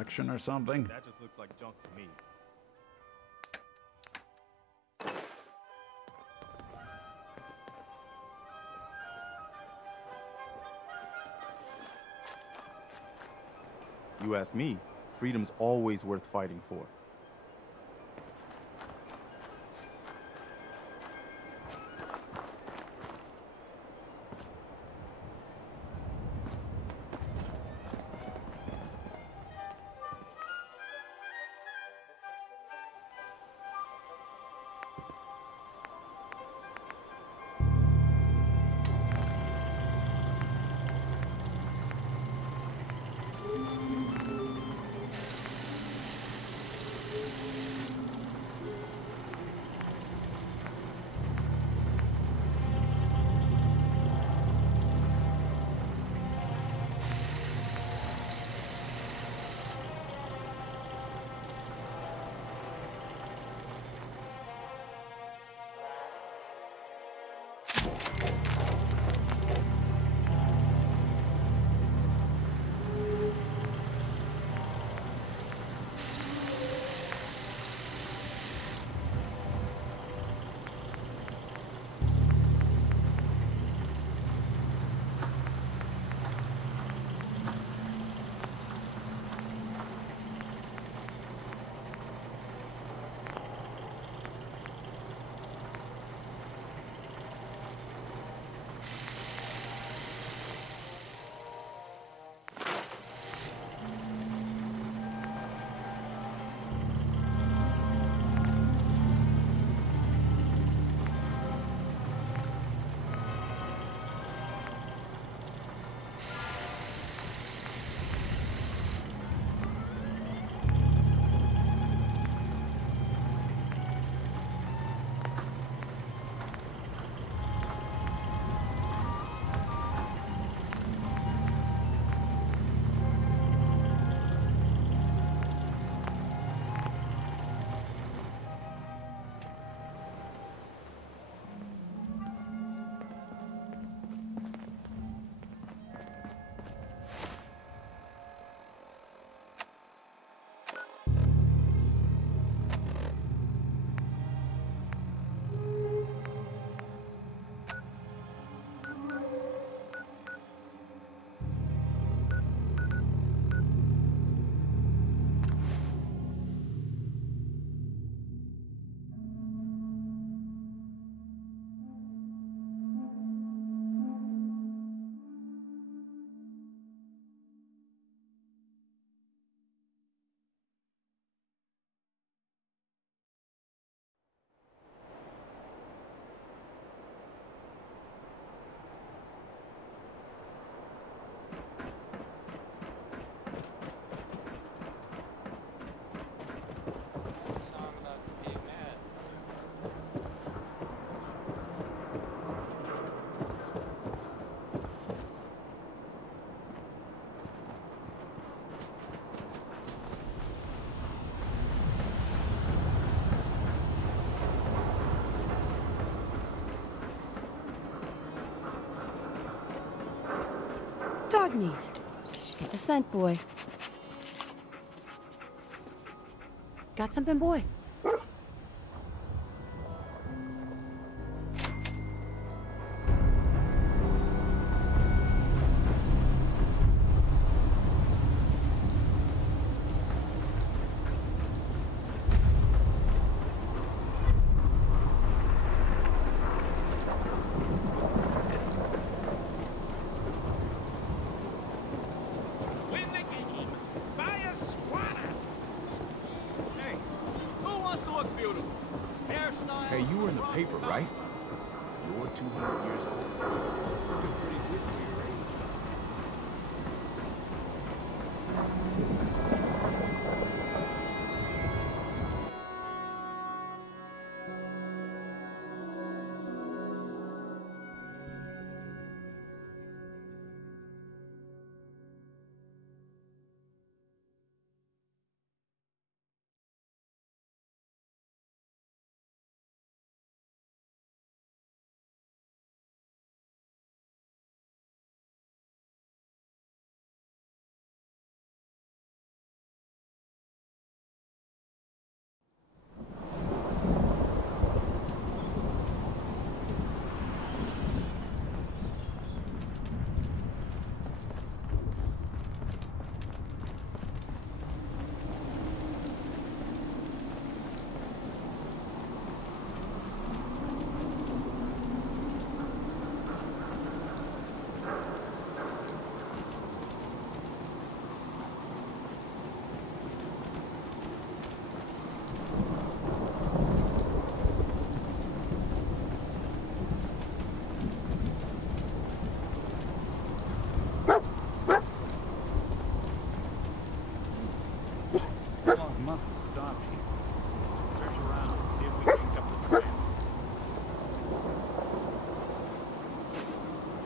collection or something? That just looks like junk to me. You ask me, freedom's always worth fighting for. Dog meat. Get the scent, boy. Got something, boy? Win the game by a squatter. Hey, who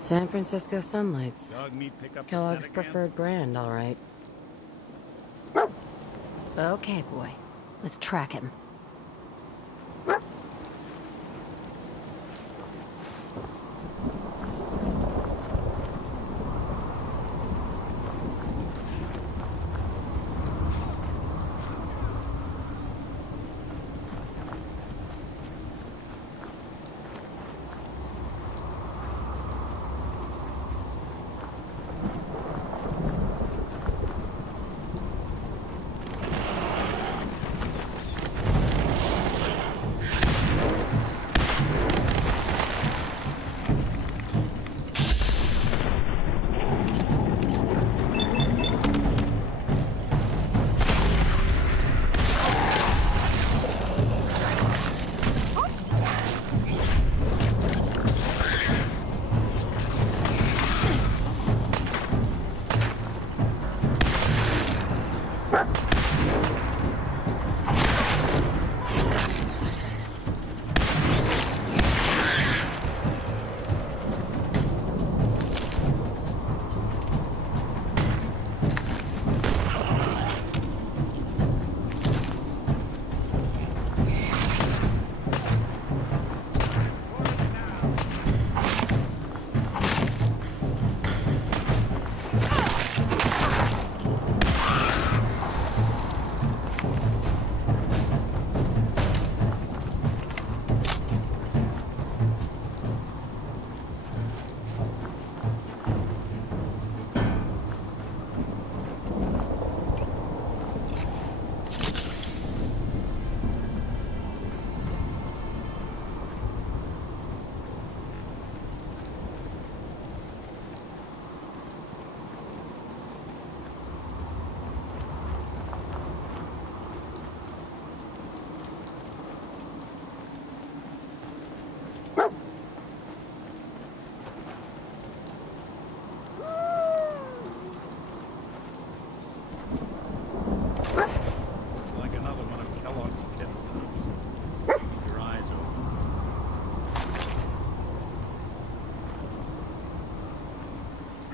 San Francisco Sunlights. Dog meat pick up the Kellogg's scent again? preferred brand, all right. Okay, boy. Let's track him.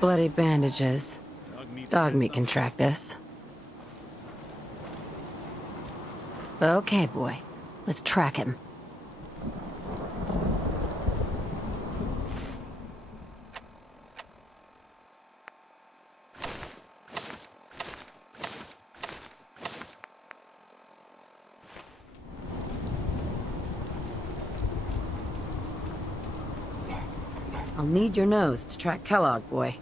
Bloody bandages. Dog meat can track this. Okay, boy. Let's track him. I'll need your nose to track Kellogg, boy.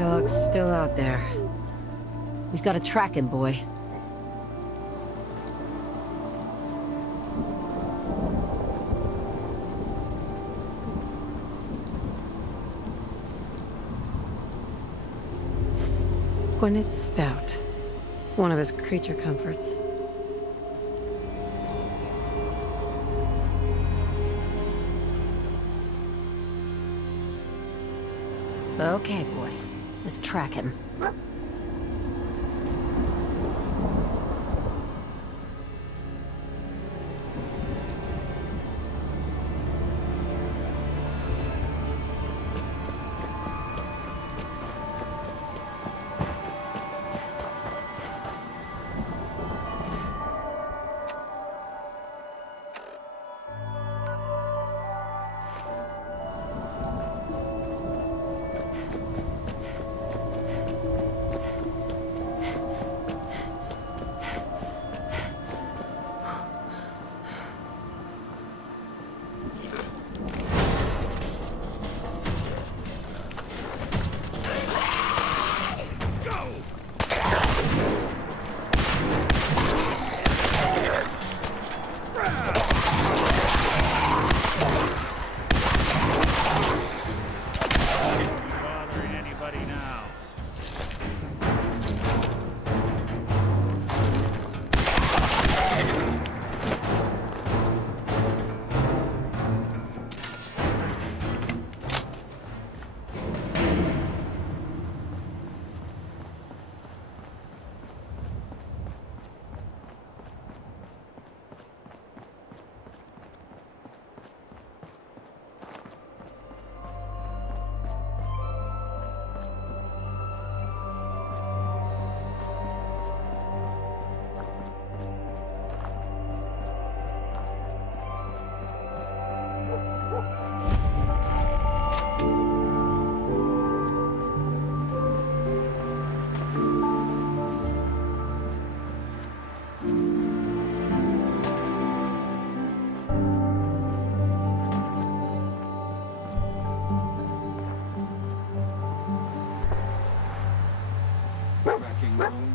Kellogg's still out there. We've got to track him, boy. Gwyneth Stout. One of his creature comforts. Okay, boy. Let's track him.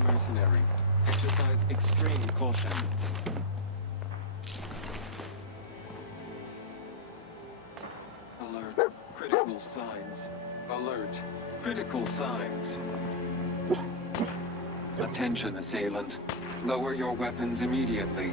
Mercenary. Exercise extreme caution. Alert. Critical signs. Alert. Critical signs. Attention, assailant. Lower your weapons immediately.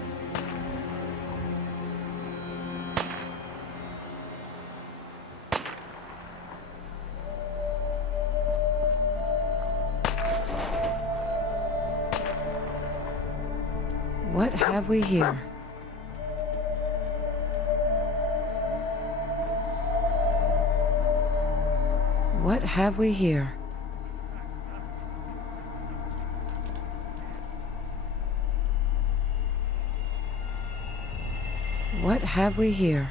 What have we here? What have we here? What have we here?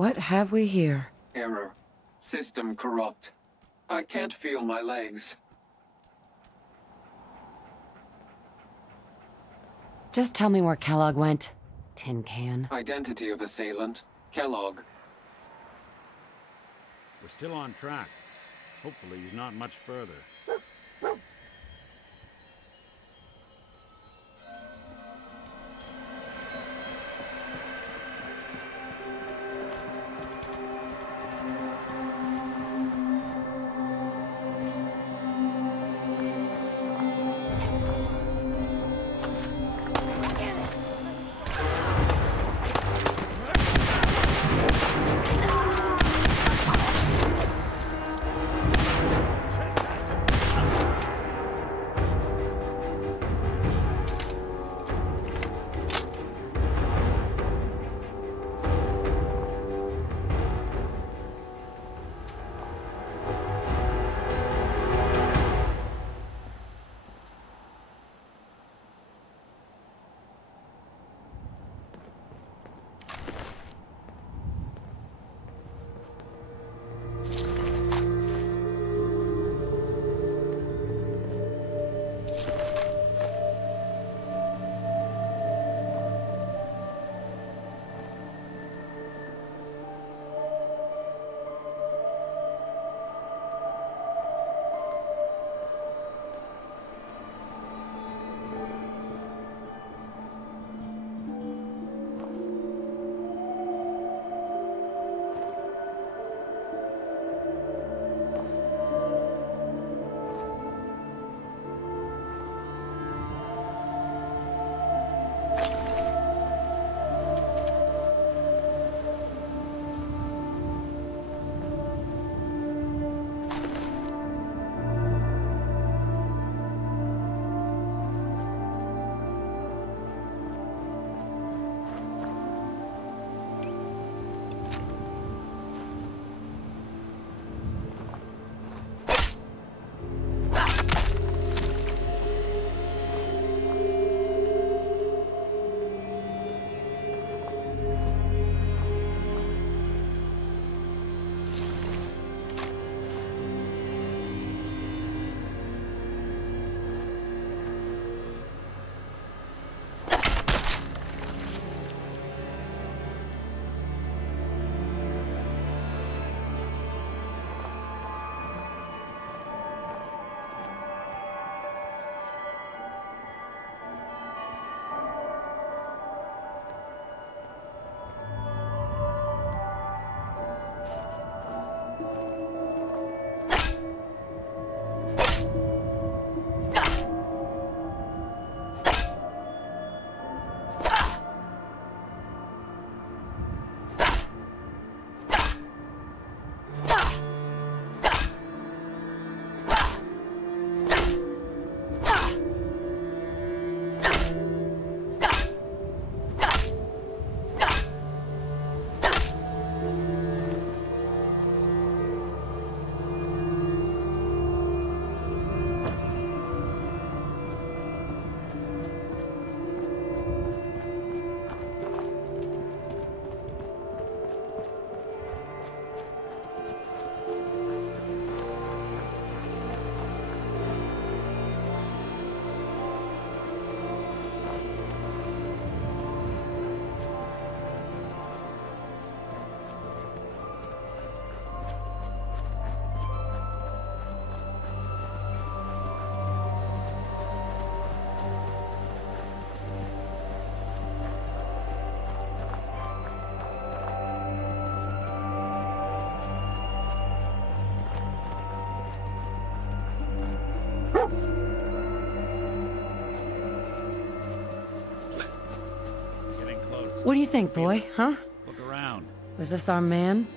What have we here? Error. System corrupt. I can't feel my legs. Just tell me where Kellogg went. Tin can. Identity of assailant. Kellogg. We're still on track. Hopefully he's not much further. What do you think, boy? Huh? Look around. Was this our man?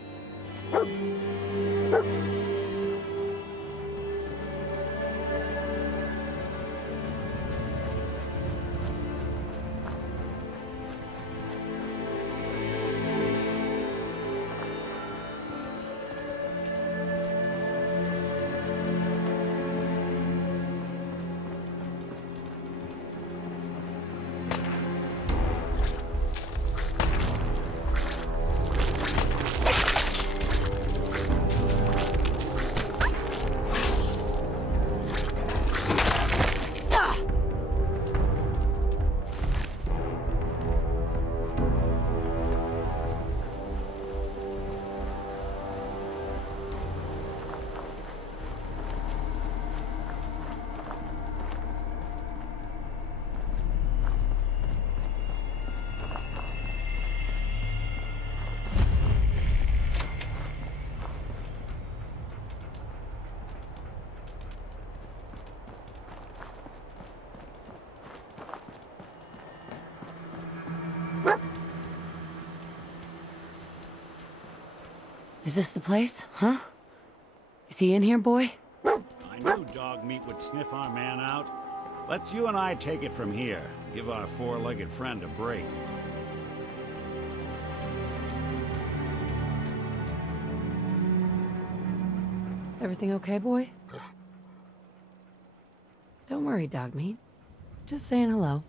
Is this the place? Huh? Is he in here, boy? I knew dog meat would sniff our man out. Let's you and I take it from here. Give our four-legged friend a break. Everything okay, boy? Don't worry, dog meat. Just saying hello.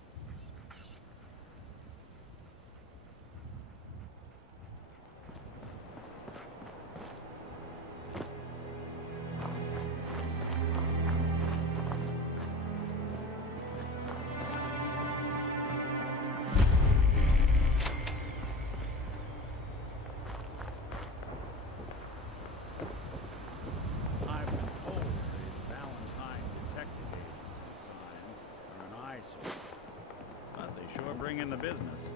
Bring in the business.